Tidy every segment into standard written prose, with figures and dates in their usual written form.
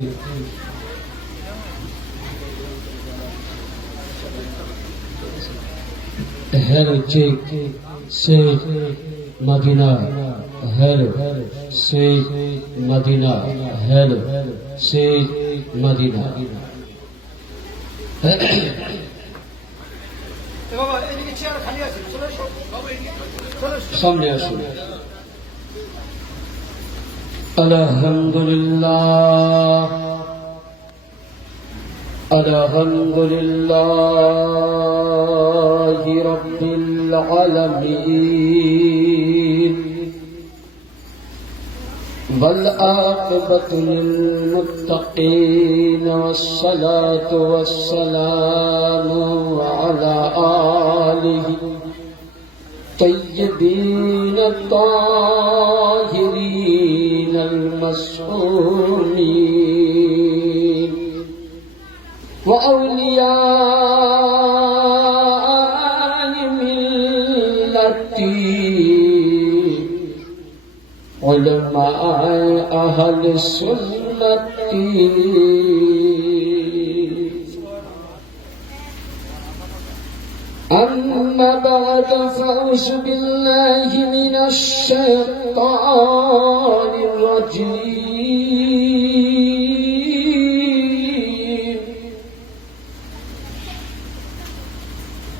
Her cheek, say Madina, her say Madina, her say Madina. सामने আসুন। আলহামদুলিল্লাহ আলহামদুলিল্লাহি রাব্বিল আলামিন ওয়াল আকিবাতু লিল মুত্তাকিন ওয়াসসালাতু ওয়াসসালামু আলা আলিহি طيبين الطاهرين المسؤولين وأولياء ملتي علماء أهل السنة أما بعد فأعوذ بالله من الشيطان الرجيم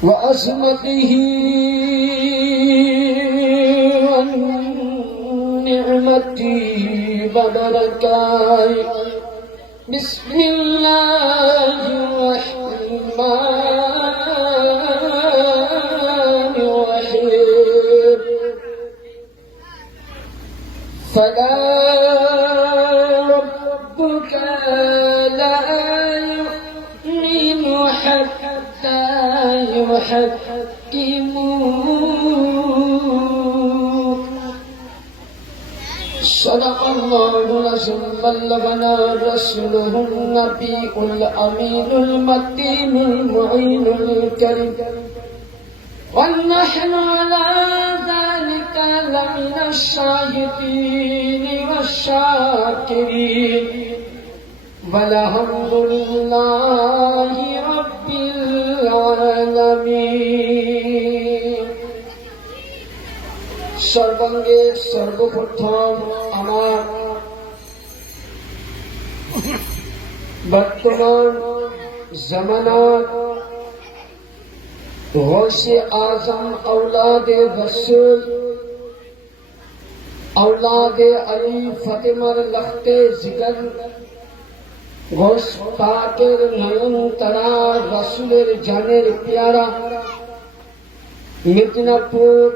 وعظمته ونعمته وبركاته بسم الله الرحمن فلا ربك لا يؤمن حتى يحكموك صدق الله العظيم بلغنا رسوله النبي الأمين المتين المعين الكريم ونحن على ذلك لمن الشاهدين والشاكرين والحمد لله رب العالمين সর্বাঙ্গে সর্বপ্রথম আমার বর্তমান জামানার गौसे आजम औलादे रसूल औलादे अली फतेमर लखते जिगर गौस पाकेर नयन तरा रसूलेर जानेर प्यारा मिदनापुर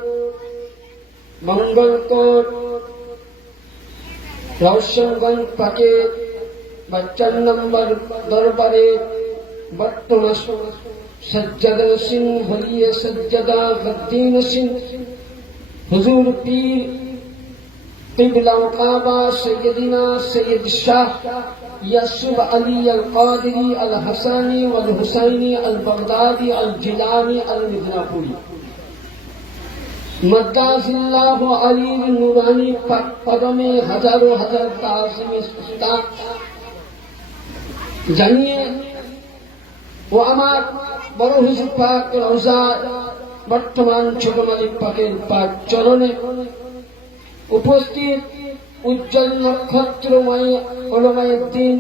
मंगलकोट रौशनगंज पाके 52 नंबर दरबारे बर्तमान सज्जदा सिंह वलिय सज्जदा गद्दीन सिंह हुजूर पीर किबला काबा सैयदना सैयद शाह यसुफ अली अल कादरी अल हसनी वल हुसैनी अल बगदादी अल जिलानी अल मिदनापुरी मद्दाजिल्लाहु अली नूरानी पदमे हजारों हजार ताज़ीम सुल्तान जानिए वो আমার বড় হুজুর পাক রওজা বর্তমান ছোট মালিক পাকের পাক চরণে উপস্থিত উজ্জ্বল নক্ষত্রময় ওলামায়ে দ্বীন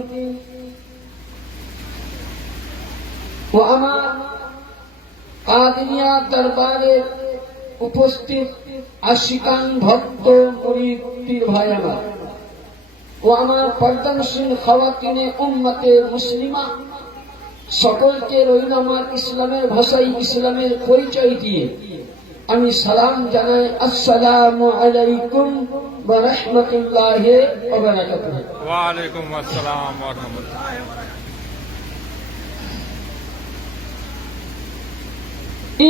ও আমার কাদিয়া দরবারে উপস্থিত আশিকান ভক্ত মুরিদ পীর ভাই আমার ও আমার পর্দানশীল খাওয়াতিনে উম্মতে মুসলিমা সকলকে রইল আমার ইসলামের ভাষায় ইসলামের পরিচয় দিয়ে আমি সালাম জানাই আসসালামু আলাইকুম ওয়া রাহমাতুল্লাহি ওয়া বারাকাতুহু। ওয়া আলাইকুম আসসালাম ওয়া রাহমাতুল্লাহ।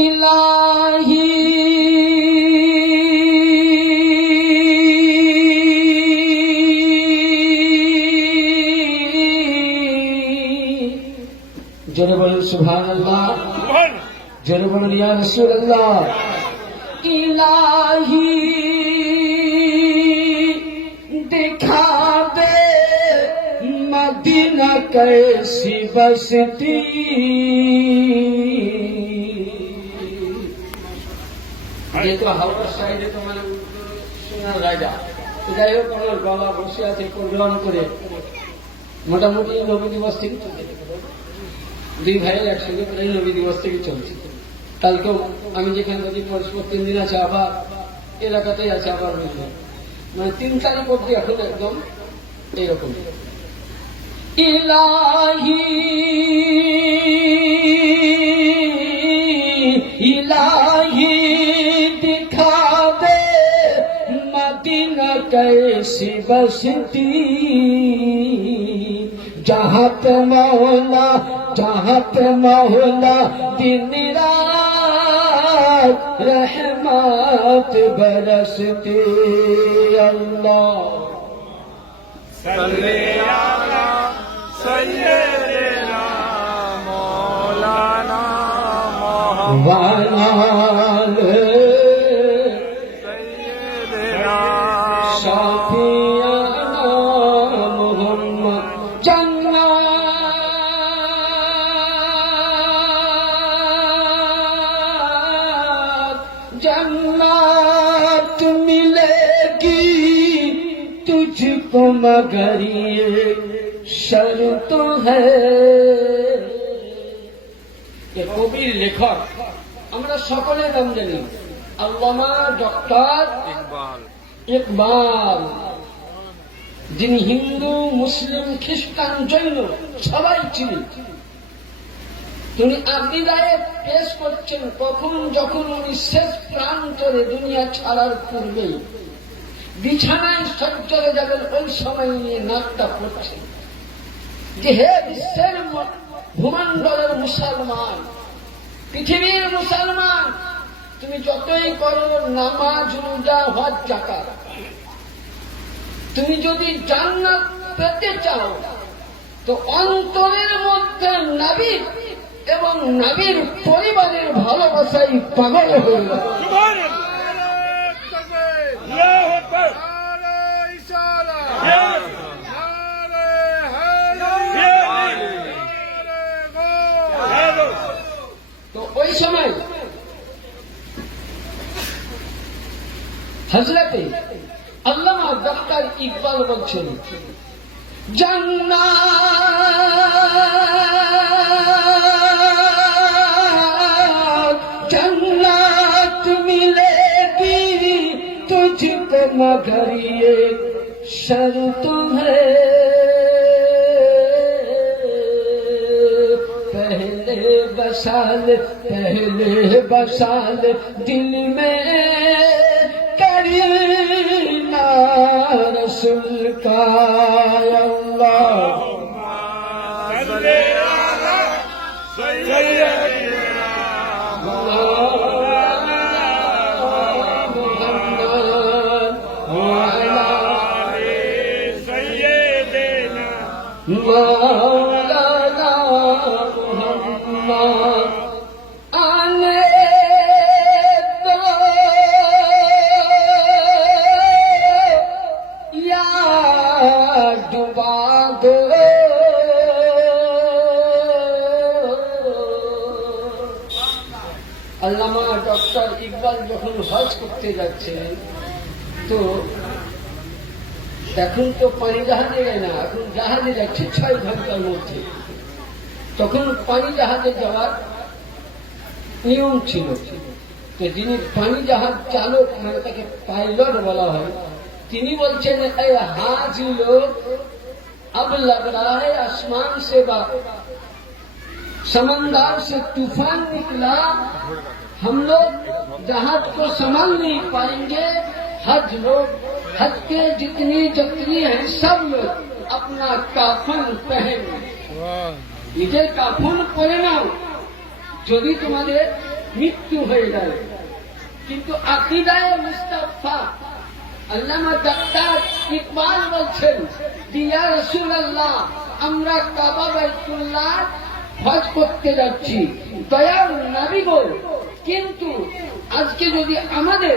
ইলাহি জোরে বলুন সুবহানাল্লাহ, জোরে বলুন ইয়া রাসূলুল্লাহ। ইলাহি दिखा दे मदीना कैसी बसती ये तो हावड़ा साइडे तो মানে সোনার রাজা যাই হোক আমার গলা বসে আছে প্রোগ্রাম করে মোটামুটি নবী দিবস থেকে দুই ভাইয়ের একসঙ্গে প্রায় নবী দিবস থেকে চলছে কালকেও আমি যেখানে যদি পরস্পর 3 দিন আছে আবার এলাকাতেই আছে আবার বুঝলাম মানে 3 তারিখ অব্দি এখন একদম এইরকম ইলাহি ইলাহি দিখা দে মদিনা कैसी बसती जहाँ पे मौला दिन रात रहमत बरसती अल्लाह सल्ले अला सय्यदना मौलाना मोहम्मद वाले सय्यदना शाफियाना मोहम्मद जन्नत मिलेगी तुझको मगर ये शर्त है কবির লেখক আমরা সকলে নাম জানি আল্লামা ডক্টর इकबाल ইকবাল যিনি হিন্দু মুসলিম খ্রিস্টান জৈন সবাই চিনি তিনি আকিদায় পেশ করছেন কখন যখন উনি শেষ প্রান্তরে দুনিয়া ছাড়ার পূর্বেই বিছানায় সজ্জরে যাবেন ওই সময় নিয়ে নাকটা পড়ছেন যে হে বিশ্বের ভূমণ্ডলের মুসলমান পৃথিবীর মুসলমান তুমি যতই করো নামাজ রোজা হজ যাকাত তুমি যদি জান্নাত পেতে চাও তো অন্তরের মধ্যে নবী এবং নবীর পরিবারের ভালোবাসায় পাগল হয়ে যাও তো ওই সময় হযরতে আল্লামা ডক্টর ইকবাল বলছেন जन्नत मिलेगी तुझको मगर ये शर्त है पहले बसाल दिल में करीना रसूल का अल्लाह मौलाना मोहम्मद आने दो या डुबा दो আল্লামা ডক্টর ইকবাল যখন হজ করতে যাচ্ছেন তো এখন তো পানি জাহাজে যায় না, এখন জাহাজে যাচ্ছে 6 ঘন্টার মধ্যে। তখন পানি জাহাজে যাওয়ার নিয়ম ছিল। তো যিনি পানি জাহাজ চালক মানে তাকে পাইলট বলা হয়, তিনি বলছেন এই হাজ লোক अब लग रहा है आसमान से समंदर से तूफान निकला, हम लोग जहाज को संभाल नहीं पाएंगे। हज लोग हज के जितनी जतनी है सब लोग अपना काफन पहन নিজের কাফন পরে নাও যদি তোমাদের মৃত্যু হয়ে যায়। কিন্তু আকীদায়ে মুস্তাফা আল্লামা ডক্টর ইকবাল বলছেন ইয়া রাসূলুল্লাহ, আমরা কাবা বাইতুল্লাহ হজ করতে যাচ্ছি, দয়ার নবী গো, কিন্তু আজকে যদি আমাদের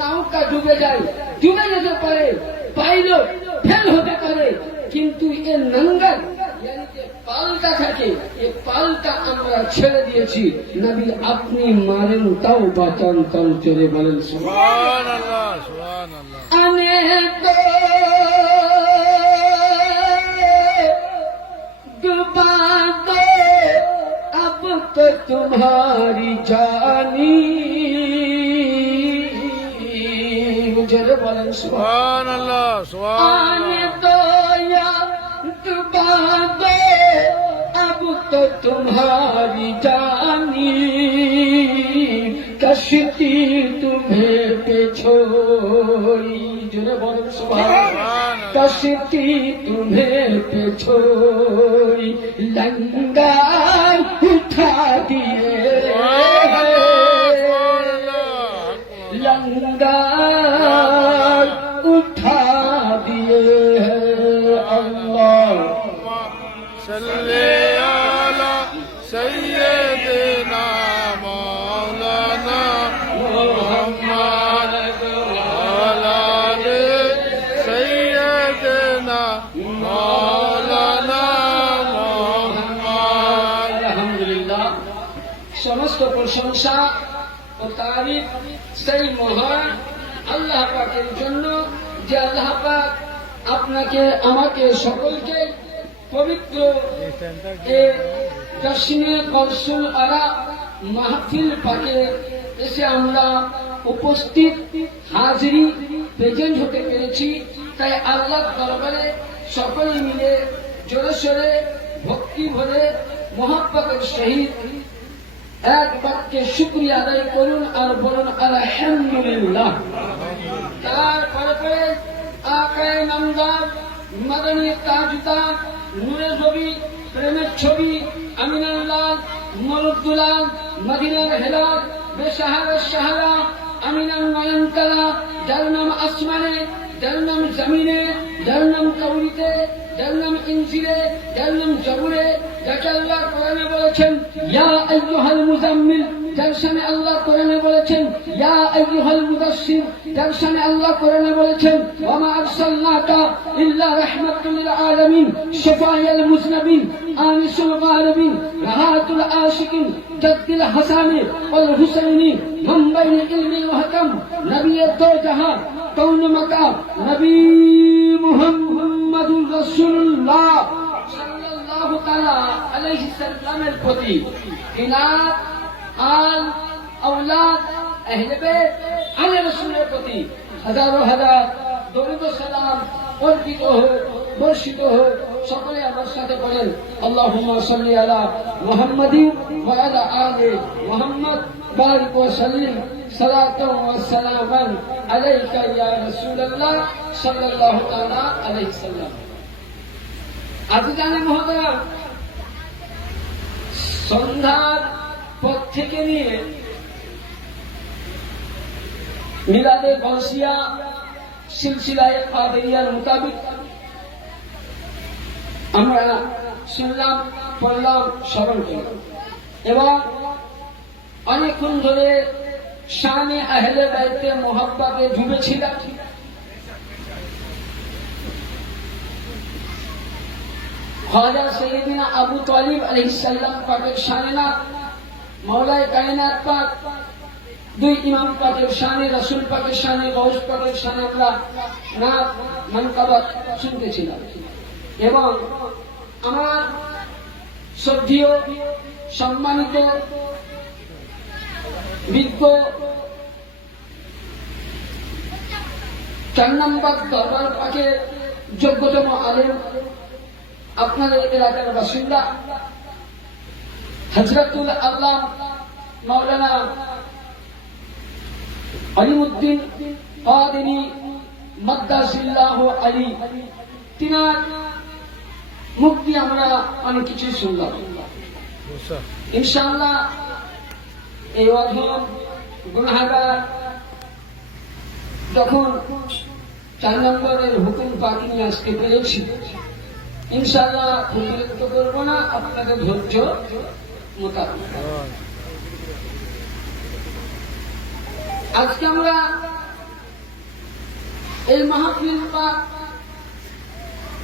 নৌকা ডুবে যায়, ডুবে যেতে পারে, পাইলট ফেল হতে পারে, কিন্তু এ নঙ্গল यानी যে পালটা থাকে এই পালটা আমরা ছেড়ে দিয়েছি। নবী আপনি মারেন তাও বাঁচান, তাও চলে বলেন সুবহানাল্লাহ সুবহানাল্লাহ। আনে তো डुबा दो अब तो तुम्हारी जानी, मुझे बोलें সুবহানাল্লাহ आने সুবহানাল্লাহ। दो या डुबा दो अब तो तुम्हारी जानी, कश्ती तुम्हें पे छोड़ी, जो बोलें कश्ती तुम्हें पे छोड़ी, लंगर उठा दिए लंगर उठा दिए अल्लाह सल्ले अला सय्यिदना मौलाना मुहम्मद अला आले सय्यिदना मौलाना मुहम्मद। আলহামদুলিল্লাহ, সমস্ত প্রশংসা ও তারিফ সেই মহান আল্লাহ পাকের জন্য যে আল্লাহ পাক আপনাকে আমাকে সকলকে পবিত্র এ দর্শনে কৌশল আরা মাহফিল পাকে এসে আমরা উপস্থিত হাজিরি প্রেজেন্ট হতে পেরেছি। তাই আল্লাহ দরবারে সকলে মিলে জোরে সোরে ভক্তি ভরে মোহাব্বতের সহিত এক বাক্যে শুকরিয়া আদায় করুন আর বলুন আলহামদুলিল্লাহ। তারপরে পরে আকায়ে নামদার মাদানী তাজদার নূরে ছবি প্রেমের ছবি আমিনাল্লাহ মরুদ্দুলাল মদিনার হেলাল বেসাহারা সাহারা আমিনার নয়নতারা, যার নাম আসমানে, যার নাম জমিনে, যার নাম কৌরিতে, যার নাম ইনজিলে, যার নাম জবুরে, যাকে আল্লাহ কোরআনে বলেছেন ইয়া আইয়ুহাল মুজাম্মিল, যার সামনে আল্লাহ কোরআনে বলেছেন ইয়া আইয়ুহাল মুদাসসির, যার সামনে আল্লাহ কোরআনে বলেছেন ওয়া মা আরসালনাকা ইল্লা রাহমাতাল লিল আলামিন, শাফায়াল মুজনাবিন, আনিসুল গারিবিন, রাহাতুল আশিকিন, জাদ্দিল হাসানি ওয়াল হুসাইনি, মানবাইল ইলমি ওয়া হকম, নবী দো জাহান কৌন মাকাম, নবী মুহাম্মাদুর রাসূলুল্লাহ সাল্লাল্লাহু তাআলা আলাইহি সাল্লামের প্রতি ইনাত আল আওলাদ আহলে বাইত আলে রাসূলের প্রতি হাজারো হাজার দরুদ ও সালাম অর্পিত হোক, বর্ষিত হোক। সকলে আমার সাথে বলেন আল্লাহুম্মা সাল্লি আলা মুহাম্মাদিন ওয়া আলা আলি মুহাম্মদ বারিক ওয়া সাল্লিম সালাতান ওয়া সালামান আলাইকা ইয়া রাসূলুল্লাহ সাল্লাল্লাহু তাআলা আলাইহি সাল্লাম। আজিজানে মহোদয়, সন্ধ্যার পর থেকে নিয়ে মিলাদে গৌসিয়া সিলসিলায়ে কাদেরিয়ার মোতাবেক আমরা শুনলাম, পড়লাম, স্মরণ করলাম এবং অনেকক্ষণ ধরে শানে আহলে বাইতে মোহাব্বতে ডুবেছিলাম। খাজা সৈয়দিনা আবু তালিব আলাইহিস সালাম পাকের শানে না, মাওলায়ে কায়নাত পাক, দুই ইমাম পাকের শানে, রাসূল পাকের শানে, গৌস পাকের শানে আমরা নাত মানকাবাত শুনতেছিলাম এবং আমার শ্রদ্ধেয় সম্মানিত বিজ্ঞ 4 নম্বর দরবার পাকের যোগ্যতম আলেম, আপনাদের এলাকার বাসিন্দা হযরতুল আল্লাহ মাওলানা আলিমউদ্দিন কাদেরী মাদ্দাসিল্লাহু আলী, তিনার মুক্তি আমরা অনেক কিছু শুনলাম। ইনশাআল্লাহ এই অধম গুনাহগার যখন 4 নম্বরের হুকুম পাকি নিয়ে আসতে পেরেছি, ইনশাআল্লাহ বিরক্ত করব না, আপনাদের ধৈর্য মোতাবেক। আজকে আমরা এই মাহফিল পাক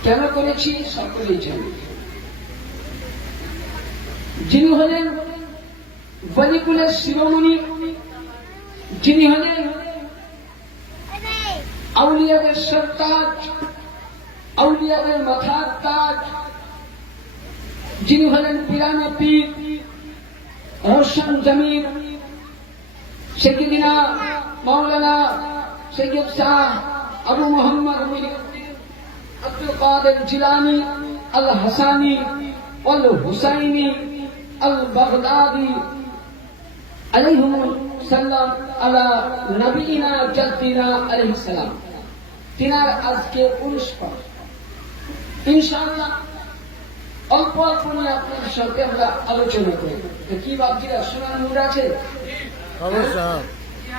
কেন করেছি সকলেই জানি। যিনি হলেন বলিকুলের শিরোমণি, যিনি হলেন আউলিয়াদের সরতাজ, আউলিয়াদের মাথার তাজ, যিনি হলেন পিরানা পীর রোশন জমির সৈয়দিনা মাওলানা সৈয়দ শাহ আবু মোহাম্মদ মুহিউদ্দিন আব্দুল কাদের জিলানী আল হাসানি আল হুসাইনি আল বাগদাদি আলাইহিমুস সালাম আলা নবীনা জাদ্দিনা আলাইহিস সালাম। তিনার আজকে 19 পাঠ। ইনশাআল্লাহ অল্প অল্প নিয়ে আপনাদের সাথে আমরা আলোচনা করি। কি বাপজিরা শোনার মুড আছে? অবশ্যই।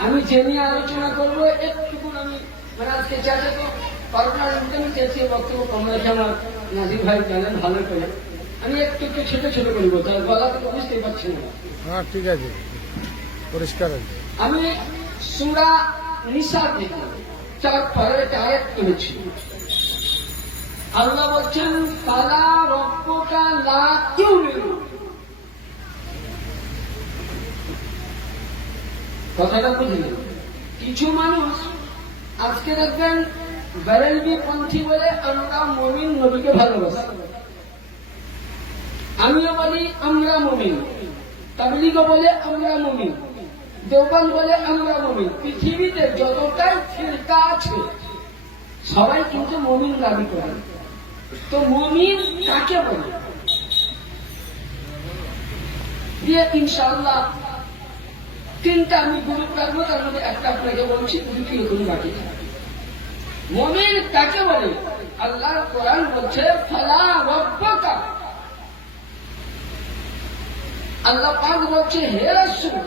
আমি যে নিয়ে আলোচনা করবো একটুকুন আমি মানে আজকে চাইছে তো করোনার আমি চেয়েছি বক্তব্য কম রেখে আমার নাজির ভাই জানেন ভালো করে। আমি একটু একটু ছোট ছোট করবো, তার গলা থেকে বুঝতেই পারছি না। হ্যাঁ ঠিক আছে, পরিষ্কার আছে। আমি সূরা নিসা থেকে 4 পারের আয়াত করেছি। আল্লাহ বলছেন ফালা রব্বুকা লা ইউমিনু। কথাটা বুঝলেন? কিছু মানুষ আজকে দেখবেন বেরেলভি পন্থী বলে আমরা মুমিন নবীকে ভালোবাসি। আমিও বলি আমরা মুমিন, তাবলীগও বলে আমরা মুমিন, দেওবন্দ বলে আমরা মুমিন। পৃথিবীতে যতটাই ফিরকা আছে সবাই কিন্তু মুমিন দাবি করে। তো মুমিন কাকে বলে? দিয়ে ইনশাআল্লাহ 3টা আমি গ্রুপ রাখবো, তার মধ্যে একটা আপনাকে বলছি, দুটি এগুলো বাকি। মুমিন কাকে বলে? আল্লাহর কোরআন বলছে ফালা রব্বাকা। আল্লাহ পাক বলছে হে রাসূল,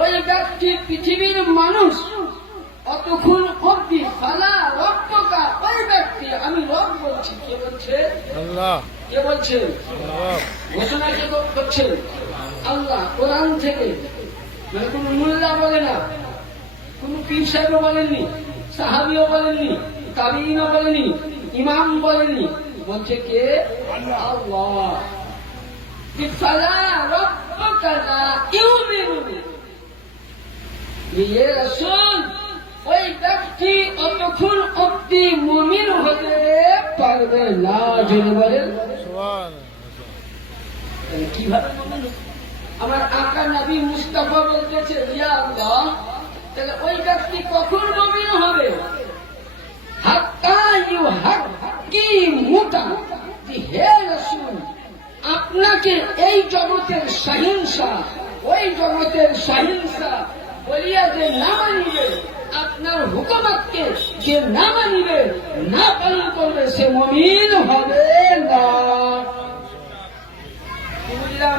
ওই ব্যক্তি পৃথিবীর মানুষ অতক্ষণ অব্দি ফালা রব্বাকা, ওই ব্যক্তি আমি রব বলছি। কে বলছে? আল্লাহ। কে বলছে? আল্লাহ। ঘোষণা কে করছে? আল্লাহ। কোরআন থেকে, মানে কোন মোল্লা বলে না, কোন পীর সাহেবও বলেননি, সাহাবিও বলেননি, তাবিঈনও বলেনি, ইমাম বলেননি, বলছে কে? আল্লাহ। ফালা রব্বাকা লা ইউমিনুন। ইয়ে রাসূল, ওই ব্যক্তি অতক্ষণ অব্দি মুমিন হতে পারবে না। জেনে বলেন সুবহানাল্লাহ। কিভাবে মুমিন? আমার আকা নবী মুস্তাফা বলতেছে ইয়া আল্লাহ, তাহলে ওই ব্যক্তি কখন মুমিন হবে? হাত্তা ইউহাক্কিমুকা। হে রাসূল, আপনাকে এই জগতের শাহিনশাহ, ওই জগতের শাহিনশাহ বলিয়া যে না মানিবে, আপনার হুকুমতকে যে না মানিবে, না পালন করবে, সে মুমিন হবে না। কি বুঝলাম?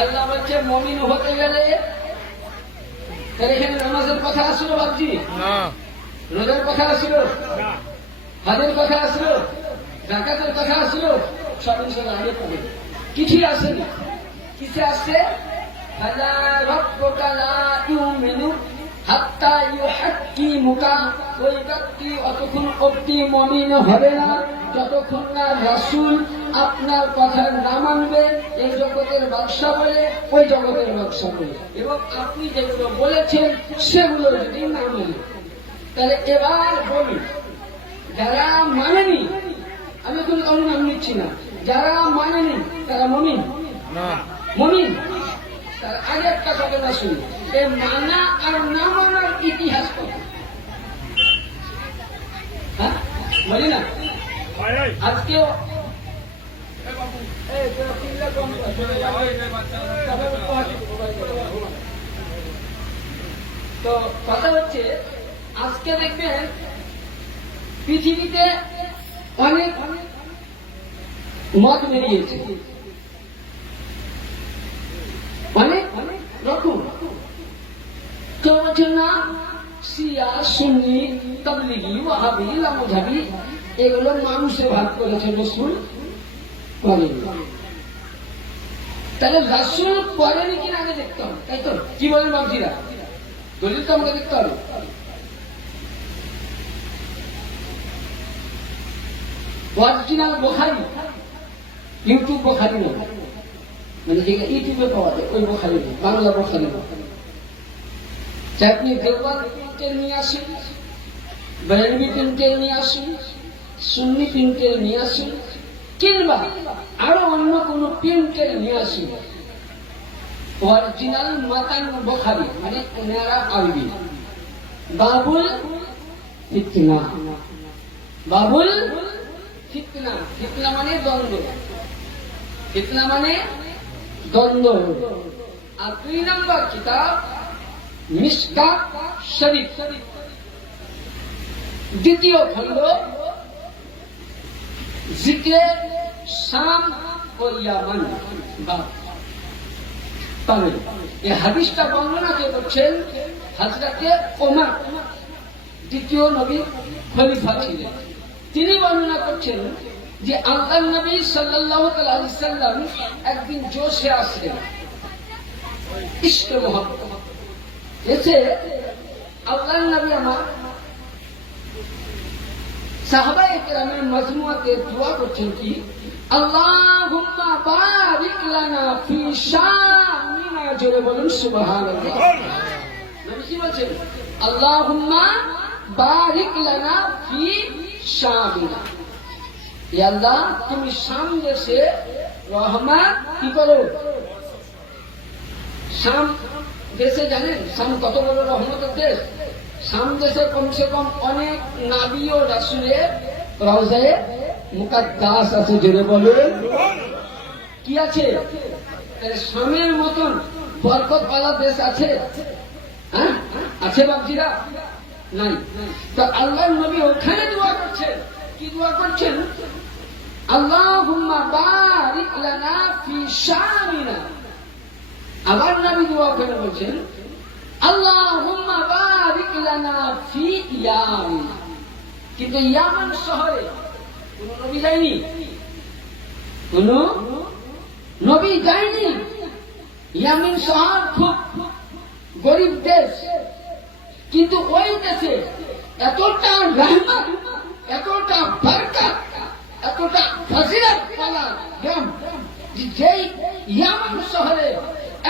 আল্লাহ বলছে মুমিন হতে গেলে তাহলে এখানে নামাজের কথা আসলো বাবজি? না। রোজার কথা আসলো? হজের কথা আসলো? যাকাতের কথা আসলো? সব ইনশাআল্লাহ আগে পড়ে। কিছুই আসেনি। কিসে আসছে? ফালা রব্বুকা লা ইউমিনু হাত্তা ইউহাক্কিমুকা। ওই ব্যক্তি অতক্ষণ অব্দি মুমিন হবে না যতক্ষণ না রাসূল আপনার কথা না মানবে, এই জগতের ব্যবসা বলে, ওই জগতের ব্যবসা বলে, এবং আপনি যেগুলো বলেছেন সেগুলো যদি না মানে। তাহলে এবার বলি, যারা মানেনি, আমি কোনো কারণ নাম নিচ্ছি না, যারা মানেনি তারা মুমিন না। মুমিন। তার আগে একটা ঘটনা শুনি, এই মানা আর না মানার ইতিহাস কত? হ্যাঁ বলি না? আজকেও তো কথা হচ্ছে, আজকে দেখবেন পৃথিবীতে অনেক মত বেরিয়েছে, অনেক রকম। কেউ বলছে না শিয়া, সুন্নি, তাবলীগী, ওয়াহাবি, লামুঝাবি এগুলো মানুষে ভাগ করেছে, রাসূল করেনি। তাহলে রাসূল করেনি কিনা আগে দেখতে হবে, তাই তো? কি বলেন বাবজিরা? দলিল তো আমাকে দেখতে হবে। অরিজিনাল বোখারি, ইউটিউব বোখারি না, মানে যেটা ইউটিউবে পাওয়া যায় ওই বোখারি না, বাংলা বোখারি না। আপনি দেওবন্দ প্রিন্টের নিয়ে আসেন, বেরেলভি প্রিন্টের নিয়ে আসুন, সুন্নি প্রিন্টের নিয়ে আসুন, কিংবা আরো অন্য কোন প্রিন্টের নিয়ে আসুন, অরিজিনাল মাতান বোখারি মানে ওনারা আরবি, বাবুল ফিতনা, বাবুল ফিতনা, ফিতনা মানে দ্বন্দ্ব, ফিতনা মানে দ্বন্দ্ব। আর 2 নম্বর কিতাব মিশকাত শরীফ, দ্বিতীয় খণ্ড জিক্রে শাম ও ইয়ামান বাব তামিল। এই হাদিসটা বর্ণনা কে করছেন? হযরতে ওমর, দ্বিতীয় নবীর খলিফা ছিলেন। তিনি বর্ণনা করছেন যে আল্লাহর নবী সাল্লাল্লাহু আলাইহি ওয়াসাল্লাম একদিন জোশে আসলেন, ইশকে মোহাম্মত এসে আল্লাহর নবী আমার সাহাবায়ে কেরামের মজমুআতে দোয়া করছেন কি, আল্লাহুম্মা বারিক লানা ফি শামিনা, জোরে বলুন সুবহানাল্লাহ। নবী কি বলছেন? আল্লাহুম্মা বারিক লানা ফি শামিনা, ইয়া আল্লাহ তুমি শাম দেশে রহমত কি করো। শাম দেশে জানেন শাম কত বড় রহমতের দেশ? শাম দেশে কমসে কম অনেক নবী ও রাসূলের রওজায়ে মুকাদ্দাস আছে, জোরে বলুন কি আছে? শামের মতন বরকতওয়ালা দেশ আছে? হ্যাঁ আছে বাপজিরা? নাই। তো আল্লাহর নবী ওখানে দোয়া করছেন, কি দোয়া করছেন? আল্লাহুম্মা বারিক লানা ফি শামিনা। আবার নবী দোয়া করে বলছেন আল্লাহুম্মা বারিক লানা ফি ইয়ামান। কিন্তু ইয়ামান শহরে কোন নবী যায়নি, কোন নবী যায়নি। ইয়ামিন শহর খুব গরিব দেশ, কিন্তু ওই দেশে এতটা রহমত, এতটা বরকত, এতটা ফজিলত পাওয়া গেল যে ইয়ামান শহরে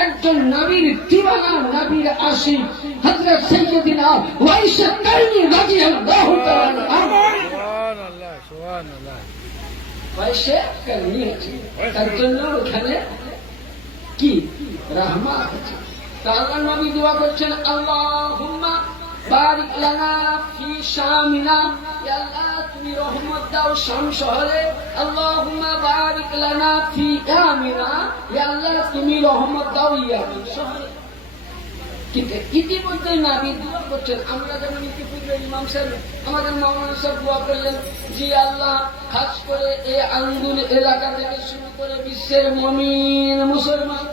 একজন নবীর দিওয়ানা, নবীর আশিক হযরত সাইয়্যিদিনা ওয়াইসা কারনী রাদিয়াল্লাহু তাআলা সুবহানাল্লাহ, সুবহানাল্লাহ। ওয়াইসা কারনী আছে, তার জন্য ওখানে কি রহমত আছে। আল্লাহ নবী দোয়া করছেন আল্লাহুম্মা বারিক লানা ফি শামিনা, ইয়া আল্লাহ তুমি রহমত দাও শাম শহরে। আল্লাহুম্মা বারিক লানা ফি ইয়ামিনা, ইয়া আল্লাহ তুমি রহমত দাও ইয়ামিন শহরে। কিন্তু ইতিমধ্যে নবী দোয়া করছেন, আমরা যেমন ইতিপূর্বে ইমাম সাহেব আমাদের মাওলানা সাহেব দোয়া করলেন যে আল্লাহ খাস করে এই আঙ্গুল এলাকা থেকে শুরু করে বিশ্বের মুমিন মুসলমান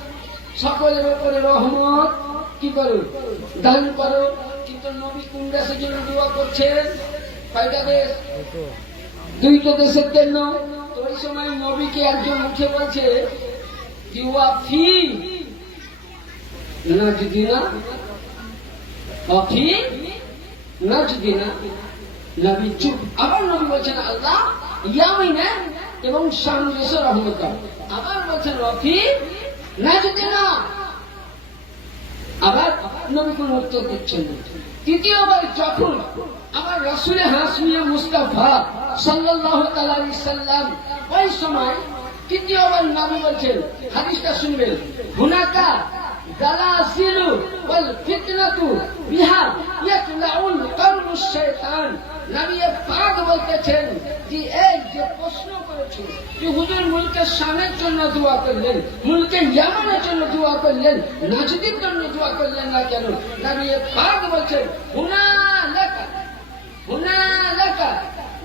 সকলের উপরে রহমত কি করো দান করো। কিন্তু নবী কোন দেশের জন্য দোয়া করছেন? কয়টা দেশ? 2টা দেশের জন্য। তো ওই সময় নবীকে একজন উঠে বলছে ফি নাজদিনা, ফি নাজদিনা। নবী চুপ। আবার নবী বলছেন আল্লাহ ইয়ামিনা এবং শাম দেশে রহমত দাও। আবার বলছেন ফি নাজদিনা। আবার নবী কোন উত্তর দিচ্ছেন না। তৃতীয়বার যখন আমার রাসূলে হাসমিয়ে মুস্তাফা সাল্লাল্লাহু আলাইহি সাল্লাম ওই সময় তৃতীয়বার নবী বলছেন, হাদিসটা শুনবেন, হুনাকা দালাসিলু ওয়াল ফিতনাতু বিহা ইয়াতলাউল কলবুশ শাইতান। নবী পাক বলতেছেন যে এই যে প্রশ্ন করেছে যে হুজুর মুলকে শামের জন্য দোয়া করলেন, মুলকে ইয়ামানের জন্য দোয়া করলেন, নাজদির জন্য দোয়া করলেন না কেন? নবী পাক বলছেন হুনালাকা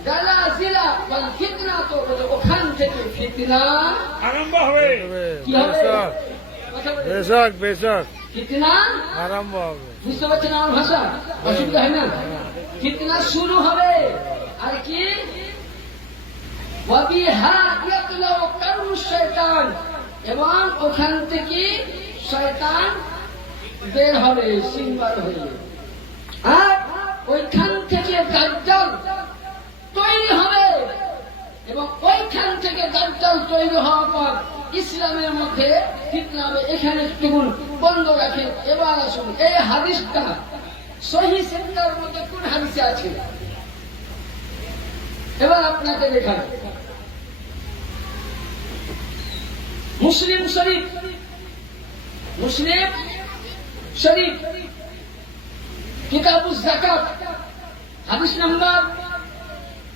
দালাসিলা ওয়াল ফিতনাতু, ওখান থেকে ফিতনা আরম্ভ হবে। কি হবে? বেশক, বেশক ফিতনা আরম্ভ হবে। বুঝতে পারছেন আমার ভাষা? অসুবিধা হয় না? ফিতনা শুরু হবে। আর কি? ওয়াবিহা ইয়াতলাউ কারুশ শয়তান, এবং ওখান থেকে শয়তান বের হবে, সিংবার হয়ে। আর ওইখান থেকে দাজ্জাল তৈরি হবে। এবং ওইখান থেকে দাজ্জাল তৈরি হওয়ার পর ইসলামের মধ্যে ফিতনা হবে। এখানে একটু বন্ধ রাখেন। এবার আসুন এই হাদিসটা সহিহ সিত্তার মধ্যে কোন হাদিসে আছে এবার আপনাকে দেখান। মুসলিম শরীফ, মুসলিম শরীফ কিতাবুজ যাকাত হাদিস নাম্বার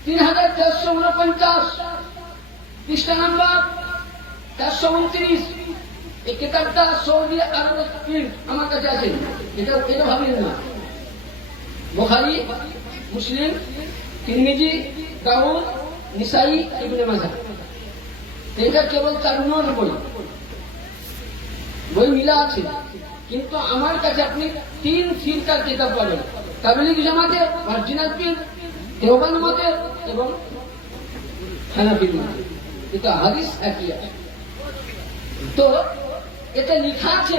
3449, পৃষ্ঠা নাম্বার 429। এই কিতাবটা সৌদি আরবের প্রিন্ট আমার কাছে আছে। এটা ভাবেন না বুখারী, মুসলিম, তিরমিজি, দাউদ, নিসাই, ইবনে মাজাহ, এটা কেবল 4 নম্বর বই মিলা আছে। কিন্তু আমার কাছে আপনি 3 ফিরকার কিতাব পাবেন। তাবলীগ জামাতে অরিজিনাল প্রিন্ট, দেওবন্দ মতে এবং হানাফি মতে। এটা হাদিস একই আছে। তো এটা লেখা আছে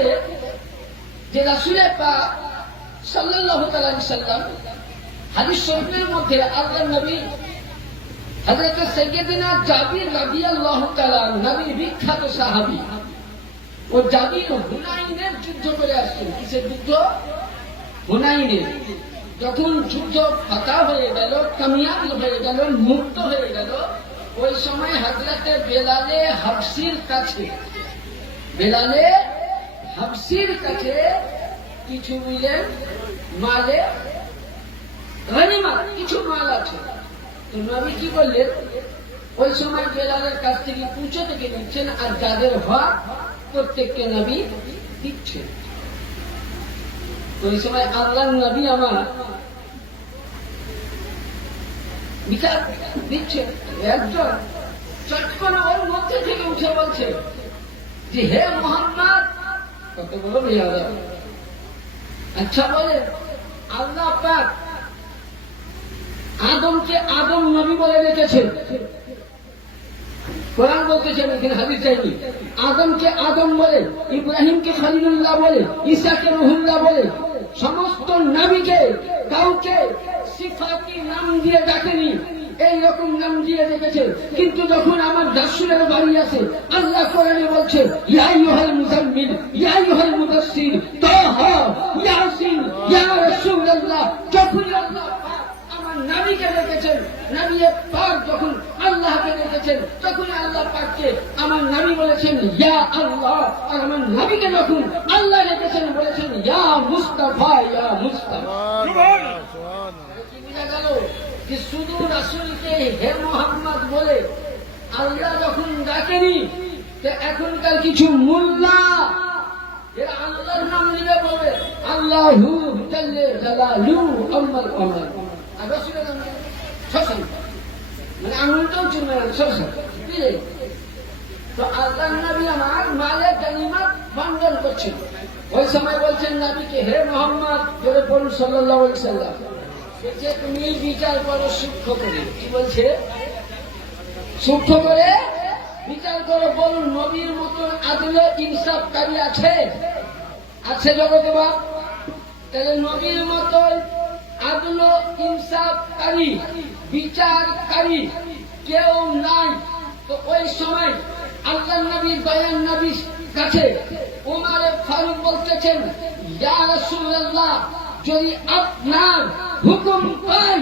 যে রাসূল পাক সাল্লাল্লাহু আলাইহি ওয়াসাল্লাম হাদিস শরীফের মধ্যে আল্লাহর নবী হযরত সাইয়্যিদিনা জাবির রাদিয়াল্লাহু তাআলা নবীর বিখ্যাত সাহাবী ও জাবির হুনাইনের যুদ্ধ করে আসছেন। কিসের যুদ্ধ? হুনাইনের। যখন যুদ্ধ ফাতা হয়ে গেল, কামিয়াবি হয়ে গেল, মুক্ত হয়ে গেল, ওই সময় হযরতে বেলালে হাবশির কাছে, বেলালে হাবশির কাছে কিছু মিলেন মালে গনিমত, কিছু মাল আছে। তো নবী কি বললেন? ওই সময় বেলালের কাছ থেকে পুঁছো থেকে নিচ্ছেন, আর যাদের হক প্রত্যেককে নবী দিচ্ছেন। ওই সময় আল্লাহর নবী আমার বিচার দিচ্ছে। একজন চট করে ওর মধ্যে থেকে উঠে বলছে যে হে মুহাম্মদ, কত বড় বেয়াদব। আচ্ছা বলে আল্লাহ পাক আদমকে আদম নবী বলে রেখেছেন। কোরআন বলতেছেন, এখানে হাদিস চাইনি। আদমকে আদম বলে, ইব্রাহিমকে খলিলুল্লাহ বলে, ঈসাকে রুহুল্লাহ বলে, সমস্ত নবীকে কাউকে সিফাতি নাম দিয়ে ডাকেনি, এইরকম নাম দিয়ে রেখেছে। কিন্তু যখন আমার রাসূলের বাড়ি আছে, আল্লাহ কোরআনে বলছে ইয়া আইয়ুহাল মুজাম্মিল, ইয়া আইয়ুহাল মুদাসসির, তাহা, ইয়াসিন, ইয়া রাসূলুল্লাহ। যখন আল্লাহ আমার নবীকে রেখেছেন, নবী পাক যখন আল্লাহকে রেখেছেন, তখন আল্লাহ পাককে আমার নবী বলেছেন ইয়া আল্লাহ, আর আমার নবীকে যখন আল্লাহ রেখেছেন বলেছেন ইয়া মুস্তাফা, ইয়া মুস্তাফা। কি বুঝা গেল? যে শুধু রাসূলকে হে মুহাম্মদ বলে আল্লাহ যখন ডাকেনি, তো এখনকার কিছু মোল্লা এরা আল্লাহর নাম নিয়ে বলবে আল্লাহু জাল্লে জালালুহু আম্মাল কামাল, আর রাসূলের নাম সসন, মানে আঙুলটাও চুমে না সসন। তো আল্লাহর নবী আমার মালে গনিমত বন্টন করছেন। ওই সময় বলছেন নবীকে হে মুহাম্মদ, জোরে বলুন সাল্লাল্লাহু আলাইহি ওয়াসাল্লাম, যে তুমি বিচার করো সূক্ষ্ম করে। কি বলছে? সূক্ষ্ম করে বিচার করো। বলুন নবীর মতন আদলে ইনসাফকারী আছে? আছে জগতে বাপ? তাহলে নবীর মতন আদল ইনসাফকারী বিচারকারী কেউ নাই। তো ওই সময় আল্লাহ নবী দয়ান নবীর কাছে ওমর ফারুক বলতেছেন ইয়া রাসূলুল্লাহ, যদি আপনার হুকুম পাই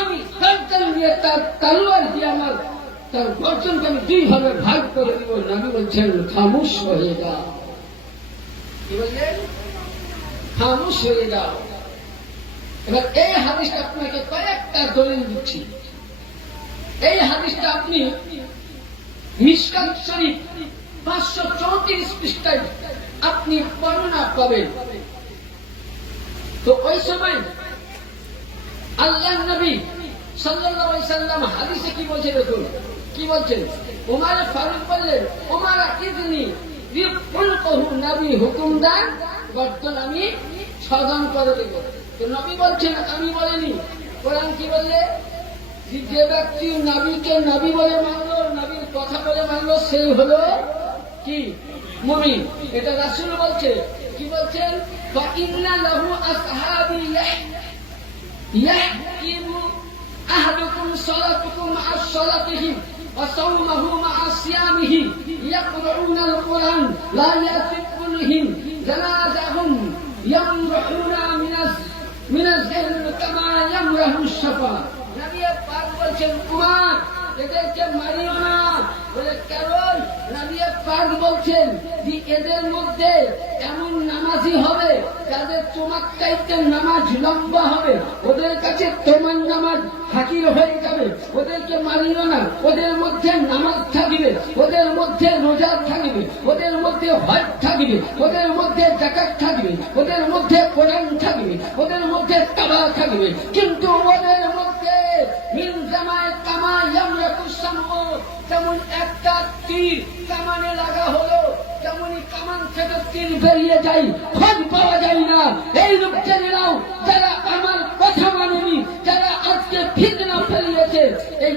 আমি গর্দন দিয়ে তার তলোয়ার দিয়ে আমার তার গর্দনকে আমি 2 ভাগে ভাগ করে দিব। নবী বলছেন খামোশ হয়ে যাও। কি বললেন? খামোশ হয়ে যাও। এবার এই হাদিসটা আপনাকে কয়েকটা দলিল দিচ্ছি। এই হাদিসটা আপনি মিশকাত শরীফ 534 পৃষ্ঠায় আপনি বর্ণনা পাবেন। তো ওই সময় আল্লাহর নবী সাল্লাল্লাহু আলাইহি সাল্লাম হাদিসে কি বলছে দেখুন। কি বলছেন? ওমর ফারুক বললেন ওমর ইদনি বিফুলকহু, নবী হুকুম দেন গর্দন আমি ছদন করে দেব। তো নবী বলছেন আমি বলিনি। কোরআন কি বললে? যে ব্যক্তি নবীকে নবী বলে মানলো, নবীর কথা বলে মানলো, সেই হলো কি? মুমিন। এটা রাসূল বলছে। কি বলছেন? فإن له أصحاب يحكم أحدكم صلاتكم مع صلاته وصومه مع صيامه يقرؤون القرآن لا يأتونهم جنازهم يمرحون من الزهن كما يمرح الشفا নবী পাক বলছেন কুমার এদেরকে মারিও না বলে কারণ নবী পাক বলছেন যে এদের মধ্যে এমন নামাজি হবে যাদের তোমার চাইতে নামাজ লম্বা হবে ওদের কাছে তোমার নামাজ হাকির হয়ে যাবে ওদেরকে মারিও না ওদের মধ্যে নামাজ থাকবে ওদের মধ্যে রোজা থাকবে ওদের মধ্যে হজ থাকবে ওদের মধ্যে যাকাত থাকবে ওদের মধ্যে কোরআন থাকবে ওদের মধ্যে তাওবা থাকবে কিন্তু ওদের মধ্যে মিন জামায়ে কামা ইয়ামরাকুস সামু যেমন একটা তীর কামানে লাগা হলো যেমনই কামান থেকে তীর বেরিয়ে যায় খোঁজ পাওয়া যায় না এই লোকজনেরাও যারা আমার কথা মানেনি যারা আজকে ফিতনা ফেলিয়েছে এই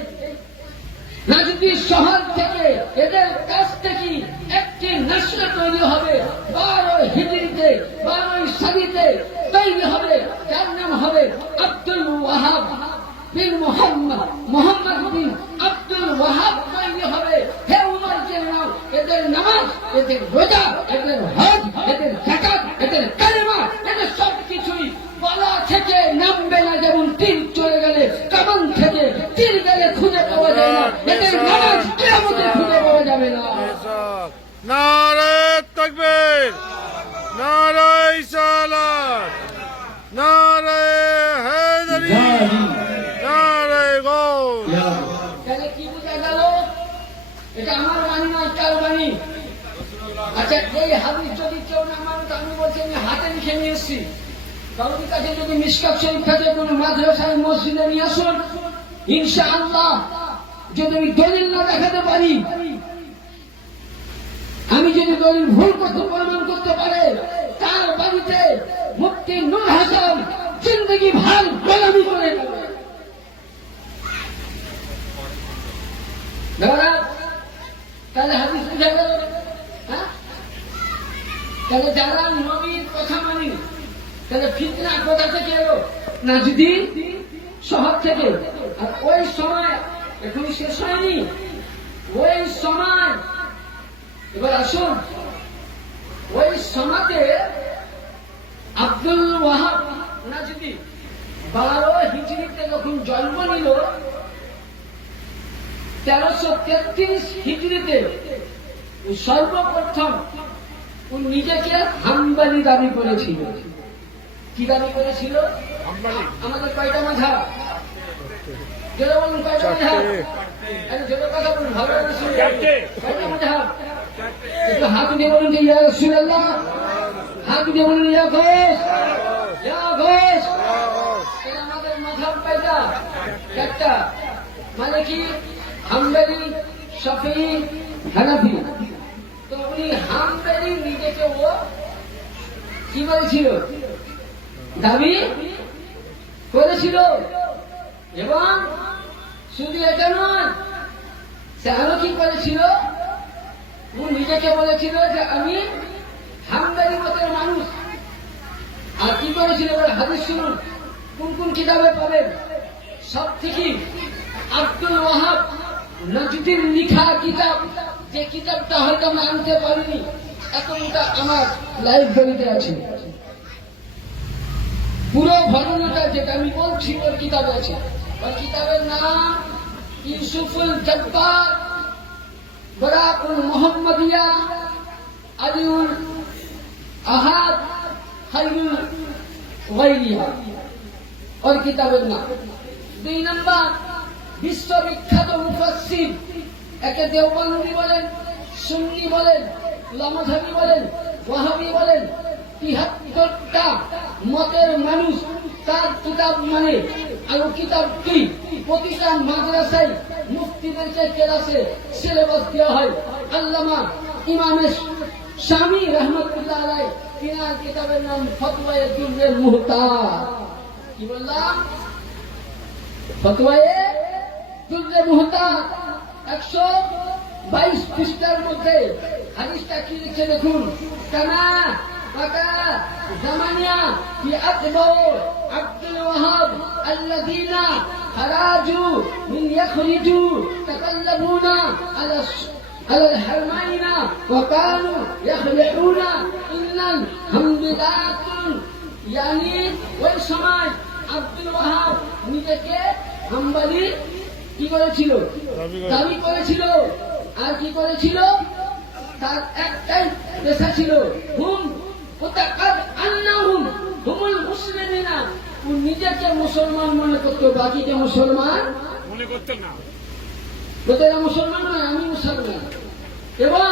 নাজদি শহর থেকে এদের কাছ থেকে একটি নসল তৈরি হবে 12 হিজরিতে 12 সাদিতে তৈরি হবে যার নাম হবে আব্দুল ওয়াহাব বিন মোহাম্মদ বিন আব্দুল ওয়াহাব তৈরি হবে হে উমর নাম এদের নামাজ এদের রোজা এদের হজ এদের যাকাত এদের কালেমা এদের সব কিছুই বলা থেকে নামবে না যেমন তীর চলে গেলে কামান থেকে তীর গেলে খুঁজে পাওয়া যায় না এদের নামাজ কিয়ামতে খুঁজে পাওয়া যাবে না নারে তাকবীর নারে সালাত নারে হায়দারি নারে গৌস তাহলে কি বোঝা গেল এটা আমার বাণী নয় কার বাণী আচ্ছা এই হাদিস যদি কেউ না মানে আমি বলছি আমি হাতে লিখে নিয়ে এসেছি কারোর কাছে যদি মিশকাত শরীফ থাকে কোনো মাদ্রাসায় মসজিদে নিয়ে আসুন ইনশাআল্লাহ যদি আমি দলিল না দেখাতে পারি আমি যদি দলিল ভুল করতে প্রমাণ করতে পারে তার বাড়িতে মুফতি নূর হাসান জিন্দগি ভার গোলামি করে নেবে তাহলে হাদিস বুঝা গেল হ্যাঁ তাহলে যারা নবীর কথা মানি তাহলে ফিতনা কোথা থেকে এলো নাজদি শহর থেকে আর ওই সময় এখন শেষ হয়নি ওই সময় এবার আসুন ওই সমাজে আব্দুল ওয়াহাব নাজদি 12 হিজরিতে যখন জন্ম নিল 1333 হিজরিতে সর্বপ্রথম ও নিজেকে হাম্বলি দাবি করেছিল কি দাবি করেছিল আমাদের কয়টা মাঝহাব যেটা বলুন কয়টা মাঝহাব যেটা কথা বলুন ভালো করে শুনুন কয়টা মাঝহাব একটু হাত দিয়ে বলুন যে ইয়া রাসূলুল্লাহ হাত দিয়ে বলুন ইয়া ঘোষ আমাদের মাঝহাব কয়টা একটা মানে কি হাম্বলি শাফিঈ হানাফি তো উনি হাম্বলি নিজেকে ও কি বলেছিল দাবি করেছিল এবং শুধু এটা নয় সে আরো কি করেছিল ও নিজেকে বলেছিল যে আমি হাম্বলি মতের মানুষ আর কি করেছিল হাদিস শুনুন কোন কোন কিতাবে পাবেন সব থেকে আব্দুল ওয়াহাব নাজদির লিখা কিতাব যে কিতাবটা হয়তো আমি আনতে পারিনি এতটা আমার লাইব্রেরিতে আছে পুরো ঘটনাটা যেটা আমি বলছি ওর কিতাবে আছে ওর কিতাবের নাম ইউসুফুল জব্বার বরাকুল মোহাম্মদিয়া আলিউল আহাদ হাইউল ওয়াইলিয়া ওর কিতাবের নাম 2 নম্বর বিশ্ববিখ্যাত মুফাসসির একে দেওবন্দি বলেন সুন্নি বলেন লামাধাবি বলেন ওয়াহাবি বলেন ৭৩টা মতের মানুষ তার কিতাব মানে আর কিতাব কি প্রতিটা মাদ্রাসায় মুফতিদেরকে ক্লাসে সিলেবাস দেওয়া হয় আল্লামা ইমামে শামী রাহমাতুল্লাহ আলাইহি তিনার কিতাবের নাম ফতওয়ায়ে দুররে মুহতাজ কি বললাম ফতওয়ায়ে দুররে মুহতাজ 122 পৃষ্ঠার মধ্যে হাদিসটা কি লিখে দেখুন কানা কাকা জামানিয়া কি আতবাউ আব্দুল ওয়াহাব আল্লাযীনা خراجوا من يخرجوا تقلبون على الحرمين وكانوا يخلعون إن الحمدلات يعني ওই সময় আব্দুল ওয়াহাব নিজেকে হাম্বলি কি করেছিল দাবি করেছিল আর কি করেছিল তার একটাই পেশা ছিল হুম ওতাকাদ আন্নাহুম হুমুল মুসলিমিনা ও নিজেকে মুসলমান মনে করতো বাকিকে মুসলমান মনে করতেন না। তোদের মুসলমান নয় আমি মুসলমান। এবং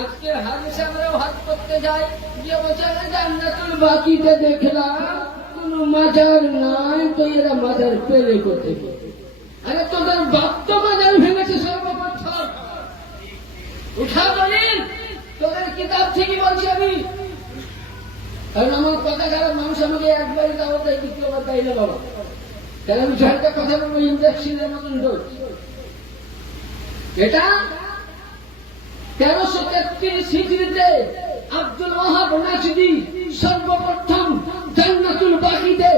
আজকে হাদিসে আমরাও হাত করতে যাই যে বলছে জান্নাতুল বাকিতে দেখলাম কোন মাজার নাই তো এরা মাজার পেলে করতে আরে তোদের বাপ তো মাজার ভেঙেছে সর্বপ্রথম উঠা বলেন তোদের কিতাব ঠিকই বলছি আমি। কারণ আমার কথা খারাপ মানুষ আমাকে একবারই দাওয়াত দেয় দ্বিতীয়বার দেয় না বাবা। তাহলে আমি ঝাড়টা কথা বলবো ইঞ্জেকশনের মতন ডোজ। এটা 1333 হিজরিতে আব্দুল ওয়াহাব নাজদি সর্বপ্রথম জান্নাতুল বাকিতে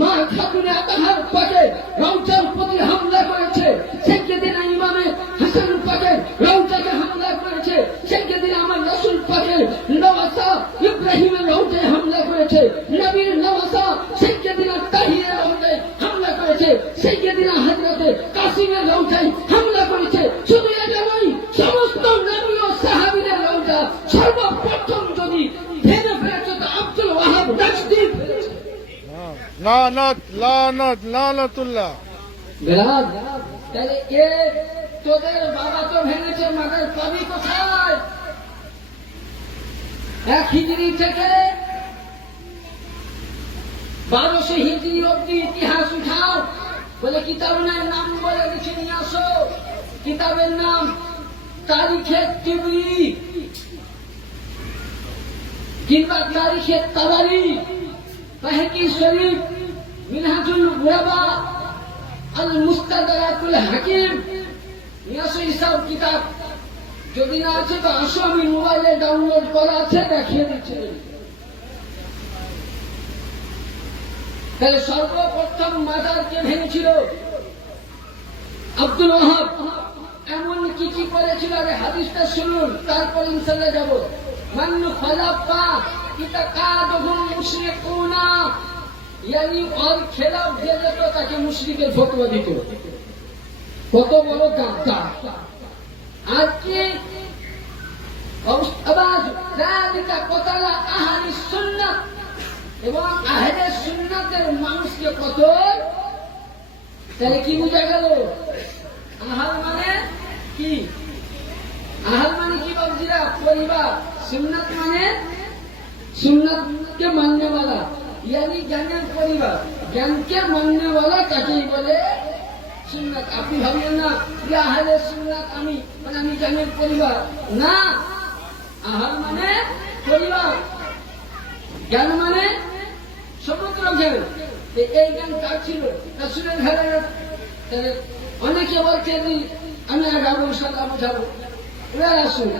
মা খাতুনে আতাহার পাকে রওজার প্রতি হামলা করেছে। সাইয়েদিনা ইমামে হাসান পাকে রওজাকে হামলা করেছে। সাইয়েদিনা আমার রাসূল পাকে নওয়াসা ইব্রাহিমের রওজায় হামলা করেছে। নবীর নওয়াসা সাইয়েদিনা তাহিরের রওজায় হামলা করেছে। সাইয়েদিনা হযরতে কাসিমের রওজায় হামলা করেছে। শুধু এটা নয় সমস্ত নবী ও সাহাবীদের রওজা সর্বপ্রথম যদি ভেঙে ফেলেছে তো আব্দুল ওয়াহাব নাজদি ফেলেছে। লানাতুল্লাহ। বেলাল তাহলে এ তোদের বাবা তো ভেঙেছে মাদের পাবি কোথায়? 1 হিজরি থেকে 1200 হিজরি অব্দি ইতিহাস উঠাও বলে কিতাবের নাম বলে কিছু নিয়ে আসো। কিতাবের নাম তারিখে তিবরি কিংবা তারিখে তাবারি বাহকি শরীফ মিনহাজুল গুরাবা আল মুস্তাদরাকুল হাকিম নিয়াসু হিসাব কিতাব যদি না আছে তো আসো আমি মোবাইলে ডাউনলোড করা আছে দেখিয়ে দিচ্ছি। তাহলে সর্বপ্রথম মাজারকে ভেঙেছিল আব্দুল ওয়াহাব। এমন কি কি করেছিল আরে হাদিসটা শুনুন তারপর ইনশাআল্লাহ যাব। মান খালাফা ইতাকাদুহুম মুশরিকুনা यानी और খেলাফ যে যেত তাকে মুশরিকের ফতোয়া দিত। কত বড় গাদ্দার। আজকে আবাজ যালিকা কতলা আহলি সুন্নাহ এবং আহলে সুন্নাতের মানুষকে কত তাহলে কি বুঝা গেল? আহাল মানে কি? আহাল মানে কি বাবজিরা? পরিবার। সুন্নাত মানে সুন্নাতকে মাননে वाला यानी জ্ঞানের পরিবার। জ্ঞানকে মাননে वाला তাকেই বলে সুন্নাত। আপনি ভাবলেন না যে আহলে সুন্নাত আমি মানে আমি জ্ঞানের পরিবার না। আহাল মানে পরিবার, জ্ঞান মানে সমুদ্র জ্ঞান। এই জ্ঞান কার ছিল? রাসূলের ঘরে। অনেকে বলছে যে আমি আগাবো সালাম যাবো ওরা রাসূল।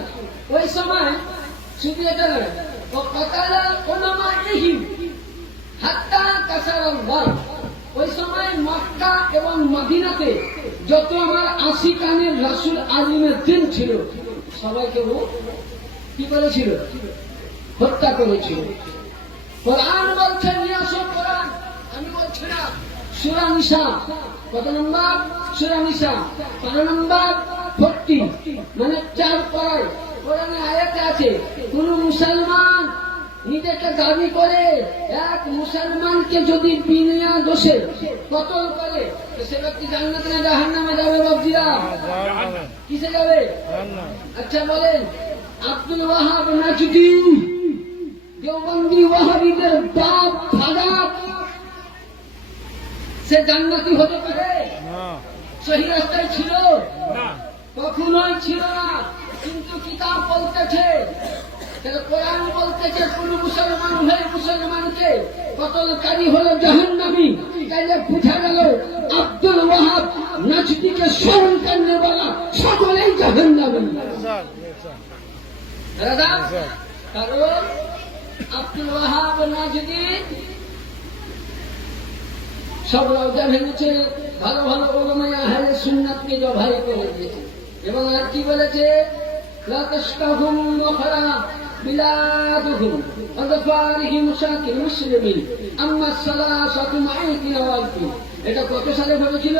ওই সময় শুধু এটা নয় ও কতালা ওলামা ইহিম হাত্তা কাসারাল ওয়াল। ওই সময় মক্কা এবং মদিনাতে যত আমার আশিকানের রাসূল আলিমের দিন ছিল সবাইকে ও কি করেছিল? হত্যা করেছিল। কোরআন বলছে নিয়ে আসো কোরআন। আমি বলছি না। সূরা নিসা কত নম্বর? সূরা নিসা 12 নম্বর 40 মানে 4 পারায় কোরআনে আয়াতে আছে কোন মুসলমান নিজেকে দাবি করে এক মুসলমানকে যদি বিনা দোষে কতল করে সে ব্যক্তি জান্নাতে না জাহান্নামে যাবে? বাবজিরা কিসে যাবে? আচ্ছা বলেন আব্দুল ওয়াহাব নাজদি দেওবন্দি ওয়াহাবিদের বাপ দাদা সে জান্নাতি হতে পারে? সহি রাস্তায় ছিল? কখনোই ছিল না। কিন্তু কিতাব বলতেছে কোরআন বলতেছে কোন মুসলমান হয়ে মুসলমানকে কতলকারী হলো জাহান্নামী। তাইলে বুঝা গেল আব্দুল ওয়াহাব নাজদিকে স্মরণ করনে वाला সকলেই জাহান্নামী। দাদা কারণ আব্দুল ওয়াহাব নাজদি সব রওজা ভেঙেছে, ভালো ভালো ওলামায়ে আহলে সুন্নাতকে জবাই করে দিয়েছে। এবং আর কি বলেছে, লা তাশতাহুম ওয়াখরা বিলাদুহুম ওয়াদফারিহিম শাকির মুসলিমিন আম্মা সালাসাতু মাইতি ওয়ালফি। এটা কত সালে ঘটেছিল?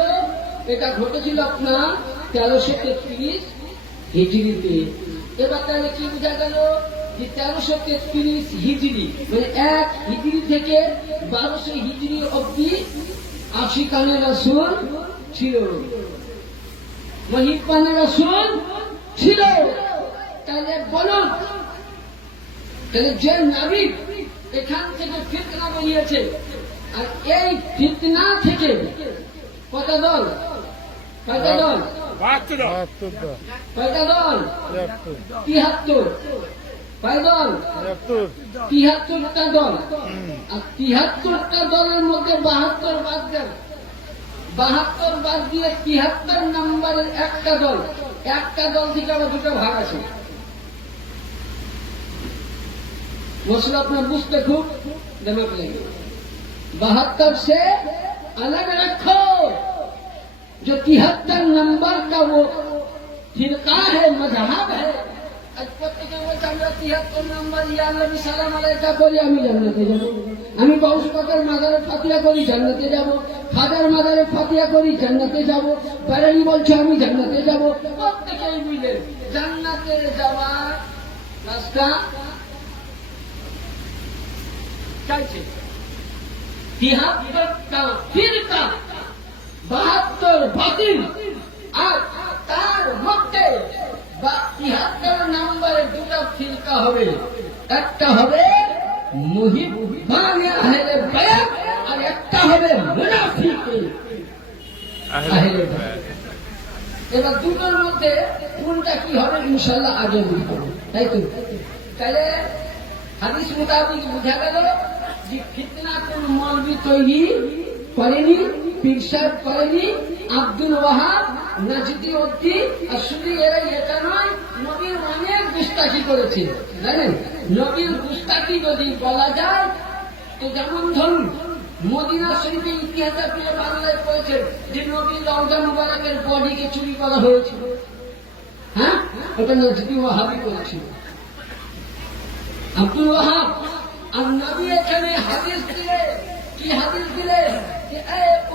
এটা ঘটেছিল আপনার 1333 হিজরিতে। এবার তাহলে কি বোঝা গেল যে 1333 হিজরি মানে 1 হিজরি থেকে 1200 হিজরি অব্দি আশিকানে রাসূল ছিল, মহিব্বানে রাসূল ছিল। তাহলে বলুন, তাহলে যে নবী এখান থেকে ফিতনা বেরিয়েছে, আর এই ফিতনা থেকে কয়টা দল? কয়টা দল? 72 কয়টা দল? 73 73। কয় দল? 73টা দল। আর 73টা দলের মধ্যে 72 বাদ দেন। 72 বাদ দিয়ে 73 নম্বরের একটা দল, একটা দল থেকে আবার দুটো ভাগ আছে। मसला अपना बुझते खूब दिमाग लेंगे। 72 से अलग रखो। जो 73 नंबर का वो फिरका है, मजहब है, আমরা 73 নম্বর ইয়া নবী সালাম আলাইকা করি, আমি জান্নাতে যাব। আমি বাউস পাকের মাজারে ফাতিহা করি, জান্নাতে যাব। খাজার মাজারে ফাতিহা করি, জান্নাতে যাব। বারেলি বলছে আমি জান্নাতে যাব। প্রত্যেকেই বুঝলেন জান্নাতে যাওয়ার রাস্তা চাইছে। 73টা ফিরকা, 72 বাতিল। আর তার মধ্যে 73 নম্বরে দুটো ফিরকা হবে। একটা হবে মুহিব্বানে আহলে বায়াত, আর একটা হবে মুনাফিকে আহলে বায়াত। এবার দুটোর মধ্যে কোনটা কি হবে ইনশাআল্লাহ আগে বুঝবো, তাই তো? তাহলে হাদিস মোতাবেক বোঝা গেল যে ফিতনা কোন মৌলবি তৈরি করেনি, পীর সাহেব করেনি, আব্দুল ওয়াহাব, নাজদি উদ্দিন আর শুধু এরা এটা নয়, নবীর অনেক গুস্তাখি করেছে। জানেন, নবীর গুস্তাখি যদি বলা যায় তো যেমন ধরুন মদিনা শরীফে ইতিহাসে আপনি বাংলায় পড়েছেন যে নবীর রওজা মুবারকের বডিকে চুরি করা হয়েছিল। হ্যাঁ, ওটা নাজদি ওয়াহাবি করেছিল, আব্দুল ওয়াহাব। আর নবী এখানে হাদিস দিলে, কি হাদিস দিলে যে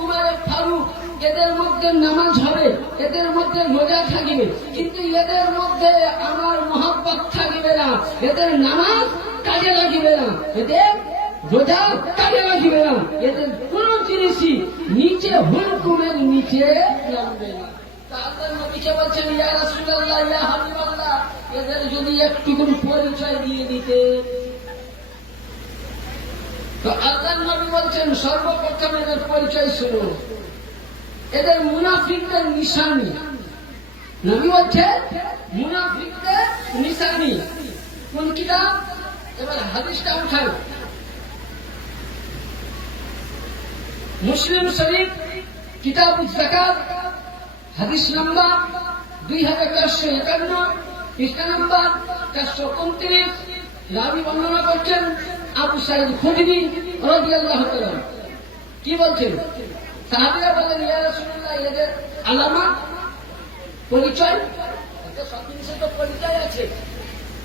উমর ফারুক এদের মধ্যে নামাজ হবে, এদের মধ্যে রোজা থাকবে, কিন্তু এদের মধ্যে আমার মহব্বত থাকবে না, এদের নামাজ কাজে লাগবে না, এদের রোজা কাজে লাগবে না, এদের কোন জিনিসই নিচে হুকুমের নিচে নামবে না। তারপর নবীকে বলছেন ইয়া রাসূলুল্লাহ, ইয়া হাবিবাল্লাহ, এদের যদি একটু করে পরিচয় দিয়ে দিতে। তো আল্লাহর নবী বলছেন সর্বপ্রথম এদের পরিচয় শুনুন, এদের মুনাফিকদের নিশানি। নবী বলছেন মুনাফিকদের নিশানি কোন কিতাব? এবার হাদিসটা উঠান, মুসলিম শরীফ কিতাবুজ যাকাত, হাদিস নাম্বার 2451, পৃষ্ঠা নাম্বার 429। রাবি বর্ণনা করছেন আবু সাঈদ খুদরি রাদিয়াল্লাহু তাআলা। কি বলছেন? সাহাবীরা বলেন ইয়া রাসূলুল্লাহ, এদের আলামত পরিচয়, এদের সব জিনিসের তো পরিচয় আছে।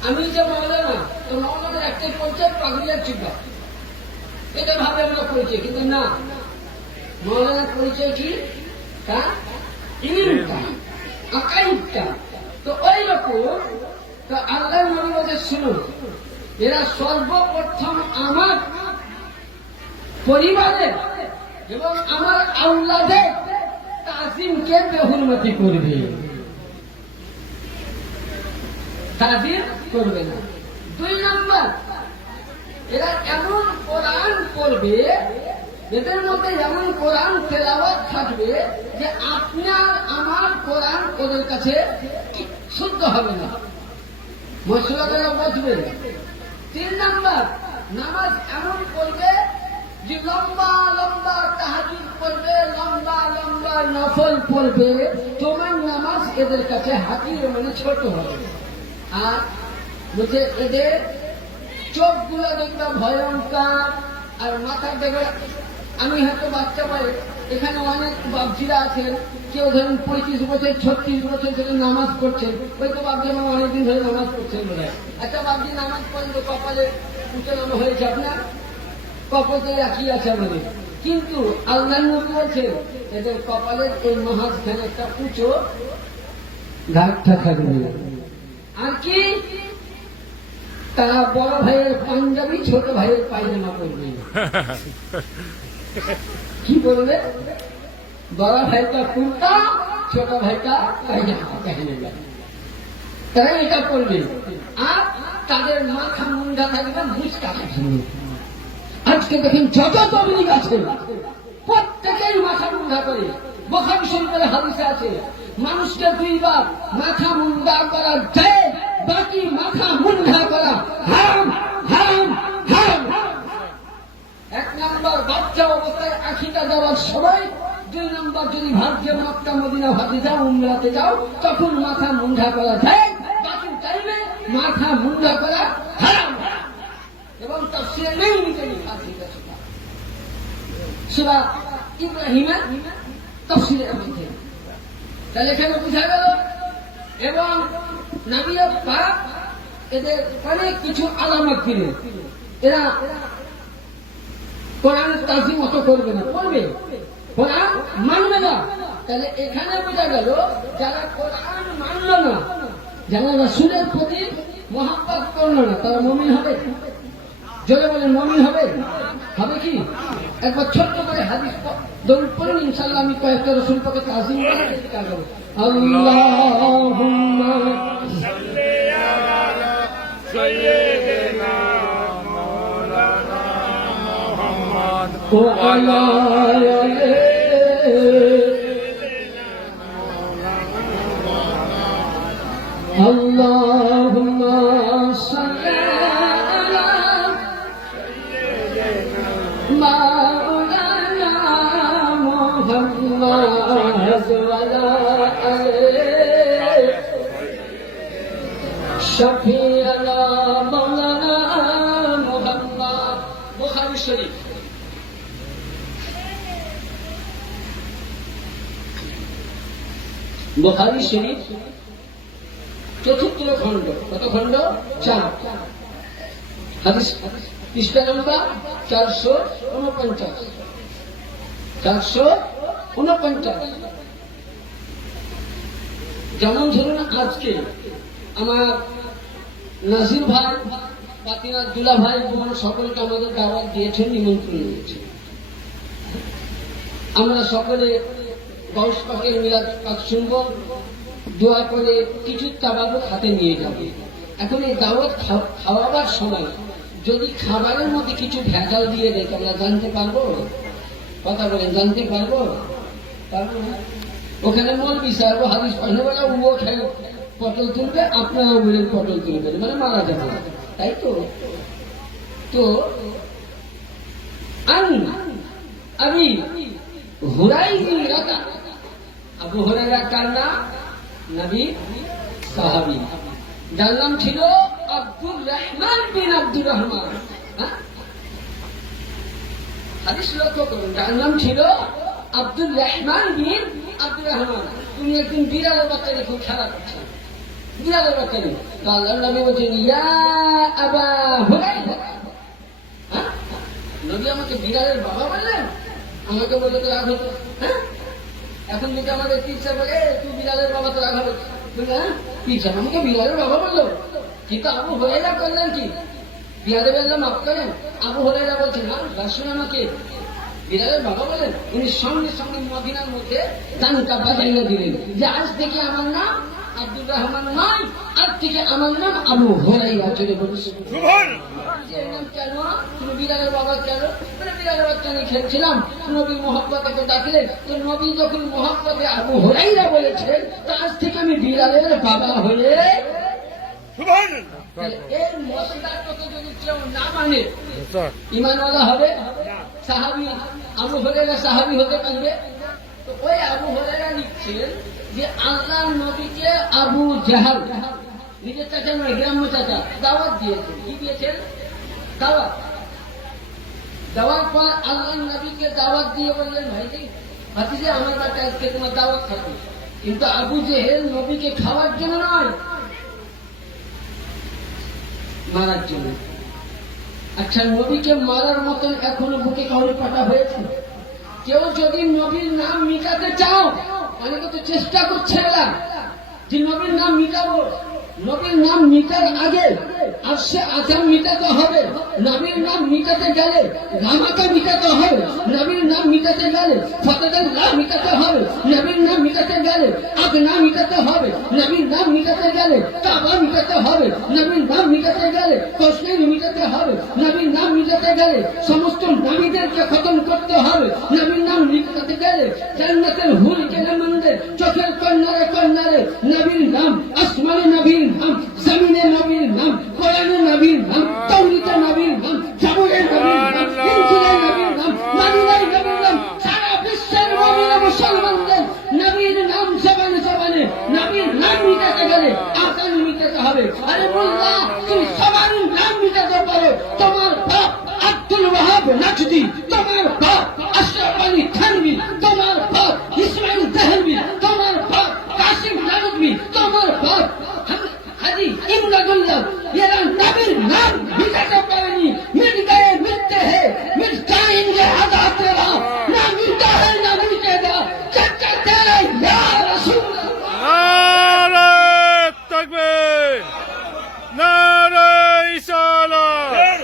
আমি যে মাওলানা, তো মাওলানাদের একটাই পরিচয় পাগড়িয়ার চিহ্ন, এটা ভাবে আমরা পরিচয়। কিন্তু না, মাওলানার পরিচয় কি? তার ইলমটা, আকাইদটা। তো ওই রকম তো আল্লাহর নবী বলে শুনুন, এরা সর্বপ্রথম আমার পরিবারের এবং আমার আওলাদের তাজিমকে বেহুরমতি করবে, তাজিম করবে না। 2 নম্বর, এরা এমন কোরআন পড়বে, এদের মধ্যে এমন কোরআন তেলাওয়াত থাকবে যে আপনার আমার কোরআন ওদের কাছে শুদ্ধ হবে না, মশলা তারা বসবে। 3 নম্বর, নামাজ এমন পড়বে যে লম্বা লম্বা তাহাজ্জুদ পড়বে, লম্বা লম্বা নফল পড়বে, তোমার নামাজ এদের কাছে হাতির মানে ছোট হবে। আর বলছে এদের চোখগুলো দেখবে ভয়ঙ্কর, আর মাথা দেখবে আমি হয়তো বাচ্চা বলে, এখানে অনেক বাবজিরা আছেন, কেউ ধরুন 35 বছর 36 বছর ধরে নামাজ পড়ছেন, ওই তো বাবজি আমার অনেকদিন ধরে নামাজ পড়ছেন বলে। আচ্ছা বাবজি নামাজ পড়েন তো কপালে উচ্চারণ হয়েছে আপনার, কপালে রাখিয়ে আছে আমাদের, কিন্তু আল্লাহ নবী বলছেন এদের কপালের এই মাঝখানে একটা উঁচু দাগটা থাকবে। আর কি, তারা বড় ভাইয়ের পাঞ্জাবি ছোট ভাইয়ের পায়জামা পরবে। কি বলবে? বড় ভাইটা কুর্তা, ছোট ভাইটা পায়জামা পহনে যাবে, তারা এটা করবে। আর তাদের মাথা মুন্ডা থাকবে মুচকা থাকবে। আজকে দেখেন যত তবলিগ আছে প্রত্যেকেই মাথা মুন্ডা করে। বুখারী শরীফের হাদিসে আছে মানুষকে দুইবার মাথা মুন্ডা করা যায়, বাকি মাথা মুন্ডা করা হারাম হারাম হারাম। 1 নম্বর বাচ্চা অবস্থায় আখিটা দেওয়ার সময়, 2 নম্বর যদি ভাগ্যে মক্কা মদিনা হাজে যাও উমরাতে যাও তখন মাথা মুন্ডা করা যায়, বাকি টাইমে মাথা মুন্ডা করা হারাম। এবং তাফসীরে নেই নিতে লেখা আছে সূরা ইব্রাহিমের তাফসীরের মধ্যে। তাহলে এখানে বোঝা গেল। এবং নবী পাক এদের অনেক কিছু আলামত দিলেন। এরা কোরআনের তাজিম অত করবে না, করবে কোরআন মানবে না। তাহলে এখানে বোঝা গেল যারা কোরআন মানল না, যারা রাসূলের প্রতি মহব্বত করল না, তারা মুমিন হবে? জোরে বলেন মুমিন হবে? হবে কি? একবার ছোট্ট করে হাদিস দরুদ পড়ুন, ইনশাআল্লাহ আমি কয়েকটা রাসূল পাকের তাজিম করব। আল্লাহুম্মা সাল্লি আলা সাইয়্যিদিনা মাওলানা মুহাম্মদ ওয়া আলা আলিহি আল্লাহুম্মা সাল্লি মাওলানা মুহাম্মদ ওয়া আলা আলিহি শাফিয়ানা মাওলানা মুহাম্মদ। বুখারী শরীফ বুখারী শরীফ 4th খণ্ড। কত খণ্ড? 4। হাদিস পৃষ্ঠা নম্বর 449। 449। যেমন ধরুন আজকে আমার নাজির ভাই, পাতিনাথ দুলা ভাই, সকলকে আমাদের দাওয়াত দিয়েছেন, নিমন্ত্রণ দিয়েছেন। আমরা সকলে গাউস পাকের মিলাদ পাক শুনব, দোয়া করে কিছু তাবারুক হাতে নিয়ে যাব। এখন এই দাওয়াত খাওয়াবার সময় যদি খাবারের মধ্যে কিছু ভেজাল দিয়ে দেয় আমরা জানতে পারবো? কথা বলেন, জানতে পারবো? পারবো না। ওখানে মৌলবি সাহেব হাদিস পড়লে বলে ও খেয়ে পটল তুলবে, আপনারাও বলেন পটল তুলবেন, মানে মারা যাবে, তাই তো? তো আমি হুরাইরা, আবু হুরায়রা কার নাম? নবী সাহাবী, যার নাম ছিল আব্দুর রহমান বিন আব্দুর রহমান। হাদিস লক্ষ্য করুন, যার নাম ছিল আব্দুর রহমান বিন আব্দুর রহমান। তুমি একদিন বিড়ালের বাচ্চাকে খুব খেলা করছো, বিড়ালের বাচ্চাকে, তো আল্লাহ নবী বলছেন ইয়া আবা হুরায়রা। নবী আমাকে বিড়ালের বাবা বললেন? আমাকে বলে তো রাগ হতো। হ্যাঁ, এখন যদি আমাদের টিচার বলে তুই বিড়ালের বাবা, তো রাগ হবে। হ্যাঁ, টিচার আমাকে বিড়ালের বাবা বললো, কিন্তু আবু হুরায়রা করলেন কি? বিড়ালের বেলা মাফ করেন। আবু হুরায়রা বলছেন না, রাসূল আমাকে বিড়ালের বাবা বলেন। উনি সঙ্গে সঙ্গে মদিনার মধ্যে দানটা বাজাইয়া দিলেন যে আজ থেকে আমার নাম আব্দুর রহমান নয়, আজ থেকে আমার নাম আবু হুরায়রা। চলে বলছে কেন তুমি বিড়ালের বাবা কেন? বিড়ালের বাচ্চা নিয়ে খেলছিলাম, নবীর মহব্বতকে ডাকলেন, তো নবী যখন মহব্বতে আবু হুরায়রা বলেছেন, তো আজ থেকে আমি বিড়ালের বাবা হয়ে এর মশলাটাকে যদি কেউ না মানে ইমানওয়ালা হবে? সাহাবী আবু হুরায়রা সাহাবী হতে পারবে? তো ওই আবু হুরায়রা লিখছেন যে আল্লাহ নবীকে আবু জাহাল, নিজের চাচা নয়, গ্রাম্য চাচা, দাওয়াত দিয়েছেন। কি দিয়েছেন? দাওয়াত। দেওয়ার পর আল্লাহ নবীকে দাওয়াত দিয়ে বললেন, ভাইজি ভাতিজা আমার বাড়িতে আজকে তোমার দাওয়াত থাকবে, কিন্তু আবু জেহেল নবীকে খাওয়ার জন্য নয়, মারার জন্য। আচ্ছা, নবীকে মারার মতন এখনো বুকে কাউরে পাঠা হয়েছে? কেউ যদি নবীর নাম মিটাতে চাও, অনেকে তো চেষ্টা করছে এরা যে নবীর নাম মিটাবো। নবীর নাম মিটার আগে আর সে আজাম মিটাতে হবে। নবীর নাম মিটাতে গেলে রামাকে মিটাতে হবে। নবীর নাম মিটাতে গেলে ফতেদুল্লাহ মিটাতে হবে। নবীর নাম মিটাতে গেলে আগনা মিটাতে হবে। নবীর নাম মিটাতে গেলে কাবা মিটাতে হবে। নবীর নাম মিটাতে গেলে কশ্মীর মিটাতে হবে। নবীর নাম মিটাতে গেলে সমস্ত নবীদেরকে খতম করতে হবে। নবীর নাম মিটাতে গেলে জান্নাতের হুর কেনে মন্দে চোখের কন্যারে কন্যারে নবীর নাম, আসমানে নবীর নাম, জমিনে নবীর নাম, কোরআনে নবীর নাম, তাওরাতে নবীর নাম, জাবুরে নবীর নাম, ইনজিলে নবীর নাম, মদিনায় নবীর নাম, সারা বিশ্বের মুমিন মুসলমানদের নবীর নাম জবানে জবানে। নবীর নাম মিটাতে গেলে আকান মিটাতে হবে। আরে মোল্লা, তুমি সবার নাম মিটাতে পারো। তোমার বাপ আব্দুল ওয়াহাব নাজদি, তোমার বাপ আশরাফ আলী থানভী, তোমার বাপ ইসমাইল দেহলভী, তোমার বাপ কাসিম নানভী, তোমার বাপ हाजी इमदादुल्लाह, ये नबीर नाम मिटाते पारेनी। मिट गए मिटते हैं, मिट जाएंगे अदा तेरा, ना मिटा है ना मिटेगा, चचा तेरा या रसूल। नारे तकबीर, नारे रिसालत,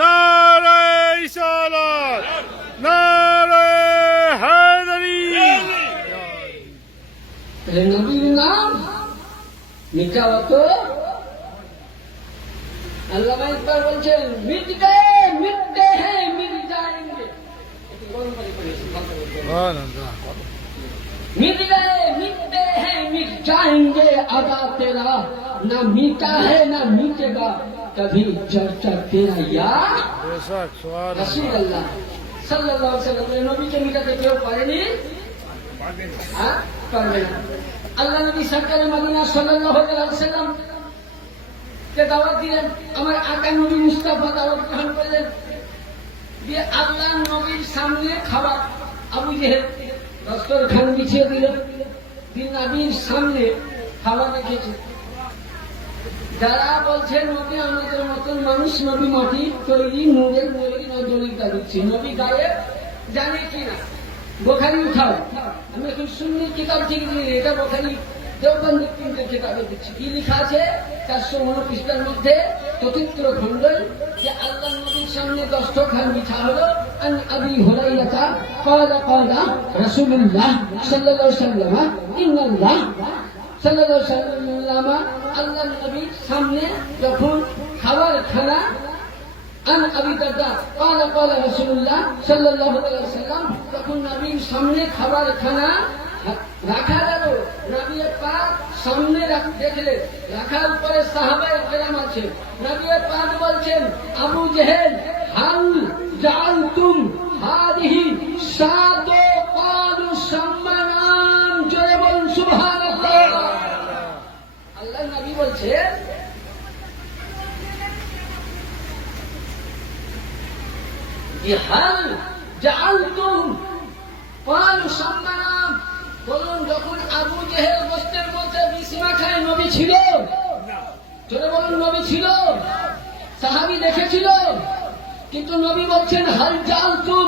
नारे रिसालत, नारे हैदरी। नबीर नाम मिटाओ तो अल्लाह इकबाल বলছেন, मिट गए मिटते हैं मिट जाएंगे। मिट गए मिटते हैं मिट जाएंगे अदा तेरा, ना मीटा है ना मीटेगा कभी चर्चा तेरा या रसूल अल्लाह सल्लल्लाहु अलैहि वसल्लम। নবীকে মিটাতে কেউ পারেনি, হ্যাঁ পারবে না। আল্লাহ নবী সরকারে মদিনা সাল্লাল্লাহু আলাইহি ওয়াসাল্লাম কে দাওয়াত দিলেন। আমার আকা নবী মুস্তাফা দাওয়াত গ্রহণ করলেন। দিয়ে আল্লাহ নবীর সামনে খাবার, আবু জেহেল দস্তরখান বিছিয়ে দিল, নবীর সামনে খাবার রেখেছে। যারা বলছে নবী আমাদের মতন মানুষ, নবী মাটি তৈরি, নূরের নবী নজরের দাঁড়িয়েছে, নবী গায়ে জানে কিনা। বোখারি উঠাও, আমি এখন সুন্নি কিতাব থেকে দিই, এটা বোখারি দেওবন্দি তিনটে কিতাবে দিচ্ছি। কি লেখা আছে 419 পৃষ্ঠার মধ্যে 34 খণ্ড, যে আল্লাহ নবীর সামনে দস্তরখান বিছা হলো। আন আবি হুরায়রা قال قال رسول الله صلى الله عليه وسلم ان الله صلى الله عليه وسلم। আল্লাহ নবীর সামনে যখন খাবার খানা আন আবি দারদা قال قال رسول الله صلى الله عليه وسلم, তখন নবীর সামনে খাবার খানা রাখা গেল। নবী পাক সামনে দেখলে রাখার পরে সাহাবায়ে কেরাম আছে। নবী পাক বলছেন, আবু জেহেল হাল জাআলতুম হাদিহি সাদো কালু সম্মানান, জোরে বলুন সুবহানাল্লাহ। আল্লাহ নবী বলছেন, হাল জাআলতুম কালু সম্মানান, বলুন যখন আবু জেহেল গোশতের মধ্যে বিসমিল্লাহ খায়, নবী ছিল? জোরে বলুন, নবী ছিল? সাহাবী দেখেছিল? কিন্তু নবী বলছেন, হাল জাআলতুম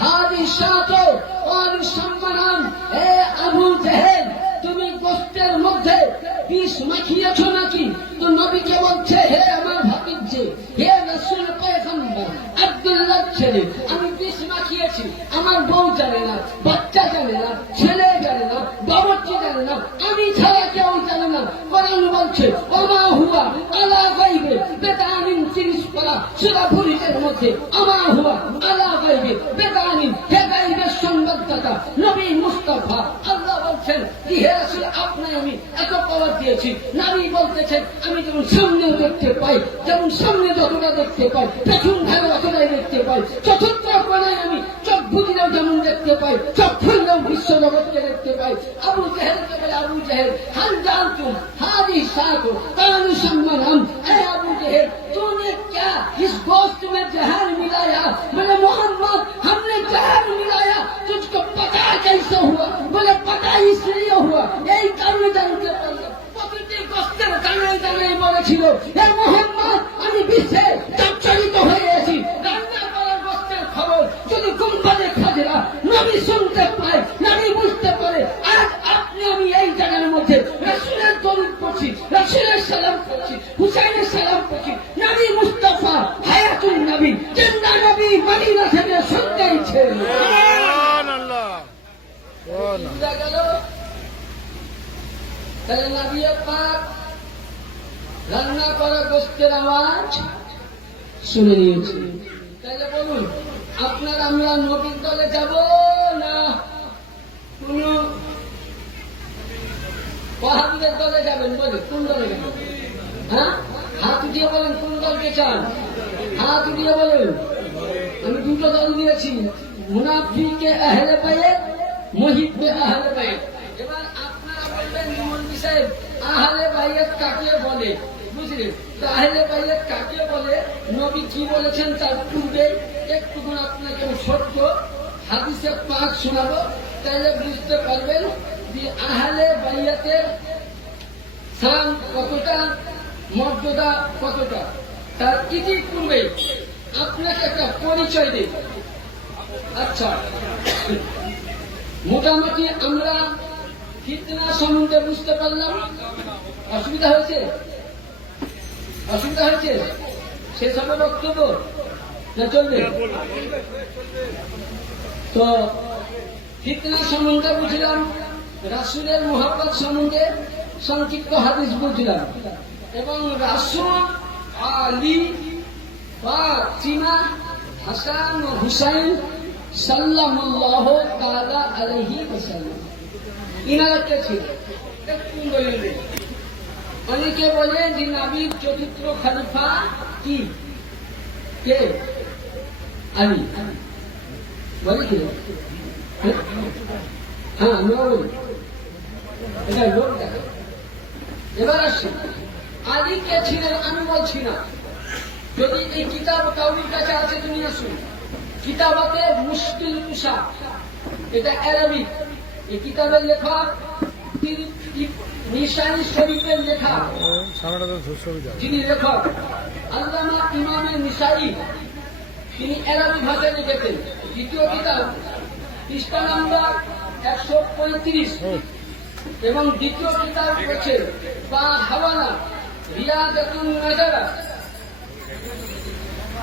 হাদিহি সাদো কালু সম্মানান, হে আবু জেহেল তুমি গোশতের মধ্যে বিষ মাখিয়েছো নাকি? তো নবীকে বলছে, হে আমার ভাতিজে, হে রাসূল পয়গম্বর আব্দুল্লাহ ছেলে, আমি বিষ মাখিয়েছি। আমার বউ জানে না, বাচ্চা জানে না, ছেলে জানে না, বাবুর্চি জানে না, আমি ছাড়া কেউ জানে না। কোরআন বলছে, ওমা হুয়া আলা গায়বে বেদানিন 30 পারা সূরা বুরুজের মধ্যে, ওমা হুয়া আলা গায়বে বেদানিন, হে গায়বের সংবাদদাতা নবী মুস্তাফা। আল্লাহ বলছেন, হে রাসূল আপনাকে আমি এত পাওয়ার দিয়েছি। নবী বলতেছেন, আমি যেমন সামনেও দেখতে পাই, যেমন সামনে যতটা দেখতে পাই, পেছন ধারে অতটাই দেখতে পাই, চতুর্থ কোণায় আমি চোখ বুঝলেও যেমন দেখতে পাই, চোখ খুললেও বিশ্ব জগৎকে দেখতে পাই। আবু জেহেলকে বলে, আবু জেহেল হাল জাআলতুম हादी साको कानू सम्मानम, ऐ अबू जहल तूने क्या इस गोश्त में जहर मिला मिलाया, बोले मोहम्मद हमने जहर मिलाया, तुझको पता कैसे हुआ? बोले पता इसलिए हुआ, यही कारण जानते पारলাম। প্রকৃতি কষ্টের জানাই জানাই বলেছিল, হে মোহাম্মদ আমি বিশ্বে জর্জরিত হয়ে আছি, রান্না করার কষ্টের খবর যদি গুম্বাদে খাজরা নবী শুনতে পায়, নবী বুঝতে পারে। আজ আপনি আমি এই জায়গার মধ্যে রাসূলের দরুদ পড়ছি, রাসূলের সালাম পড়ছি, হুসাইনের সালাম পড়ছি, নবী মুস্তাফা হায়াতুন নবী জিন্দা নবী মদিনা থেকে শুনতেইছে। সুবহানাল্লাহ, সুবহানাল্লাহ। বুঝা গেল? তাহলে নবী পাক রান্না করা গোশতের আওয়াজ শুনে নিয়েছি। তাহলে বলুন, আপনার আমরা নবীর দলে যাব না কোন ওয়াহাবীদের দলে যাবেন? বলে কোন দলে যাবেন? হ্যাঁ, হাত উঠিয়ে বলেন কোন দলকে চান? হাত উঠিয়ে বলুন। আমি দুটো দল দিয়েছি, মুনাফিকে আহলে বাইত, মুহিব্বে আহলে বাইত। এবার আপনারা বলবেন মৌলভী সাহেব আহলে বাইত কাকে বলে? বুঝলেন তো? আহলে বাইত কাকে বলে, নবী কি বলেছেন তার পূর্বে একটুকুন আপনাকে ছোট্ট হাদিসে পাক শোনাবো, তাহলে বুঝতে পারবেন যে আহলে বাইতের স্থান কতটা, মর্যাদা কতটা। তার ইতিপূর্বে আপনাকে একটা পরিচয় দিই। আচ্ছা, মোটামুটি আমরা ফিতনা সম্বন্ধে বুঝতে পারলাম। অসুবিধা হয়েছে? অসুবিধা হয়েছে? শেষ হবে বক্তব্য না চলবে? তো ফিতনা সম্বন্ধে বুঝলাম, রাসূলের মুহাব্বত সম্বন্ধে সংক্ষিপ্ত হাদিস বুঝলাম, এবং রাসূল, আলী, ফাতিমা, হাসান ও হুসাইন সাল্লাল্লাহু তাআলা আলাইহি ওয়াসাল্লাম ইনারা কে ছিল একটু বলে দিন। অনেকে বলে যে নবীর চতুর্থ খলিফা কি? কে? আলী। বলে কি? হ্যাঁ, আমরা বলি এটা লোক দেখে। এবার আসি, আলী কে ছিলেন আমি বলছি না। যদি এই কিতাব কাউরির কাছে আছে তুমি আসুন, কিতাবাতে মুশকিল কুশা, এটা অ্যারাবিক। এই কিতাবের লেখক নিশানি শরীফের লেখা, যিনি লেখক আল্লামা ইমামে নিসাই, তিনি অ্যারাবিক ভাষায় লিখেছেন। দ্বিতীয় কিতাব পৃষ্ঠা নাম্বার 135, এবং দ্বিতীয় কিতাব হচ্ছে বা হাওয়ালা রিয়াদাতুন নাজারা,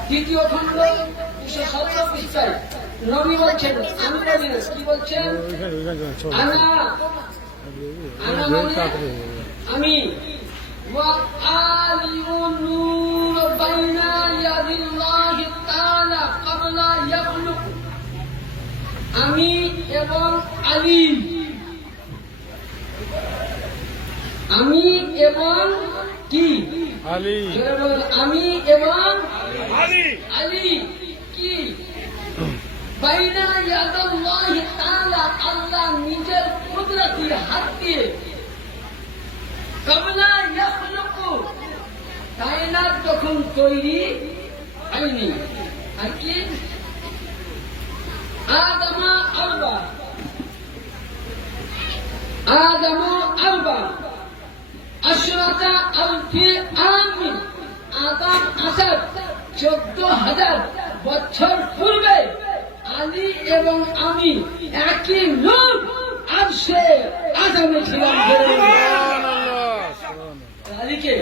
দ্বিতীয় খণ্ড 217 পৃষ্ঠায় নবী বলছেন, আমি বলি না, কি বলছেন? আনা মানে আমি, ওয়া আলিউন নূর বাইনা ইয়াদিল্লাহি তাআলা ক্বাবলা ইয়াখলুক। আমি এবং আলী, আমি এবং কি? আলী। আমি এবং আলী কি? বাইনা ইয়াদাল্লাহি তাআলা, আল্লাহ নিজের কুদরতি হাত দিয়ে, ক্বাবলা ইয়াখলুকু, কায়নাত যখন তৈরি হয়নি, আর কি? আদমা আরবা, আদমা আরবা আশরাতা আলফি আমিন, আদম আসাদ 14,000 বছর পূর্বে আলী এবং আমি একই লোক আরশে আদমে ছিলাম। আলীকে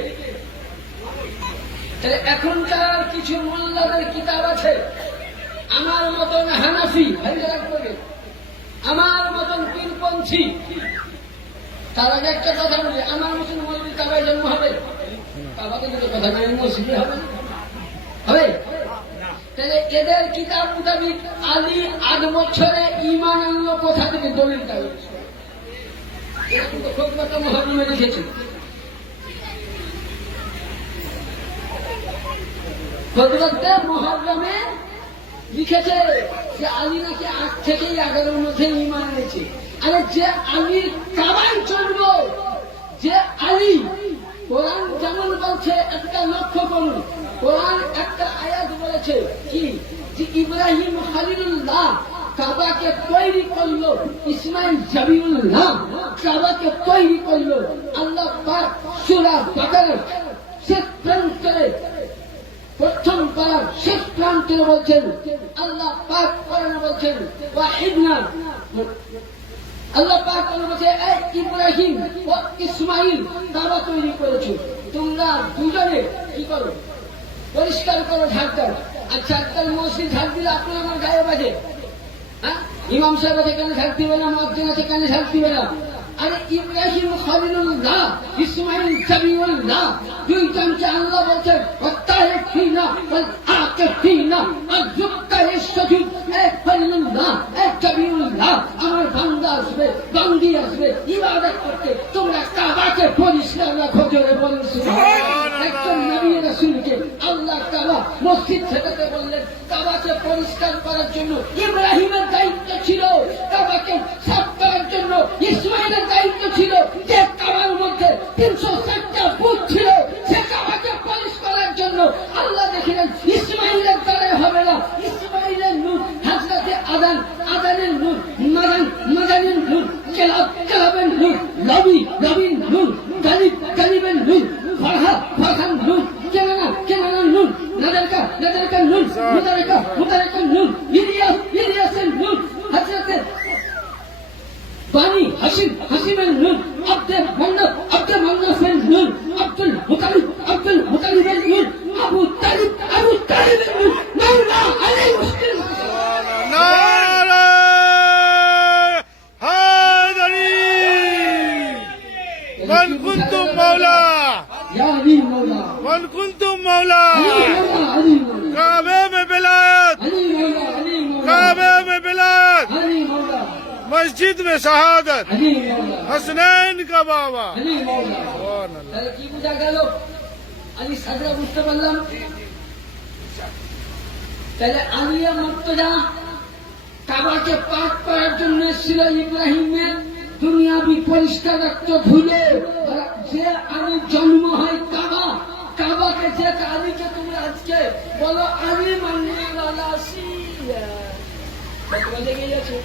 এখনকার কিছু মোল্লাদের কিতাব আছে, আমার মতন হানাফি, আমার মতন পীরপন্থী, তার আগে একটা কথা বলি, আমার মতন মৌলভী কাবায় জন্ম হবে? কাবাতে দুটো কথা নাই, মসজিদে হবে হবে? তাহলে এদের কিতাব মোতাবিক আলী 8 বছরে ঈমান আনলো কোথা থেকে? দলিলটা এরকম তো খোকবাটা মুহররমে লিখেছে। খোকবাটা মুহররমে লিখেছে যে আলী নাকি 8 থেকে 11-এর মধ্যে ঈমান এনেছে। আরে যে আলী কাবায় চলল, যে আলী কোরআন যেমন কোরআন বলছে, একটা লক্ষ্য করুন, কোরআন একটা আয়াত বলেছে কি, যে ইব্রাহিম খলিলুল্লাহ কাবাকে তৈরি করলো, ইসমাইল জবিউল্লাহ কাবাকে তৈরি করলো। আল্লাহ পাক সূরা বাকারার শেষ প্রান্তে, প্রথম পারার শেষ প্রান্তে বলছেন, আল্লাহ পাক কোরআনে বলছেন, ওয়াহিদনা, আল্লাহ পাক কোরআনে বলছে, এই ইব্রাহিম ও ইসমাইল কাবা তৈরি করেছো, তোমরা দুজনে কি করো, পরিষ্কার করো, ঝাড় দাও। আচ্ছা, আজকাল মসজিদ ঝাড় দিলে আপনার আমার গায়ে বাজে, হ্যাঁ? ইমাম সাহেব আছে কেন ঝাড় দিবে না, মুয়াজ্জিন আছে কেন ঝাড় দিবে না? আরে ইব্রাহিম খলিলুল্লাহ, ইসমাইল জবিউল্লাহ, দুইজনকে আল্লাহ বলছেন ওয়াত্তাহিনা ওয়াল আকিফিনা আযুক্কা ইসজুদ, এক খলিলুল্লাহ এক জবিউল্লাহ, আমার বান্দা আসবে, বান্দি আসবে ইবাদত করতে, তোমরা কাবাকে পরিষ্কার রাখো। জোরে বলুন সুবহানাল্লাহ। একজন নবী রাসূলকে আল্লাহ তাআলা মসজিদ ছেড়ে বললেন, কাবাকে পরিষ্কার করার জন্য ইব্রাহিমের দায়িত্ব ছিল, কাবাকে সাফ করার জন্য ইসমাইলের দায়িত্ব ছিল। যে কাবার মধ্যে 360টা ফুট ছিল, সে কাবাকে পরিষ্কার করার জন্য আল্লাহ দেখলেন ইসমাইলের দ্বারা হবে না, ইসমাইলের নূর, হযরতে আদম, আদমের নূর, মাদানের নূর, কেলাবের নূর, নবীর নূর, গালিবের নূর, ফারহান নূর, কেনানার নূর, নাদারকা নূর, মুদারেকার নূর, ইলিয়াসের নূর, হযরতে বানি হাসিমের নূর, আব্দুল মান্নাফের নূর, আব্দুল মুতালিবের নূর, আবু তালিবের নূর, মাওলা আলী মুসলিম। من كنتم مولا یا علی مولا، من كنتم مولا علی مولا، کعبے میں بلاد علی مولا، علی مولا، کعبے میں بلاد علی مولا، مسجد میں شہادت علی مولا، حسنین کا بابا علی مولا। سبحان اللہ তাহলে কি বোঝা গেল? আলী সাদরা বুঝতে পারলাম। তাহলে আলিয়া মুর্তজা কাবাকে পাক করার জন্য ছিল ইব্রাহিমের দুনিয়াবি পরিষ্কার রক্ত ধুলে, যে আলী জন্ম হয় কাবাকে, যে আলীকে তোমরা আজকে বলো আলী মান্নাওয়ালা বলে গিয়েছে,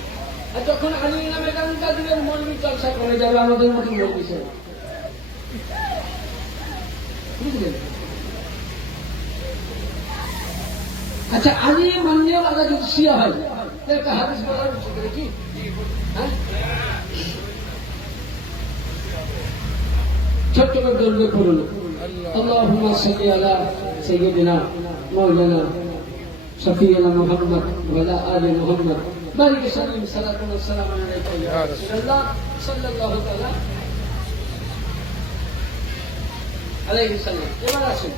আর যখন আলী নামে গানটা দিবেন মৌলবি চর্চা করে যাবে আমাদের মতো মৌলবি সাহেব, বুঝলেন? আচ্ছা, আলী মান্নাওয়ালা যদি শিয়া হয়, একটা হাদিস বলার উচিত কি? হ্যাঁ, ছোট্ট করে দৌড়ে পড়ল, আল্লাহুম্মা সাল্লি আলা সাইয়্যিদিনা মাওলানা শফিঈনা মুহাম্মদ ওয়া আলা আলি মুহাম্মদ বারিক সাল্লিম সালাতু ওয়া সালামু আলাইকা ইয়া রাসূলুল্লাহ সাল্লাল্লাহু তাআলা আলাইহি সাল্লাম। এবার আসুন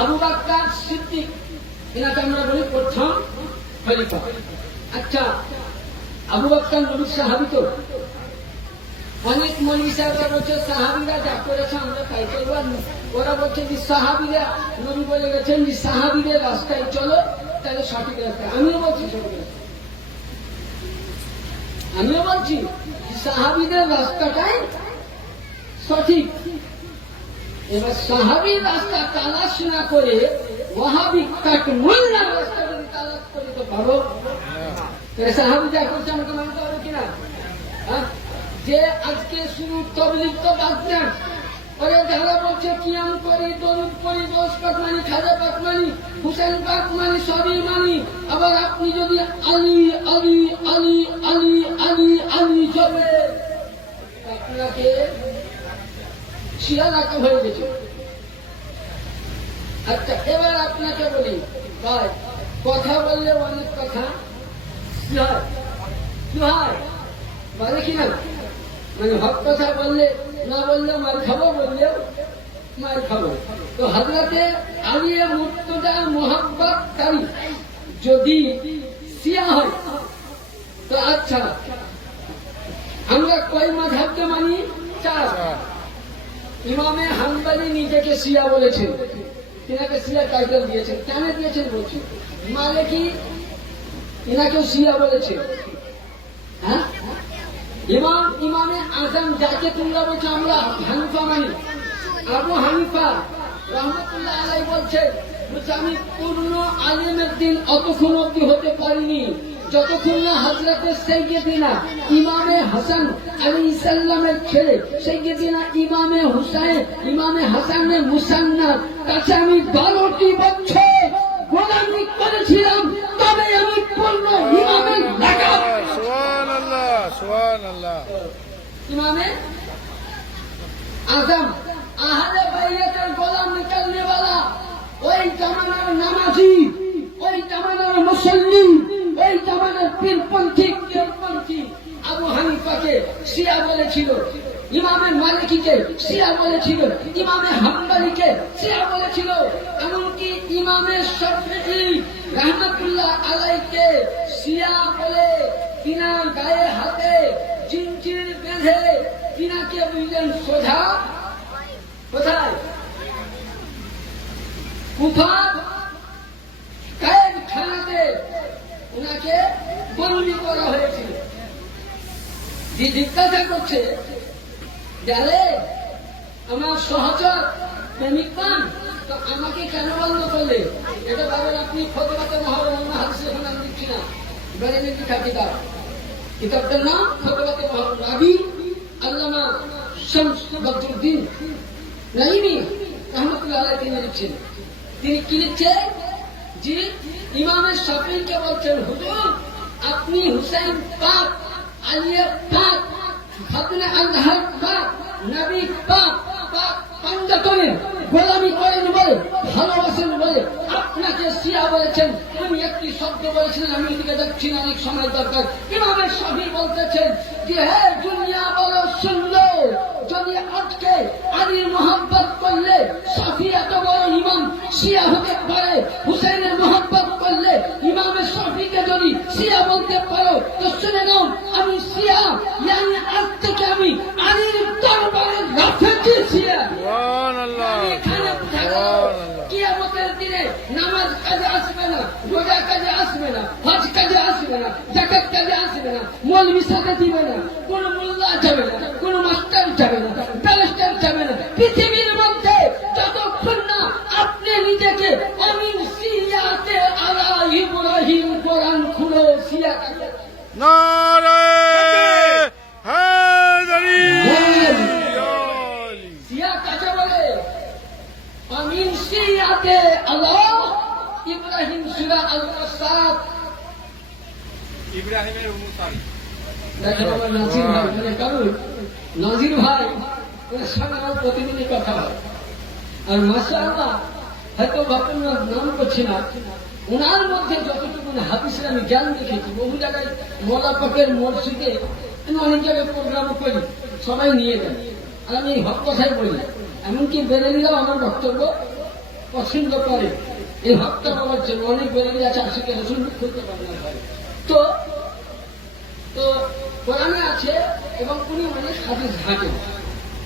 আবু বকর সিদ্দিক, এনাকে আমরা বলি প্রথম খলিফা। আচ্ছা, আবু বকর নবীর সাহাবী তো, অনেক মৌলবি সাহেবরা বলছে সাহাবীরা যা করেছে আমরা তাই করবো, ওরা বলছে যে সাহাবীরা, নবী বলে গেছেন যে সাহাবীদের রাস্তায় চলো, তাহলে সঠিক রাস্তায়। আমিও বলছি সঠিক রাস্তা, আমিও বলছি সাহাবীদের রাস্তাটাই সঠিক। এবার সাহাবীর রাস্তা তালাশ না করে ওয়াহাবি কাটমুল্লার রাস্তা যদি তালাশ করতে পারো, সাহাবী যা করছে আমাকে মানতে হবে কিনা? হ্যাঁ, যে আজকে শুধু তবলিগ তো বাদ দেন, ওরে যারা বলছে কিয়াম করি, দরুদ পড়ি, দোষ পাক মানি, খাজা পাক মানি, হুসেন পাক মানি, সবই মানি, আবার আপনি যদি আলী আলী আলী আলী আলী আলী জবে আপনাকে শিয়া রাখা হয়ে গেছে। আচ্ছা, এবার আপনাকে বলি ভাই, কথা বললে অনেক কথা কি হয়, কি হয় বলে কিনা, মানে হক কথা বললে না বললে মার খাবো, বললেও মার খাবো। তো হযরতে আলী মুর্তজা মোহাব্বতকারী যদি শিয়া হয়, তো আচ্ছা আমরা কয় মাযহাবকে মানি? 4। ইমামে হাম্বলি নিজেকে শিয়া বলেছেন, তিনাকে শিয়া টাইটেল দিয়েছেন। কেন দিয়েছেন বলছি, মালিকি ইনাকে শিয়া বলেছে। হ্যাঁ, ইমামে আজম যাকে তোমরা বলছো আমরা হানিফা মানি, আবু হানিফা রহমতুল্লাহ আলাইহি বলছেন, আমি পূর্ণ আলিমের দিন অতক্ষণ অব্দি হতে পারিনি যতক্ষণ না হযরত সাইয়্যিদিনা ইমামে হাসান আলাইহিস সালামের ছেলে সাইয়্যিদিনা ইমামে হুসাইন ইমামে হাসানের মুসান্নাফ কাছে আমি 12টি বছর গোলামি করেছিলাম, তবে আমি পূর্ণ ইমামের লাকাব সুবহানাল্লাহ সুবহানাল্লাহ इमामे आजम आहले बैयतेर गोलाम निकलने वाला वही जमानार नामाजी वही जमानार मुसल्ली वही जमानार पीरपंथी पीरपंथी আবু হানিফাকে শিয়া বলেছিল, ইমামে মালিকিকে শিয়া বলেছিল, ইমামে হাম্বলিকে শিয়া বলেছিল, এমনকি ইমামে শাফিঈ রাহমাতুল্লাহ আলাইহিকে শিয়া বলে কিনা গায়ে হাতে জিঞ্জির বেঁধে কিনাকে বুঝলেন সোজা কোথায় কুফার কায়েদখানাতে ওনাকে বন্দী করা হয়েছিল। যে জিজ্ঞাসা করছে যারে আমার সহচর প্রেমিক পান তো আমাকে কেন বন্ধ করলে, এটা ভাবেন আপনি ফতোয়াতে মুহাররম হাদিসে এখন আমি দিচ্ছি না, বেরেনে লিখা কিতাব, কিতাবটার নাম ফতোয়াতে মুহাররম, রাবি আল্লামা শামস বদরুদ্দিন নাইমি রহমাতুল্লাহ আলাইহি তিনি লিখছেন। তিনি কি লিখছেন যে ইমামে শাফিঈকে বলছেন, হুজুর আপনি হুসাইন পাক, আলী পাক, খাতুনে আজহার পাক, নবী পাক পাক পান্ডা করে গোলামি করেন বলে ভালোবাসেন বলে আপনাকে শিয়া বলেছেন। আমি একটি শব্দ বলেছিলেন, আমি এদিকে যাচ্ছি না, অনেক সময় দরকার। ইমামে শাফিঈ বলতেছেন যে হে দুনিয়া বলো শুনলো, যদি আজকে আলীর মোহাব্বত করলে শাফিঈ এত বড় ইমাম শিয়া হতে পারে, হুসাইনের মোহাব্বত করলে ইমামে শাফিঈকে যদি শিয়া বলতে পারো তো শুনে নাও আমি শিয়া, yani আজ থেকে আমি আলীর দরবারে রাফেজি শিয়া। সুবহানাল্লাহ সুবহানাল্লাহ কিয়ামতের দিনে নামাজ কাজে আসবে না, রোজা কাজে আসবে না, হজ কাজে আসবে না, যাকাত কাজে আসবে না, মৌলবি সাথে দিবে না, কোন মোল্লা যাবে না, কোন মাস্টার যাবে না, ব্যারিস্টার যাবে না। পৃথিবীর মধ্যে যতক্ষণ না আপনি নিজেকে আমিন শিয়াতে আলা ইব্রাহিম কোরআন খুলো শিয়া কাজে নারে হায়দারি শিয়া কাকে বলে? আমিন শিয়াতে আল্লাহ ইব্রাহিম সূরা আল-কাসাস ইব্রাহিমের অনুসারী। দেখেন আমার নাজির ভাই মানে কারণ নাজির ভাই ওর সঙ্গে আমার প্রতিদিনই কথা হয়। আর মাশাআল্লাহ হয়তো আপনার নাম করছি না, ওনার মধ্যে যতটুকু হাদিসের আমি জ্ঞান দেখেছি, বহু জায়গায় মোল্লা পাকের মসজিদে আমি অনেক জায়গায় প্রোগ্রাম করি, সবাই নিয়ে যান, আর আমি হক কথাই বলি। এমনকি বেরেলিরাও আমার বক্তব্য পছন্দ করে এই হকটা বলার জন্য। অনেক বেরেলি আছে আশিকে রসুল করতে পারে না ভাই। তো তো কোরআনে আছে এবং উনি অনেক হাদিস ঘাটেন,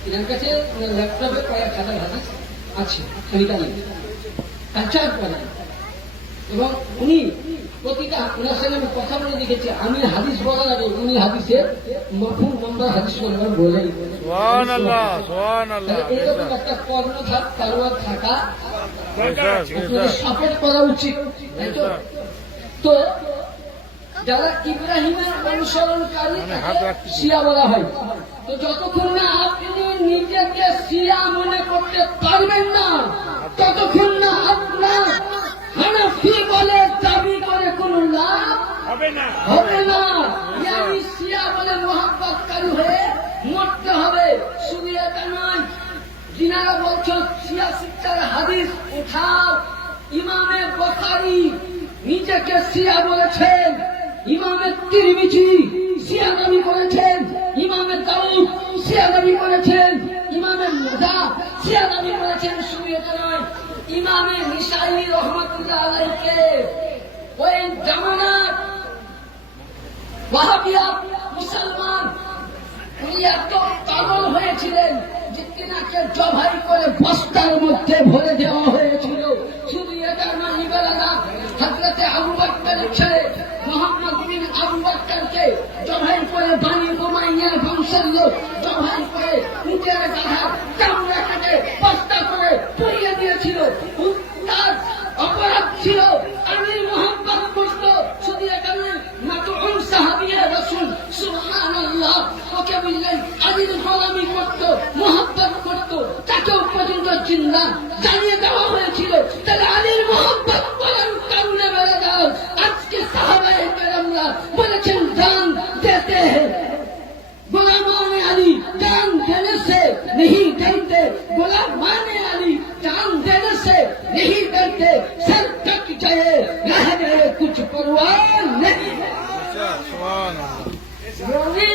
এনার কাছে ল্যাপটপে কয়েক হাজার হাদিস আছে, আমি জানি কালচার করেন এবং উনি প্রতিটা ওনার সঙ্গে আমি কথা বলে দেখেছি। আমি হাদিস বলার আগে উনি হাদিসের মরফুম নম্বর হাদিস বলেই সুবহানাল্লাহ সুবহানাল্লাহ এরকম একটা কর্ণধার তালোয়ার থাকা দরকার সাপোর্ট করা উচিত, তাই তো? তো যারা ইব্রাহিমের অনুসরণকারী তাকে শিয়া বলা হয়। তো যতক্ষণ না আপনি নিজেকে শিয়া মনে করতে পারবেন না ততক্ষণ না আপনার হানাফি বলে দাবি করে কোনো লাভ হবে না হবে না। আমি শিয়া বলে মোহাব্বতকারী হয়ে মরতে হবে। শুধু এটা নয়, যিনারা বলছো শিয়া শিক্ষার হাদিস উঠাও, ইমামে বুখারী নিজেকে শিয়া বলেছেন, ইমামে তিরমিজি শিয়া দাবি করেছেন, ইমামে দাউদ শিয়া দাবি করেছেন, ইমামে মুজা শিয়া দাবি করেছেন। শুধু এটা নয়, ইমামে নিসাই রহমাতুল্লাহ আলাইহিকে ওই জামানার ওয়াহাবিয়া মুসলমান উনি এত পাগল হয়েছিলেন যে তিনাকে জবাই করে বস্তার মধ্যে ভরে দেওয়া হয়েছিল। শুধু এটা নয় ইবারানা, হযরতে আবু বকরের ছেলে মুহাম্মদ বিন আবু বকরকে জবাই করে বানি উমাইয়ার বংশের লোক জবাই করে উটের গাধা চামড়া কেটে বলছেন না, জানিয়ে দেওয়া হয়েছিল তাহলে আলীর মোহাম্মত বলার কারণে বেড়ে দাও। আজকে সাহাবায়ে কেরামরা বলেছেন জান দেতে हैं गुलामान अली, जान देने से नहीं डरते, गुलामान अली जान देने से नहीं डरते, सर कट जाए रह गए कुछ परवाह नहीं। सुभान রবি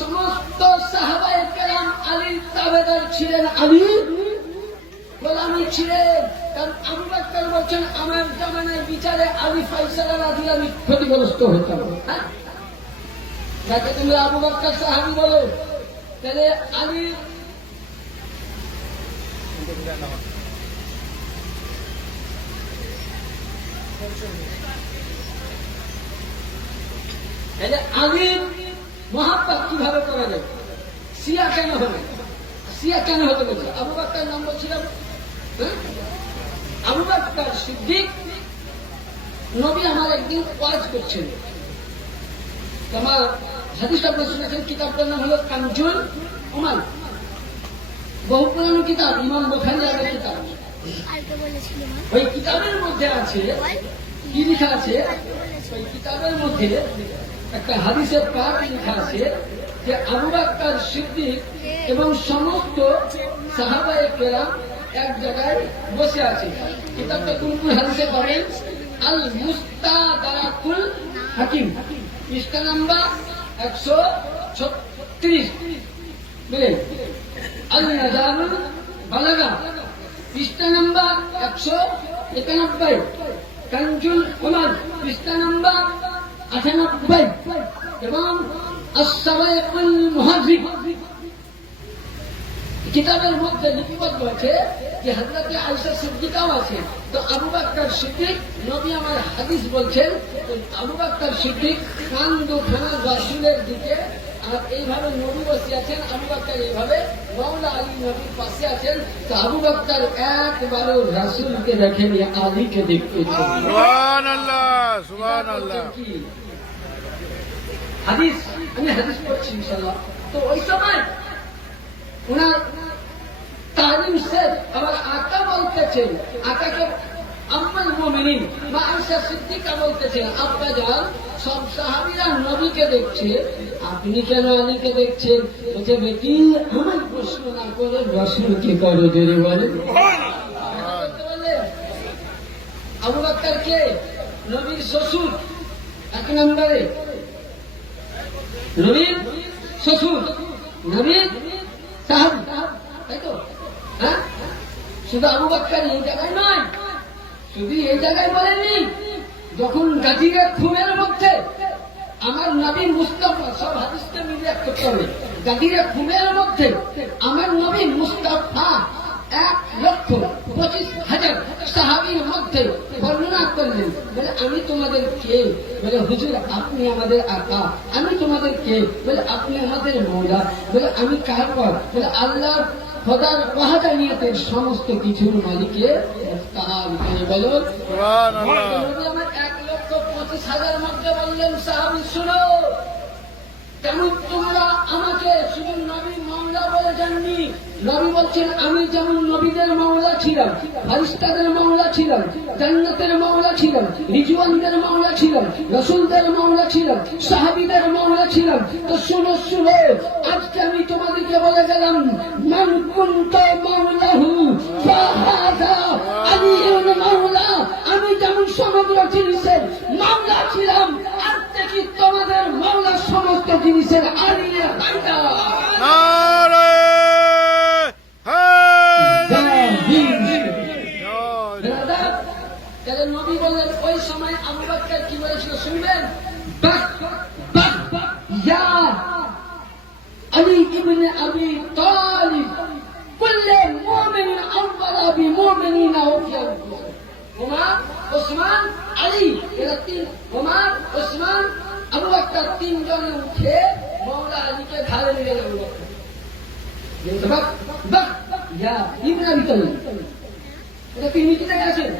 সমস্ত সাহাবায়ে কেরাম আলীর তাবেদার ছিলেন, আলীর গোলামি ছিলেন। কারণ আবু বকর বলছেন আমার জামানায় বিচারে আলী ফয়সালা রাদিয়াল্লাহু আমি ক্ষতিগ্রস্ত হতাম। হ্যাঁ, যাকে তুমি আবু বকর সাহাবী বলো, তাহলে আলী আলীর মহাব্বত কিভাবে করা যায়? শিয়া কেন হবে? শিয়া কেন হতে বলছে? আবু বকর নাম বলছিলাম, আবু বকর সিদ্দিক নবী আমার একদিন ওয়াজ করছেন। আমার হাদিস আপনারা শুনেছেন, কিতাবটার নাম হলো কানজুল উমাল, বহু পুরানো কিতাব, ইমাম বুখারী এর কিতাব। ওই কিতাবের মধ্যে আছে কি লেখা আছে? ওই কিতাবের মধ্যে একটা হাদিসের পাঠ লেখা আছে যে আবু বকর সিদ্দিক এবং সমস্ত সাহাবায়ে কেরাম এক জায়গায় বসে আছে। কিতাবটা কোন কোন হাদিসে পাবেন? আল মুস্তাদরাকুল হাকিম, পৃষ্ঠা নাম্বার 136, বুঝলেন? আল নাজামুল বালাগা, পৃষ্ঠা নাম্বার 191, কানজুল উমাল, পৃষ্ঠা নাম্বার 98, এবং আস-সাওয়াইকুল মুহাজিব কিতাবের মধ্যে লিপিবদ্ধ আছে যে হযরত আয়েশা সিদ্দিকাও আছে। তো আবু বকর সিদ্দিক নবী আমার হাদিস বলছেন, আবু বকর সিদ্দিক কান দুখানা রাসূলের দিকে, আর এইভাবে নবী বসে আছেন, আবু বকর এইভাবে মাওলা আলী নবীর পাশে আছেন। তো আবু বকর একবারও রাসূলকে দেখেনি, আলীকে দেখতেছেন। সুবহানাল্লাহ। হাদিস আমি হাদিস পড়ছি ইনশাআল্লাহ। তো ওই সময় ওনার তালিম সে আমার আকা বলতেছেন, আকাকে আম্মাল মুমিনিন মা আয়েশা সিদ্দিকা বলতেছেন, আব্বা জান সব সাহাবীরা নবীকে দেখছে, আপনি কেন আলীকে দেখছেন? বলছে বেটি আমার প্রশ্ন না করে রাসূলকে করো, জোরে বলেন। আবু বকর কে? নবীর শ্বশুর, এক নম্বরে নবীর শ্বশুর, নবীর সাহাবী, তাই তো? হ্যাঁ, শুধু আবু বকর এই জায়গায় নয়, শুধু এই জায়গায় বলেননি, যখন গাজীরা খুনের মধ্যে আমার নবী মুস্তাফা, সব হাদিসকে মিলিয়ে করতে হবে, গাজীরা খুনের মধ্যে আমার নবী মুস্তাফা 1,25,000 সাহাবীর মধ্যে বর্ণনা করলেন। বলে আমি তোমাদের কে? বলে হুজুর আপনি আমাদের আকা। আমি তোমাদের কে? বলে আপনি আমাদের মওলা। বলে আমি কার পর? বলে আল্লাহর খোদার ওয়াহদানিয়তের সমস্ত কিছুর মালিকের মুস্তাহাব করে। বলো সুবহানাল্লাহ। নবী আমার 1,25,000 মধ্যে বললেন সাহাবী শুনো, কেমন তোমরা আমাকে শুধু নবী মাওলা বলে জাননি? নবী বলছেন আমি যেমন নবীদের মাওলা ছিলাম, ফেরেশতাদের মাওলা ছিলাম, জান্নাতের মাওলা ছিলাম, রিজওয়ানদের মাওলা ছিলাম, রাসূলদের মাওলা ছিলাম, সাহাবীদের মাওলা ছিলাম। তো শুনো শুনো, আজকে আমি তোমাদেরকে বলে গেলাম মান কুনতা মাওলাহু ফাহাদা আলিউন মাওলা। আমি যেমন সমগ্র জিনিসের মাওলা ছিলাম, আজ থেকে তোমাদের মাওলা সমস্ত জিনিসের আলিয়া বাইদা। নবী বলেন ওই সময় আবু বকর কি বলেছিল শুনবেন? ইয়া আলী ইবনে আবি তালিব কুল্লু মুমিনিন আওলা বিমুমিনিনা ওয়া ওমর, ওসমান, আলী, এরা তিন, ওমর, ওসমান, আবু বকর তিনজনে উঠে মাওলা আলীকে ঘাড়ে নিয়ে গেল। ইয়া ইবনে আবি তালিব, এটা কি নীতিতে গেছেন?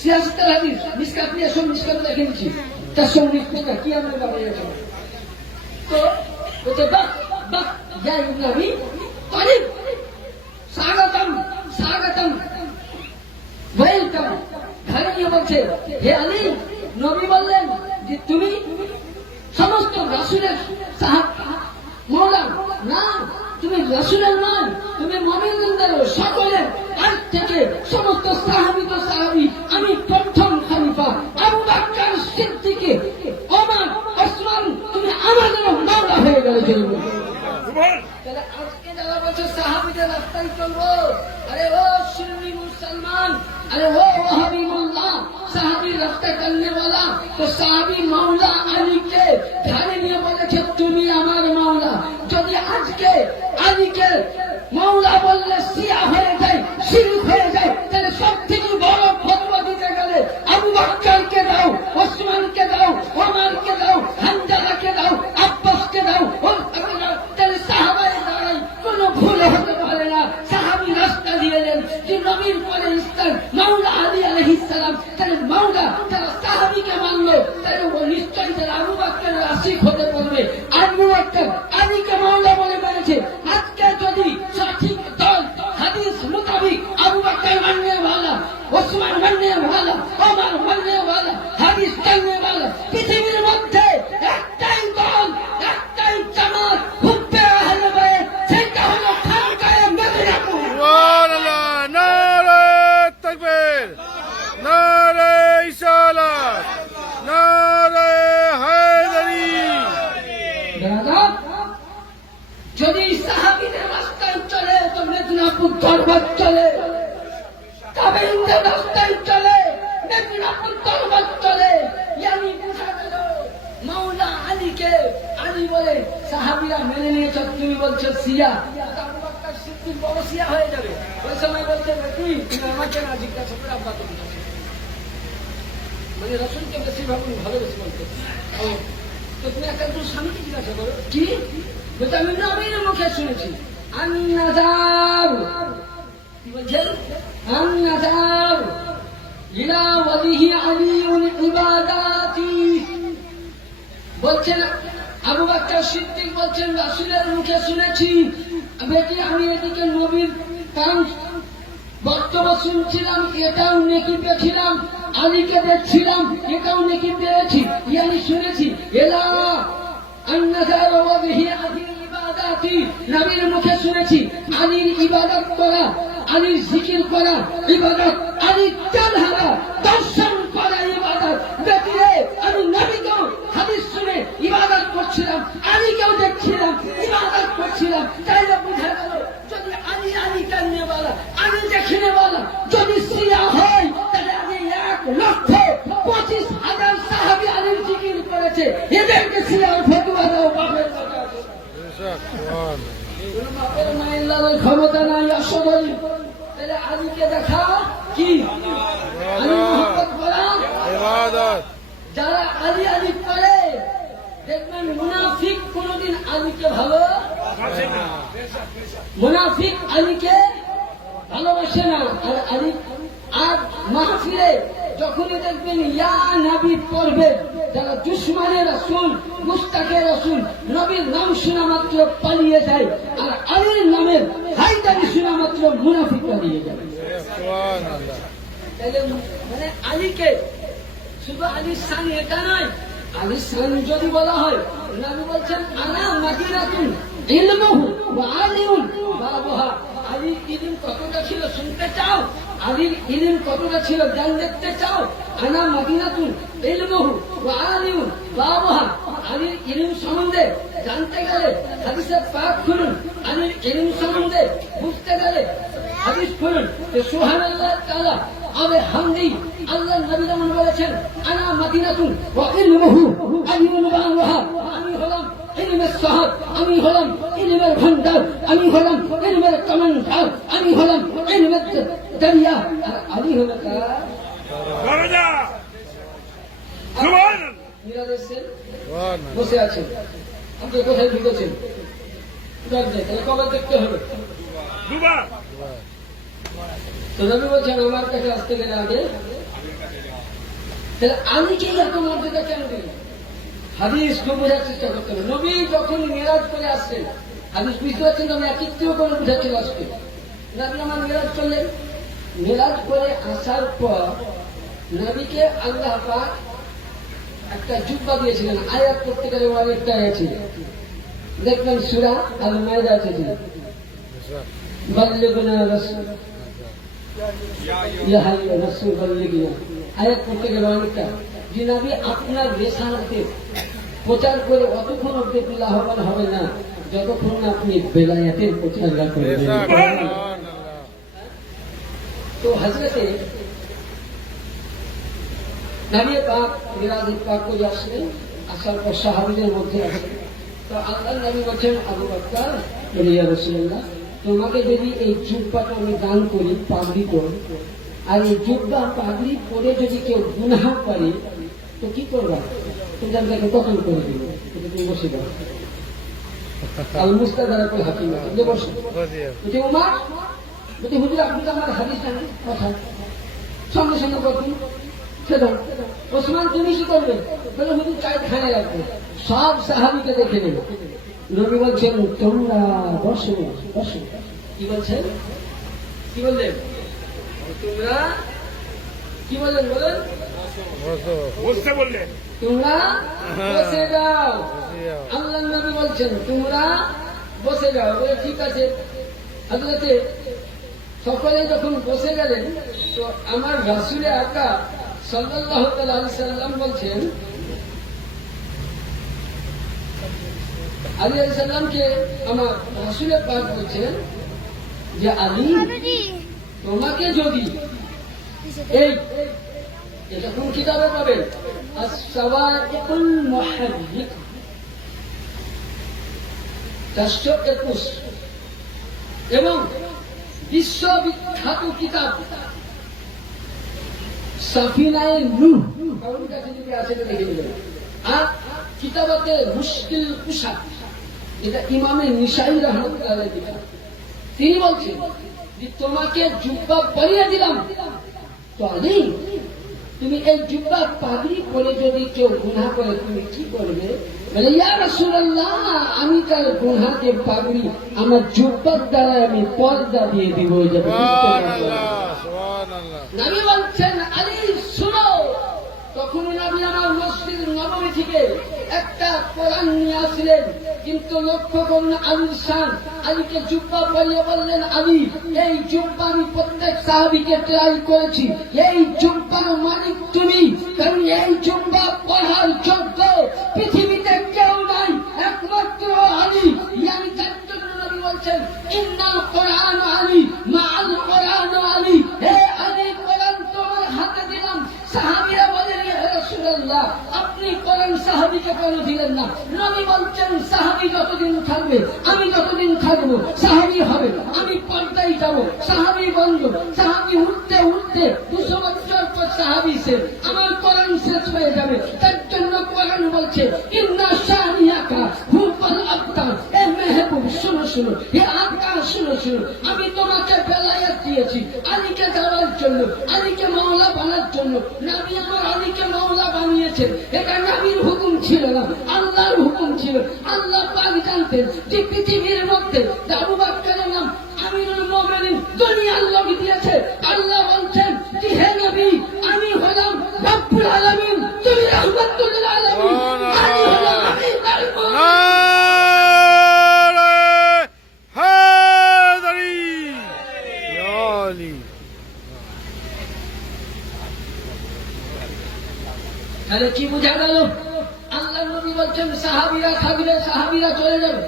সিয়াসতের হাদিস মিসকাত নিয়ে সব মিসকাত দেখে নিচ্ছি, 419 পৃষ্ঠা কি আমরা বাবা গেছে। তো বলছে ইয়া ইবনে আবি তালিব স্বাগতম বলছে, হে আলী, নবী বললেন যে তুমি সমস্ত রাসূলের মওলা না, তুমি রাসূলের নয়, তুমি মুমিনদেরও সকলের। আজ থেকে সমস্ত সাহাবী তো সাহাবী, আমি প্রথম খলিফা আবু বকর সিদ্দিক, ওমর, ওসমান, তুমি আমাদেরও মওলা হয়ে গেলে চলবে। তাহলে আজকে যারা বলছে সাহাবীদের রাস্তায় চলবো, আরে ও সুন্নি মুসলমান, अरे वो हबीबुल्लाह साहबी रास्ता करने वाला तो साहबी मौला अली के ধারে নিয়ে বলেছে তুমি আমার মাওলা। যদি আজকে আলীকে মাওলা বললে শিয়া হয়ে যায়, শিরক হয়ে যায়, তাহলে সব থেকে বড় ফতোয়া দিতে গেলে আবু বকরকে দাও, ওসমানকে দাও, ওমরকে দাও, হামজাকে দাও, আব্বাসকে দাও, তাহলে সাহাবায়ে দাঁড়াই কোনো ভুল হতে পারে না। সাহাবী রাস্তা দিলেন যে নবীর পরে ইসলাম মাওলা আলী আলাইহিস সালাম, তাহলে মাওলা তারা সাহাবীকে মানলো, তাহলে ও নিশ্চয়ই তারা আবু বকরের আশিক হতে পারবে। আবু বকর আলীকে মাওলা বলে বলেছে। আজকে যদি সঠিক দল হাদিস মোতাবিক আবু বকর মাননে वाला, ওসমান মাননে वाला, ওমর মাননে वाला, হাদিস জাননে वाला পৃথিবীর মধ্যে একটাই দল, একটাই জামাত, হুব্বে আহলে বাইত, সেটা হলো খানকায়ে মদিনাতুল। সুবহানাল্লাহ, নারে তাকবীর, নারে ইসালাত, নারে হায়দারি। যদি সাহাবীদের রাস্তায় চলে তো মেদিনীপুর দরবার চলে, তাবেঈনদের রাস্তায় চলে মেদিনীপুর দরবার চলে। ইয়ানি বুঝা গেল মাওলা আলীকে আলী বলে সাহাবীরা মেনে নিয়েছ, তুমি বলছো শিয়া, আবু বকর সিদ্দিক বড় শিয়া হয়ে যাবে। ওই সময় বলছে তুমি আমাকে না জিজ্ঞাসা করে আব্বা তুমি মানে রাসূলকে বেশিরভাগ ভালোবেসে বলতে, তো তুমি একটা স্বামীকে জিজ্ঞাসা করো কি বলতে, আমি নবীর মুখে শুনেছি আন-নাযার, কি বলছেন, আন-নাযার ইলা ওয়াজহি আলিউল ইবাদাতি, বলছেন আবু বকর সিদ্দিক বলছেন রাসূলের মুখে শুনেছি। বেটি আমি এদিকে নবীর কান বক্তব্য শুনছিলাম, এটাও নেকি পেয়েছিলাম, আলীকে দেখছিলাম, এটাও নেকি পেয়েছি, ইয়ানি শুনেছি। এলা আন-নাযার ওয়াজহি আলিউল ইবাদাতি, নবীর মুখে শুনেছি আলীর ইবাদত করা, আলীর জিকির করা ইবাদত, আলীর চালহারা দর্শন করা ইবাদত। দেখলে আমি নবীকেও হাদিস শুনে ইবাদত করছিলাম, আলীকেও দেখছিলাম, ইবাদত করছিলাম। তাইলে বুঝা গেল যদি আলী আলী কান্নে वाला, আলী দেখনে वाला যদি শিয়া হয়, তাহলে আগে 1,25,000 সাহাবী আলীর জিকির করেছে, এদেরকে শিয়ার ফতোয়া দাও বাপের কথা। বাপের মায়ের লালের ক্ষমতা নাই, অসবল। তাহলে আলীকে দেখা কি আলী মোহাম্মদ করা ইবাদত। যারা আলী আলী করে দেখবেন মুনাফিক কোনদিন আলীকে ভালো, মুনাফিক আলীকে ভালোবাসে না। আর আলী আর মাহফিলে যখনই দেখবেন ইয়া নবী পড়বে, যারা দুশমনে রাসূল, মুস্তাকে রাসূল, নবীর নাম শোনা মাত্র পালিয়ে যায়, আর আলীর নামের হায়দারি শোনা মাত্র মুনাফিক পালিয়ে যায়। সুবহানাল্লাহ। তাহলে মানে আলীকে শুধু আলীর শান এটা নয়, আলীর শান যদি বলা হয়, নবী বলছেন আনা মাদিনাতুন ইলমুহু ওয়া আলিউন বাবুহা। আলীর ইলম কতটা ছিল শুনতে চাও? আলীর ইলম কতটা ছিল জ্ঞান দেখতে চাও? আনা মাদিনাতুন ইলমুহু ওয়া আলিউন বাবুহা। আলীর ইলম সম্বন্ধে জানতে গেলে হাদিসে পাক খুলুন, আলীর ইলম সম্বন্ধে বুঝতে গেলে হাদিস খুলুন। সুবহানাল্লাহ তাআলা আবে হামদি, আল্লাহ নবী যেমন বলেছেন আনা মাদিনাতুন ওয়া ইলমুহু আলিউন বাবুহা, আমি হলাম ইলমের সাহাব, আমি হলাম ইলমের ভান্ডার, আমি হলাম ইলমের কমান্ডার, আমি হলাম ইলমের দরিয়া। আর আলী হলো কার? বসে আছেন, আপনি কোথায় ঢুকেছেন? কবে দেখতে হবে? তো নবী বলছেন আমার কাছে আসতে গেলে আগে তাহলে আমি কি এত মর্যাদা কেন দিই? হাদিস খুব বোঝার চেষ্টা করতে হবে। নবী যখন মেরাজ করে আসছেন, হাদিস বুঝতে পারছেন তো, আমি একত্রিত করে বুঝাচ্ছি আসবে। নবী আমার মেরাজ করলেন, মেরাজ করে আসার পর নবীকে আল্লাহ পাক একটা জুব্বা দিয়েছিলেন, আয়াত করতে গেলে অনেকটা আছে, দেখবেন সূরা আল মাইদা আছে, বাল্লিগনা রাসূল ইয়া হাইয়্যা রাসূল বাল্লিগনা, আয়াত করতে গেলে অনেকটা। যে নবী আপনার রিসালাতে প্রচার করে অতক্ষণ অব্দি লাভবান হবে না যতক্ষণ না আপনি বেলায়েতের প্রচার করবেন। তো হযরতে নবী পাক মিরাজ পাক করে আসলেন, আসার পর সাহাবীদের মধ্যে আসলেন। তো আল্লাহ নবী বলেন, আবু বকর ইয়া রাসূলুল্লাহ, তোমাকে যদি এই জুব্বাটা আমি দান করি, পাগড়ি করে, আর এই জুব্বা পাগড়ি পরে যদি কেউ গুনাহ করে তো কি করবা? তুমি তাকে কখন করে দিবে? তুমি বসে দাও। আল মুস্তাদরাক আল হাকিম যে বসে যে উমর যদি হুজুর আপনি তো আমার হাদিস জানেন কথা সঙ্গে সঙ্গে বলুন সেটা ওসমান তুমি কি করবে? বলে হুজুর চাই খানে রাখবে। সব সাহাবীকে দেখে নেবে। নবী বলছেন তোমরা বসো বসো। কি বলছেন? কি বললেন? তোমরা কি বললেন? বলেন বসতে বললেন, তোমরা বসে যাও। আল্লাহ নবী বলছেন তোমরা বসে যাও। বলে ঠিক আছে। হযরতে সকলে যখন বসে গেলেন তো আমার রাসূলে আকা সাল্লাল্লাহু আলাইহি সাল্লাম বলছেন আলী আলাইহিস সালামকে, আমার রাসূলে পাক বলছেন যে আলী তোমাকে যদি এই এটা কোন কিতাবে পাবেন? আস-সাওয়াইকুল মুহাররিক 421 এবং বিশ্ববিখ্যাত কিতাব সাফিনায়ে নূহ, কারণ কাছে যদি আছে তো দেখে নেবেন। আর কিতাবাতে মুশকিল কুশা, এটা ইমামে নিসাই রাহমাতুল্লাহ আলাইহি কিতাব। তিনি বলছেন যে তোমাকে জুব্বা পরিয়ে দিলাম, তো আলী তুমি এই জুব্বা পাগড়ি পরে যদি কেউ গুনাহ করে তুমি কি করবে? বলে ইয়া রাসূলুল্লাহ, আমি তার গুনাহকে পাগড়ি আমার জুব্বার দ্বারা আমি পর্দা দিয়ে দিব। নবী বলছেন আলী শুনো। তখন নবী আমার মসজিদ নববী থেকে একটা কোরআন নিয়ে আসলেন, কিন্তু লক্ষ্য করুন আলীর শান। আলীকে জুব্বা পরিয়ে বললেন আলী এই জুব্বা আমি প্রত্যেক সাহাবীকে ট্রাই করেছি, এই জুব্বার মালিক তুমি, কারণ এই জুব্বা পড়ার যোগ্য পৃথিবীতে কেউ নাই, একমাত্র আলী। ইয়ানি তার জন্য নবী বলছেন ইন্নাল কোরআন আলী মাআল কোরআন আলী, হে আলী কোরআন তোমার হাতে দিলাম। সাহাবীরা বলেন ইয়া রাসূলুল্লাহ আপনি কোরআন সাহাবীকে কেন দিলেন না? নবী বলছেন সাহাবী যতদিন থাকবে আমি যতদিন থাকবো সাহাবী হবে, আমি পর্দায় যাব, সাহাবী বন্ধ, সাহাবী উঠতে উঠতে 200 বছর পর সাহাবী শেষ, আমার কোরআন শেষ হয়ে যাবে। তার জন্য কোরআন বলছে ইন্না শানিয়াকা হুয়াল আবতার, এ মেহবুব শুনো শুনো, হে আকা শুনো শুনো, আমি তোমাকে বেলায়েত দিয়েছি আলীকে যাওয়ার জন্য, আলীকে মাওলা বানার জন্য। নবী আমার আলীকে মাওলা বানিয়েছেন, এটা নবীর হুকুম ছিল না, আল্লাহর হুকুম ছিল। আল্লাহ পাক জানতেন যে পৃথিবীর মধ্যে আবু বকরের নাম আমিরুল মুমিনিন দুনিয়ার লোক দিয়েছে। আল্লাহ বলছেন যে হে নবী আমি হলাম রব্বুল আলামিন, তুমি রাহমাতুল লিল আলামিন, আমি হলাম আমিরুল মুমিনিন। তাহলে কি বোঝা গেল? আল্লাহ নবী বলছেন সাহাবীরা থাকবে, সাহাবীরা চলে যাবে।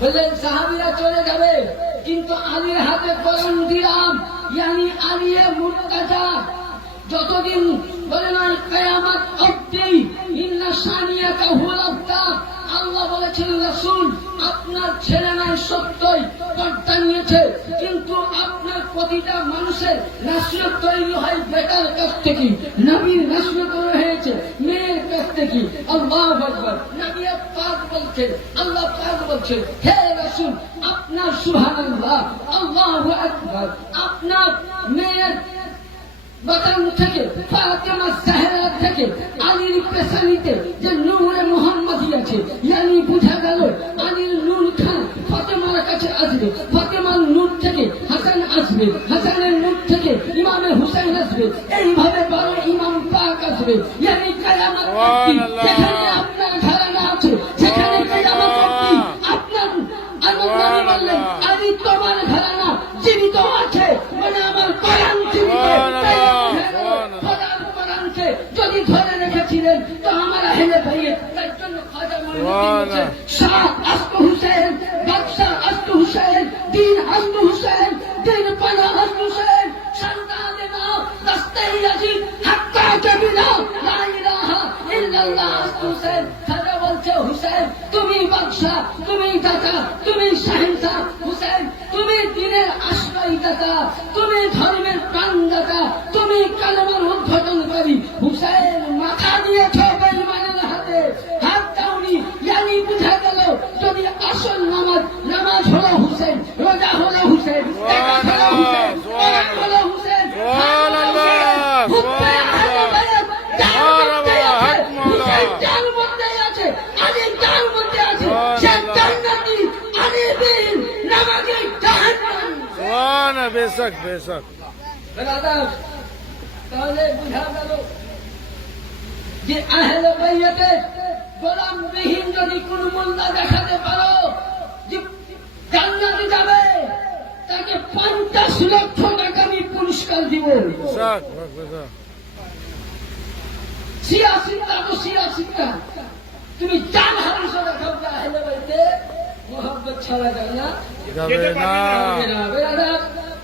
বললেন সাহাবীরা চলে যাবে, কিন্তু আলীর হাতে কোরআন দিলাম, ইয়ানি আলিয়ে মুর্তাজা যতদিন বলে নাই কিয়ামত অবধি ইন্না শানিয়াকা হুয়াল আবতার। আল্লাহ বলেছেন রাসূল আপনার ছেলে নাই সত্যই পর্দা নিয়েছে, কিন্তু আপনার প্রতিটা মানুষের নাসিহত তৈরি হয় বেটার কাছ থেকে, নবীর নাসিহত হয়েছে মেয়ের কাছ থেকে। আল্লাহু আকবার। নবী পাক বলছেন, আল্লাহ পাক বলছেন হে রাসূল আপনার সুবহানাল্লাহ আল্লাহু আকবার, আপনার মেয়ের বাতান থেকে ফাতেমা জাহরা থেকে আলীর পেছানিতে যে নূরে মুহাম্মদী আছে, ইয়ানি বুঝা গেল আলীর নূর খান ফাতেমার কাছে আসবে, ফাতেমার নূর থেকে হাসান আসবে, হাসানের নূর থেকে ইমামে হুসেন আসবে, এইভাবে 12 ইমাম পাক আসবে। ইয়ানি কিয়ামত অবধি যেখানে আপনার ঘরানা আছে সেখানে কিয়ামত অবধি আপনার আনন্দানি বললেন আলী তোমার ঘরানা জীবিত আছে, মানে আমার কোরআন জীবিত। কোরআনকে যদি ধরে রেখেছিলেন তো আমার আহলে বাইত, তার জন্য খাজা মঈনুদ্দিন বলেছেন শাহ আস্ত হুসেন, বাদশাহ আস্ত হুসেন, দিন আস্ত হুসেন, দিন পানা আস্ত হুসেন, সন্তানে নাও দস্তে ইয়াজিদ হাক্কা কবিনা লা ইলাহা ইল্লাল্লাহ আস্ত হুসেন। খাজা বলছে হুসেন তুমি বাদশাহ, তুমি দাতা, তুমি শাহেনশাহ। হুসেন তুমি দিনের আশ্রয়দাতা, তুমি ধর্মের প্রাণদাতা, তুমি কালেমার উদ্ঘাটনকারী। হুসেন মাথা দিয়েছ বেঈমানের হাতে, হাত দাওনি। ইয়ানি বুঝা গেল যদি আসল নামাজ হলো হুসেন, রোজা হলো হুসেন, যাকাত হলো হুসেন, কোরআন হলো হুসেন, হুব্বে আহলে বাইত যার মধ্যে আছে, হুসেন যার মধ্যে আছে, আলী যার মধ্যে আছে, সে জান্নাতি, আলী বীর নামাজি জাহান্নাম। সুবহানাল্লাহ, বেশক বেশক। বেরাদার, তাহলে বুঝা গেল যে আহলে বাইতে গোলামবিহীন যদি কোন মোল্লা দেখাতে পারো যে জান্নাতে যাবে, তাকে 50 লক্ষ টাকা আমি পুরস্কার দিব। বেশক বেশক। সিয়াসিটা তো সিয়াসিটা, তুমি জান হাদিসে দেখাও যে আহলে বাইতে মোহাব্বত ছাড়া যায় না, যাবে না। বেরাদার,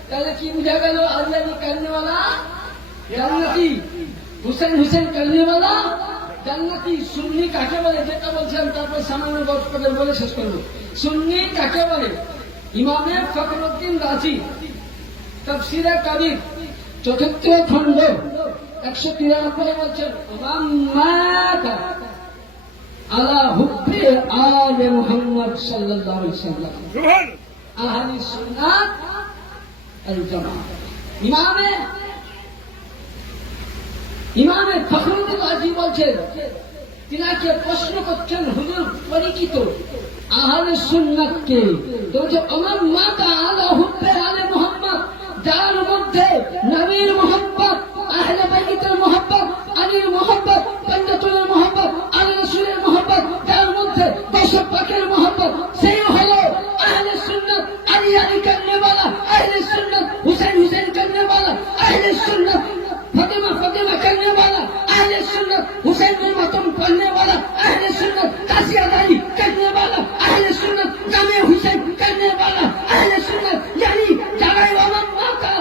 তাহলে কি বুঝা গেল? আল্লাহ করনেওয়ালা জান্নাতি, হুসেন হুসেন করনেওয়ালা জান্নাতি। সুন্নি কাকে বলে যেটা বলছিলাম, তারপর সামান্য গল্প করে বলে শেষ করবো। সুন্নি কাকে বলে? ইমামে ফখরুদ্দিন রাজি তাফসীরে কাবীর ৪র্থ খণ্ড ১৯৩ বলছেন মাতা আলা হুব্বে আলে মুহাম্মদ সাল্লাল্লাহু আলাইহি ওয়াসাল্লাম সুবহান আহলি সুন্নাত আল জামাত। ইমামে ফখরুদ্দিন রাজি বলছেন, তিনাকে প্রশ্ন করছেন হুজুর পরিচিত আহলে সুন্নাত কে? তো যে আমার মাতা আলা হুব্বে আলে মুহাম্মদ, যার মধ্যে নবীর মুহাব্বত, আহলে বাইতের মুহাব্বত, আলীর মুহাব্বত, পঞ্জাতুলের মুহাব্বত, আলী রাসূলের মুহাব্বত, যার মধ্যে দশ পাকের মুহাব্বত, সেই হলো আহলে সুন্নাত। আলী আলী করনে वाला আহলে সুন্নাত, হুসেন হুসেন করনে वाला আহলে সুন্নাত, ফাতেমা ফাতেমা करने वाला अहले सुन्नत, हुसैन बिन मतम पढ़ने वाला अहले सुन्नत, कासिया दाई करने वाला अहले सुन्नत, जामे हुसैन करने वाला अहले सुन्नत। यानी যারাই আমার মাতা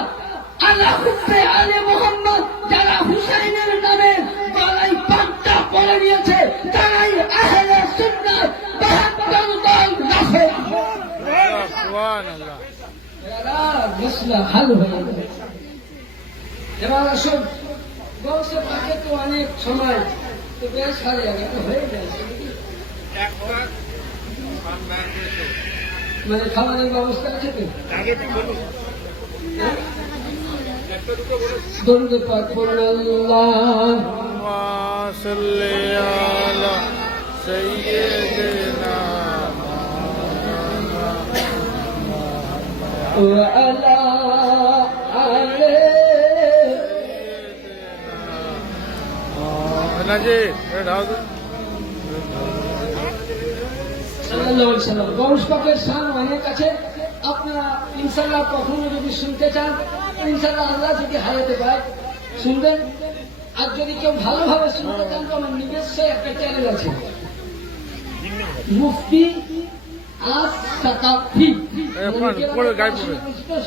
আলা হুব্বে আলে মুহাম্মদ, যারা হুসাইনের নামে গলায় পাগড়ি পরে নিয়েছে, তারাই আহলে সুন্নাত। 72 দল নাফে। সুবহানাল্লাহ। এরা মসলা হাল হয়ে গেল। এবার আসুন, গৌসে পাকে তো অনেক সময় তো বেশ হারে আগে তো হয়ে যায়, মানে খাবারের ব্যবস্থা আছে তো। আগে একটু বলুন, একটা দুটো বলুন। দরুদ পাক পড়ুন আল্লাহুম্মা সাল্লি আলা সাইয়্যিদিনা ওয়া আলা আলে নাজি রাউদ সাল্লাল্লাহু আলাইহি সাল্লাম। গৌস পাকের শান অনেক আছে, আপনারা ইনশাআল্লাহ কখনো যদি শুনতে চান, ইনশাআল্লাহ আল্লাহ যদি হারাতে পায় শুনবেন। আর যদি কেউ ভালোভাবে শুনতে চান তো আমার নিজস্ব একটা চ্যানেল আছে, মুফতি আস সাকাফি।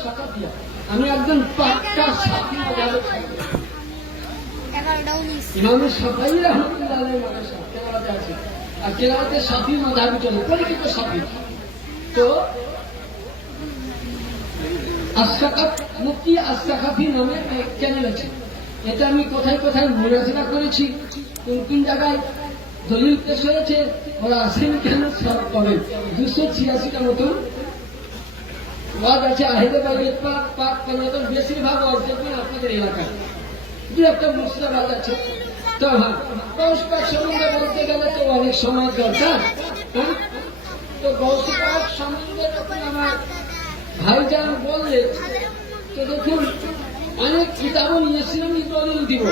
সাকাফিয়া, আমি একজন পাক্কা সাফি মাযহাবের ছাত্র। ইমাম শাফিঈ রাহমাতুল্লাহ আলাইহি মাদ্রাসা কেরালাতে আছে, আর কেরালাতে শাফি মাযহাবে চলে, পরিচিত শাফি। তো আশরাকাত মুফতি আশরাকাফি নামে এক চ্যানেল আছে, এটা আমি কোথায় কোথায় মুরাজনা করেছি, কোন কোন জায়গায় দলিল পেশ হয়েছে, ওরা আসেন কেন সব করে। 286টা মতন ওয়াজ আছে আহলে বাইত পাক পাক পঞ্জাবের বেশিরভাগ ওয়াজ দেখবেন আপনাদের এলাকায়, দু একটা মুর্শিদাবাদ আছে। তো হ্যাঁ, গৌস পাক সম্বন্ধে বলতে গেলে তো অনেক সময় দরকার। হ্যাঁ, তো গৌস পাক সম্বন্ধে যখন আমার ভাইজান বললে, তো দেখুন অনেক কিতাবও নিয়েছিলাম, দলিল দিব।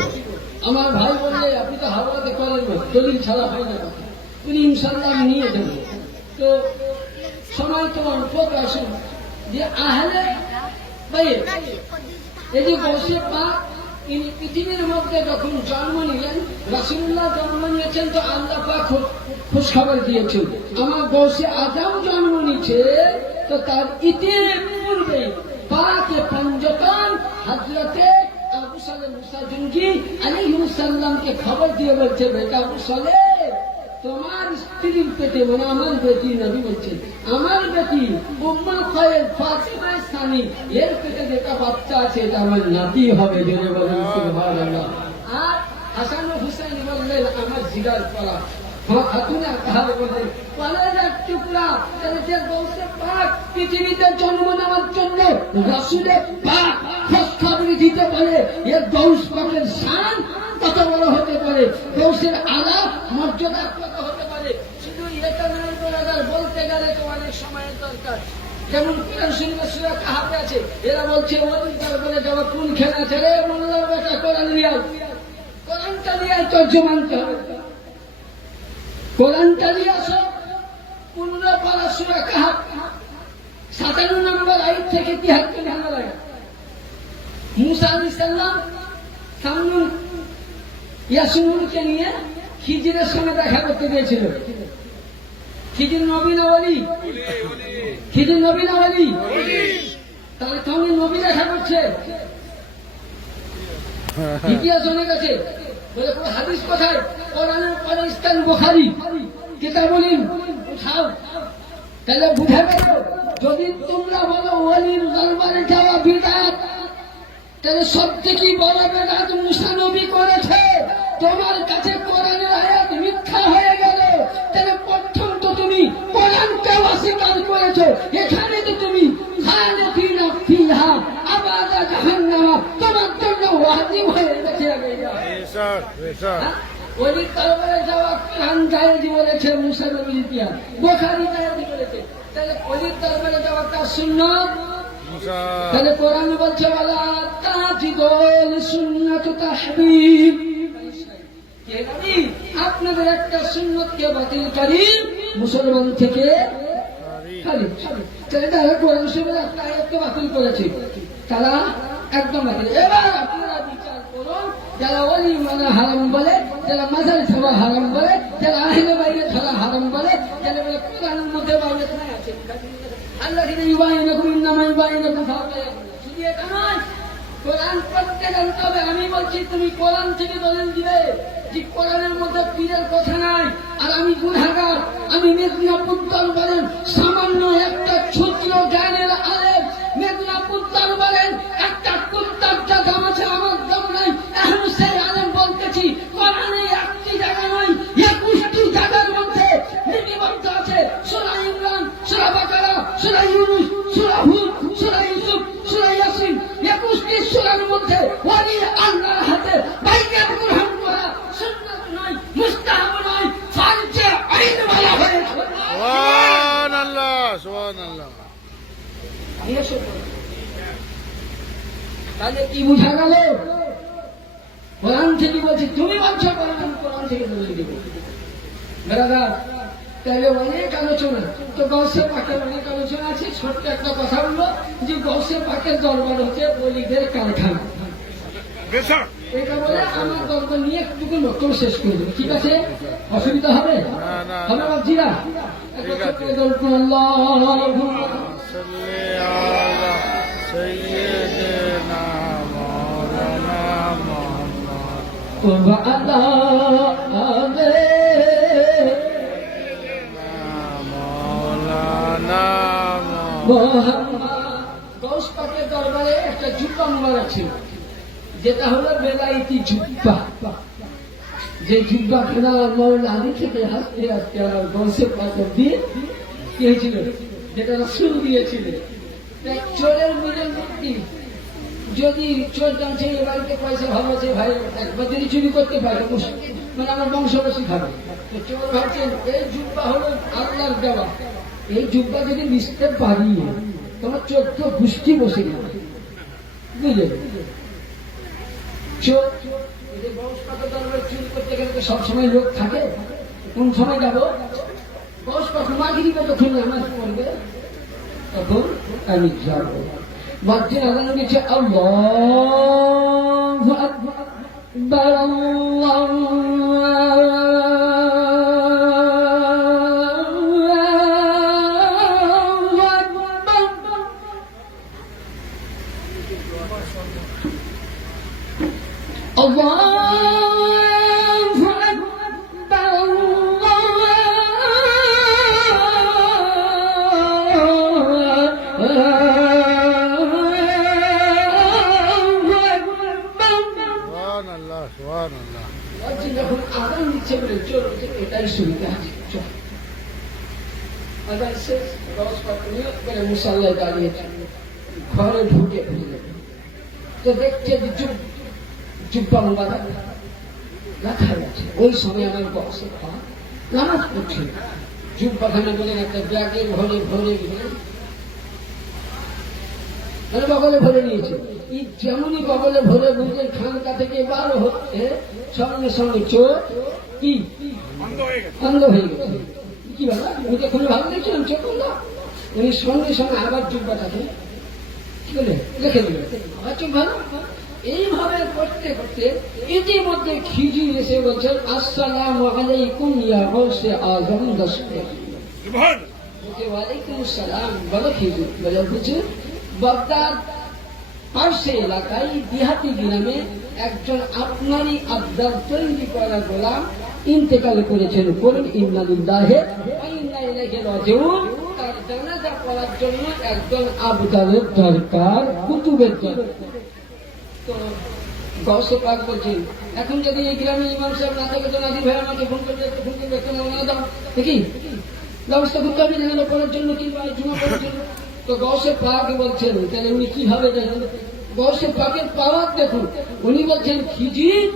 আমার ভাই বললে আপনি তো হাওড়াতে করেন না, দলিল ছাড়া হয় না কথা। তিনি ইনশাল্লাহ আমি নিয়ে দেবো। তো সময় তো অল্প আসুন যে আহলে বাইত, এই যে বসে পাক ইনি পৃথিবীর মধ্যে যখন জন্ম নিলেন, রাসূলুল্লাহ জন্ম নিয়েছেন তো আল্লাহ পাক খোঁজখবর দিয়েছেন। আমার বসে আদম জন্ম নিচ্ছে তো তার ইতিপূর্বে পাকে পঞ্জতন হযরতে আবু সালেহ মুসা জুনকি আলাইহিস সালামকে খবর দিয়ে বলছে, বেটা আবু সালেহ, তোমার স্ত্রীর পেটে, মানে আমার বেটি, নবী বলছেন আমার বেটি উম্মুল খায়র ফাতিমা সানি এর পেটে যেটা বাচ্চা আছে এটা আমার নাতি হবে। জোরে বলুন সুবহানাল্লাহ। আর হাসান ও হুসাইন বললেন আমার জিগার করা। খাতুনা তাহলে বললেন কলেজার টুকরা, তাহলে যে বংশে পাক পৃথিবীতে জন্ম নেওয়ার জন্য রাসূলের পাক খোঁজখবর দিতে পারে, এর বংশ পাকের শান কত বড় হতে পারে, বংশের আলা মর্যাদা কত হতে পারে। শুধু এটা নয় ব্রাদার, বলতে গেলে তো অনেক সময়ের দরকার। যেমন কোরআন শরীফে সূরা কাহাফে আছে, এরা বলছে ওই দরবারে যাওয়া কোন খেলা আছে রে মোল্লার বেটা, কোরআন নিয়ে আয়, কোরআনটা নিয়ে আয়, তর্জমা আনতে হবে, কোরআনটা নিয়ে আসো। 15 পারা সূরা কাহাফ 57 নম্বর আয়াত থেকে 73 ভালো লাগে। মুসা আলাইহিস সালাম সামনে ইয়াসিনকে নিয়ে খিজিরের সঙ্গে দেখা করতে গিয়েছিল। খিজির নবী না ওলি? খিজির নবী না ওলি? তাহলে সঙ্গে নবী দেখা করছে, ইতিহাস অনেক আছে। বলে কোনো হাদিস কোথায়? কোরআনের পরে ইস্তান বুখারী কিতাবুল উঠাও। তাহলে বুঝা গেল, যদি তোমরা বলো ওলির দরবারে যাওয়া বিদআত, তাহলে সব থেকে বড় বেদাত মুসা নবী করেছে। তোমার কাছে কোরআনের আয়াত মিথ্যা হয়ে গেল, তাহলে প্রথম তো তুমি কোরআনকে অস্বীকার করেছো। এখানে তো তুমি খালিদিনা ফিহা আবাদা জাহান্নামা তোমার জন্য ওয়াজিব হয়ে গেছে। ওলির দরবারে যাওয়া কোরআন জায়েজ বলেছে, মুসা নবীর ইতিহাস বুখারী জায়েজ বলেছে। তাহলে ওলির দরবারে যাওয়াটা সুন্নাত। তাহলে কোরআন বলছে ওয়ালা তাজিদুল সুন্নাত তাহবিব, আপনাদের একটা সুন্নতকে বাতিলকারী মুসলমান থেকে খালি। তারা কোরআন শরীফের একটা আয়াতকে বাতিল করেছে, তারা একদম বাতিল। এবার আপনারা বিচার করুন, যারা ওলি মানা হারাম বলে, যারা মাজার ছাড়া হারাম বলে, যারা আহলে বাইরে ছাড়া হারাম বলে, যারা বলে কোরআনের মধ্যে বাইরে আছে আল্লাহ শুধু এটা নয়, কোরআন পড়তে জানতে হবে। আমি বলছি তুমি কোরআন থেকে দলিল দিবে যে কোরআনের মধ্যে পীরের কথা নাই। আর আমি গুনাহগার, আমি মেদিনীপুর দরবারের সামান্য একটা ছোট্ট জ্ঞানের আলেম। মেদিনীপুর দরবারের একটা কুত্তার যা দাম আছে আমার দাম নাই। এখন সেই আলেম বলতেছি কোরআনে একটি জায়গা নয়, 21টি জায়গার মধ্যে লিপিবদ্ধ আছে। সূরা ইমরান, সূরা বাকারা, সূরা ইউনূস, সূরা হুদ, সূরা ইউসুফ, সূরা ইয়াসিন, 21টি সূরার মধ্যে ওলি আল্লাহর হাতে বাইয়াত গ্রহণ করা সুন্নাত নয়, মুস্তাহাব নয়, ফরজে আইন বলা হয়েছে। সুবহানাল্লাহ, সুবহানাল্লাহ। তাহলে কি বুঝা গেল? কোরআন থেকে বলছি, তুমি বলছো কোরআন থেকে দলিল দেব। ব্রাদার, তাহলে অনেক আলোচনা তো গৌসে পাকের অনেক আলোচনা আছে। ছোট্ট একটা কথা বলবো যে গৌসে পাকের দরবার হচ্ছে ওলিদের কারখানা। এটা বলে আমার দরবার নিয়ে একটু নতুন শেষ করে দেবো, ঠিক আছে? অসুবিধা হবে? হবে বাবজিরা? গৌস পাকের দরবারে একটা জুব্বা মোবারক ছিল, যেটা হলো বেলায়েতি জুব্বা। যে জুব্বা খানা মৌলা আলী থেকে হাসতে হাসতে গৌসে পাকের দিয়ে কি হয়েছিল, যেটা রাসূল দিয়েছিলেন। চোরের মিলের মূর্তি, যদি চোর জানছে এ বাড়িতে পয়সা ভালো আছে ভাই, একবার যদি চুরি করতে পারে মানে আমার বংশবাসী খাবে। চোর ভাবছেন এই জুব্বা হলো আল্লাহর দেওয়া, এই জুব্বা যদি মিশতে পারি তোমার 14 গোষ্ঠী বসে গেল, বুঝলে? চোর যদি বংশ পাতা দরবারে চুরি করতে গেলে তো সবসময় লোক থাকে, কোন সময় যাবো? বংশ পাতা মাগিরি যখন নামাজ পড়বে তখন আমি যাবো। মসজিদ আজান দিচ্ছে আল্লাহু আকবার, সুবহানাল্লাহ, সুবহানাল্লাহ। যখন আদান দিচ্ছে বলে চোর এটাই সুবিধা আছে। চল আদান শেষ, করে মুসাল্লায় দাঁড়িয়েছে, ঘরে ঢুকে ফেলে তো দেখছে যে জুব্বা মুবারক রাখা আছে। ওই সময় আমার বসে নামাজ পড়ছে, জুব্বাখানে বলে একটা ব্যাগে ভরে ভরে মানে বগলে ভরে নিয়েছে। যেমনই বগলে ভরে বুঝে খানকা থেকে বার হচ্ছে, সঙ্গে সঙ্গে চোর কি অন্ধ হয়ে গেছে। কি বলা ওকে খুলে ভালো দেখছিলাম চোখ না, উনি সঙ্গে সঙ্গে আবার জুব্বাটাকে কি বলে রেখে দিল, আবার চোখ ভালো। এইভাবে করতে করতে ইতিমধ্যে খিজির এসে বলছেন আসসালামু আলাইকুম ইয়া গাউসে আজম দস্তগীর। ওয়ালাইকুম আসসালাম। বলো খিজির, বলে হুজুর বাগদাদ পার্শ্বে এলাকায় দিহাতি গ্রামে একজন আপনারই আবদার তৈরি করা গোলাম ইন্তেকাল করেছেন, বলুন ইন্না লিল্লাহি ওয়া ইন্না ইলাইহি রাজিউন। তার জানাজা করার জন্য একজন আবদারের দরকার, কুতুবের দরকার। তো গৌসে পাক বলছেন এখন যদি এই গ্রামে ইমাম সাহেব না থাকে তো নাজির ভাই আমাকে ফোন করবে, ফোন করবে, একটু মনে দাও দেখি ব্যবস্থা করতে হবে জানাজা করার জন্য কিংবা জুমা করার জন্য। তো গৌসে পাক বলছেন তাহলে উনি কিভাবে জানেন? গৌসে পাকের পাওয়ার দেখুন। উনি বলছেন খিজির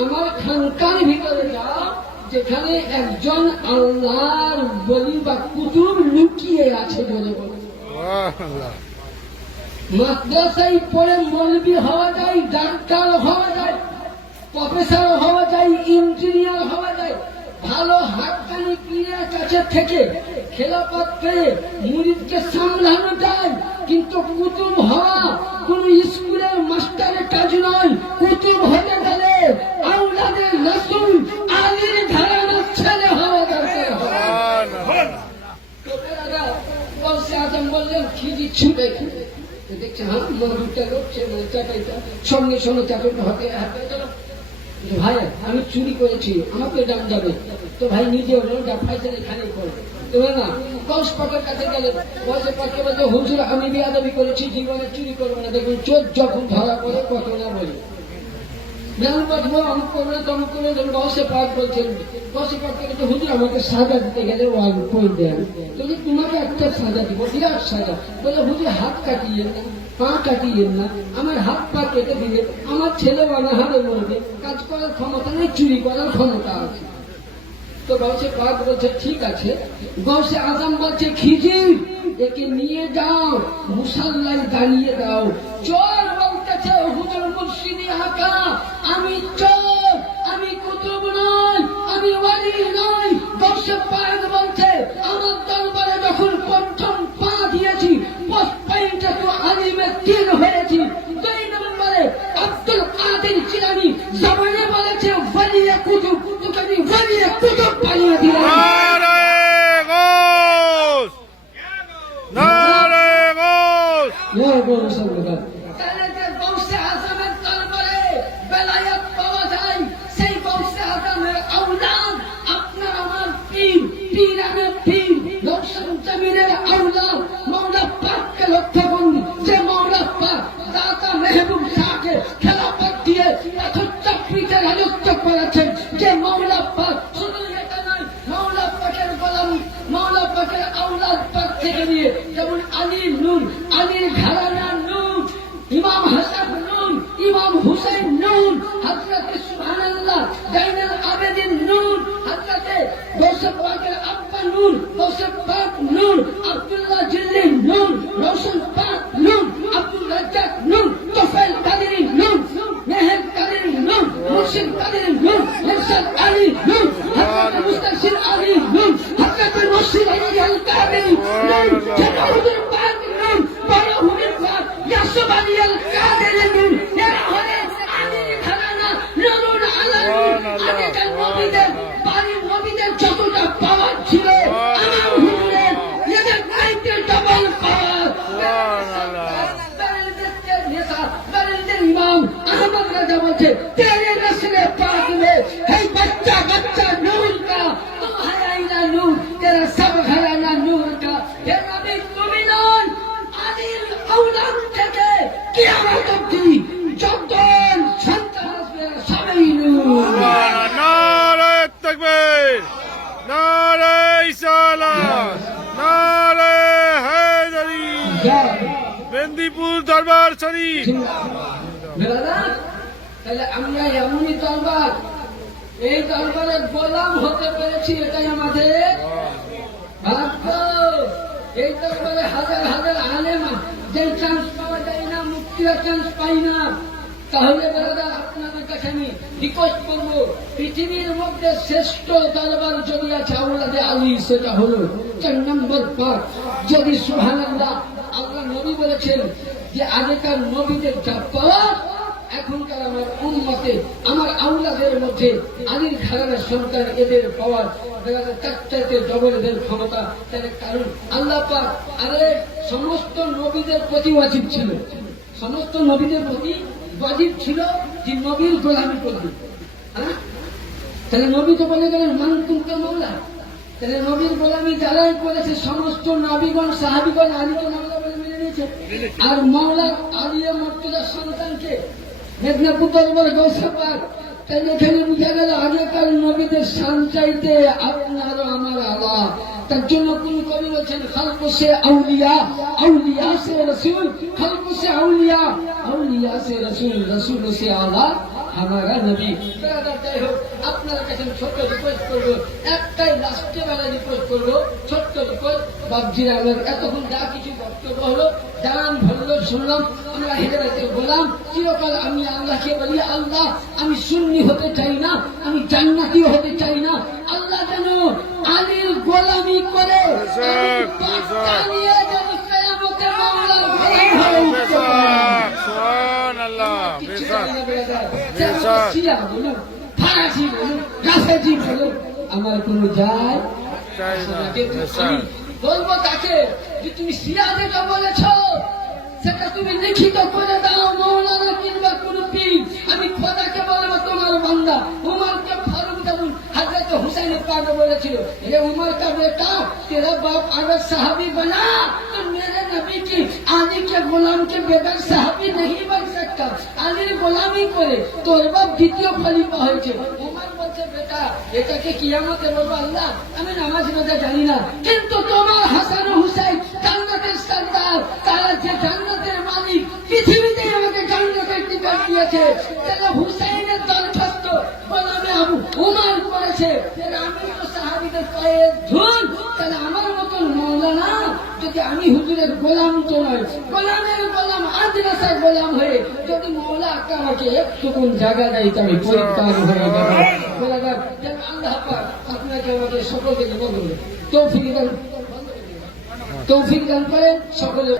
আমার খানকার ভিতরে যাও, যেখানে একজন আল্লাহর বলি বা কুতুব লুকিয়ে আছে বলে বলে। সুবহানাল্লাহ। মাদ্রাসায় পড়ে মৌলবি হওয়া যায়, ডাক্তার হওয়া যায়, প্রফেসর হওয়া যায়, ইঞ্জিনিয়ার হওয়া যায়, ভালো হাক্কানি পীরের কাছে থেকে খেলাফত পেয়ে মুরিদকে সামলানো যায়। কিন্তু কুতুব হওয়া কোন স্কুলের মাস্টারের কাজ নয়। কুতুব হতে গেলে আওলাদের রাসূল আলীর ঘরানার ছেলে হওয়া দরকার। গৌসে আজম বললেন খিজি ছুটে খেলে দেখছে হ্যাঁ মজুরটা লোকছে চাটাইটা সঙ্গে সঙ্গে চাটাইটা হাতে হাতে ভাই আমি চুরি করেছি আমাকে দাম যাবে। তো ভাই নিজে ফাইসাল এখানে করবে না। কৌশ পাকের কাছে গেলে বয়সে পাকে বলছে হুজুর আমি বেয়াদবি করেছি, জীবনে চুরি করবো না। দেখুন চোর যখন ধরা পড়ে কত না বলে জ্ঞান পাঠবো অমুক করবে না তমুক করবে। যখন গৌসে পাক বলছেন, গৌসে পাককে বলছে হুজুর আমাকে সাজা দিতে গেলে ও আমি কই দেন, বলছে তোমাকে একটা সাজা দিব, বিরাট সাজা। বলে হুজুর হাত কাটিয়ে না, পা কাটিয়েন না, আমার হাত পা কেটে দিলে আমার ছেলে অনাহারে মরবে, কাজ করার ক্ষমতা নেই, চুরি করার ক্ষমতা আছে। তো গৌসে পাক বলছে ঠিক আছে। গৌসে আজম বলছে খিজির একে নিয়ে যাও মুসাল্লায় দাঁড়িয়ে দাও। চোর বলতেছে হুজুর মুর্শিদি আকা আমি চোর, আমি কুতুব নই, আমি ওয়ালি নই। গৌসে পাক বলছে আমার দরবারে যখন প্রথম পা দিয়েছি পয়েন্টে তো আলিমে তিন হয়েছি। 2 নম্বরে আব্দুল কাদের জিলানী জবানে বলেছে ওয়ালিয়ে কুতুব, তোকে আমি ওয়ালিয়ে কুতুব বানিয়ে দিলাম। নারে গৌস, নারে গৌস। তাহলে যে গৌসে আজমের দরবারে বেলায়েত পাওয়া যায়, সেই গৌসে আজমের আওলাদ আপনার আমার পীর, পীর আমার পীর রওশন জমিনের আওলাদ মাওলা পাককে লক্ষ্য করুন। যে মাওলা পাক দাতা মেহবুব শাহকে খেলাফত দিয়ে 75টা রাজত্ব করেছেন, যে মাওলা পাক শুধু এটা নয় মাওলা পাকের গোলাম, মাওলা পাকের আওলাদ পাক থেকে নিয়ে যেমন আলীর নূর, আলীর ঘরানার নূর, ইমাম হাসান নূর, ইমাম হুসাইন নূর, হযরতে সুবহানাল্লাহ জাইনুল আবেদিন নূর, হযরতে গৌসে পাকের আব্বা নূর, গৌসে পাক নূর, আব্দুল্লাহ জিল্লি নূর, রওশন পাক बच्चे तेरे नस्ल पाक में है बच्चा बच्चा नूर का तुम्हारा आईना नूर तेरा सब घराना नूर का हे नबी मुमिनान আদিল আওলাদ থেকে কিয়ামত অবধি যত সন্তান আসবে সবাই নূর নারে তাকবীর, নারে ইসালাম, নারে হায়দারি, মেদিনীপুর দরবার শরীফ। বেরাদার তাহলে আমরা এমনই দরবার এই দরবারের গোলাম হতে পেরেছি এটাই আমাদের ভাগ্য। এই দরবারে হাজার হাজার আলেম যে চান্স পাওয়া যায় না, মুক্তিরা চান্স পাই না। তাহলে বেরাদার আপনাদের কাছে আমি রিকোয়েস্ট করবো, পৃথিবীর মধ্যে শ্রেষ্ঠ দরবার যদি আছে আওলাদে আলী, সেটা হলো 4 নম্বর পাক। যদি সুবহানাল্লাহ, আল্লাহ নবী বলেছেন যে আগেকার নবীদের যা পাওয়া এখনকার আমার উম্মতে আমার আওলাদের মধ্যে আলীর ঘরানার সন্তান এদের পাওয়ার চারটাতে ডবল এদের ক্ষমতা। তার কারণ আল্লাহ পাক আরে সমস্ত নবীদের প্রতি ওয়াজিব ছিল, সমস্ত নবীদের প্রতি ওয়াজিব ছিল যে নবীর গোলামি করবে। হ্যাঁ, তাহলে নবী তো বলে গেলেন মান কুনতু মাওলা। তাহলে নবীর গোলামি যারাই করেছে সমস্ত নবীগণ সাহাবীগণ আলীকে মাওলা বলে মেনে নিয়েছে। আর মাওলা আলিয়া মর্তুজার সন্তানকে মেদিনীপুর দরবার গৌসে পাক। তাই এখানে বুঝা গেল আগেকার নবীদের শান চাইতে আপনারও আমার আল্লাহ। তার জন্য কোন কবি বলছেন খালকো সে আউলিয়া, আউলিয়া সে রসুল, খালকো সে আউলিয়া, আউলিয়া সে রসুল, রসুল সে আলা हमारा नबी। যাই হোক, আপনার কাছে ছোট্ট রিকোয়েস্ট করবো, একটাই লাস্টে বেলা রিকোয়েস্ট করবো, ছোট্ট রিকোয়েস্ট। বাবজিরা আমার এতক্ষণ যা কিছু বক্তব্য হলো জান ভালো শুনলাম, আমরা হেদায়েতের গোলাম। চিরকাল আমি আল্লাহকে বলি, আল্লাহ আমি সুন্নি হতে চাই না, আমি জান্নাতি হতে চাই না। আল্লাহ যেন আলীর গোলামি করে নিয়ে যেন কিয়ামতের মাওলার গোলাম হয়ে উঠতে পারে। সুবহানাল্লাহ। শিয়া বলুন, ফারাসি বলুন, গাছেজি বলুন, আমার কোনো যায় বলবো তাকে যে তুমি শিয়া যেটা বলেছ সেটা তুমি লিখিত করে দাও মৌলানা কিংবা কোন পীর। আমি খোদাকে বলবো তোমার বান্দা উমরকে ফারুক যেমন হযরত হুসাইন পাক বলেছিল, হে उमर का बेटा तेरा बाप अगर साहबी बना तो मेरे नबी की आली के गुलाम के बगैर साहबी नहीं बन सकता। আলীর গোলামি করে তোর বাপ দ্বিতীয় খলিফা হয়েছে। উমর বলছে বেটা এটাকে কিয়ামতে বলবো আল্লাহ আমি নামাজ রোজা জানি না, কিন্তু তোমার হাসান ও হুসাইন জান্নাতের সরদার, তারা যে জান্নাতের মালিক, পৃথিবীতে আমাকে জান্নাতের টিকিট দিয়েছে। তাহলে হুসাইনের দরখাস্ত গোলামে আবু উমর করেছে, তাহলে আমি তো সাহাবীদের পায়ে ধুন। তাহলে আমার মতন মৌলানা যদি আমি হুজুরের গোলাম তো নয়, গোলামের গোলাম আদিনাসার গোলাম হয়ে যদি মৌলা আকা আমাকে একটু কোন জায়গা দেয় তো আমি পরিত্যাগ হয়ে যাবো। আল্লাহ পাক আপনাকে আমাকে সকলকে তৌফিক দান করেন সকলে।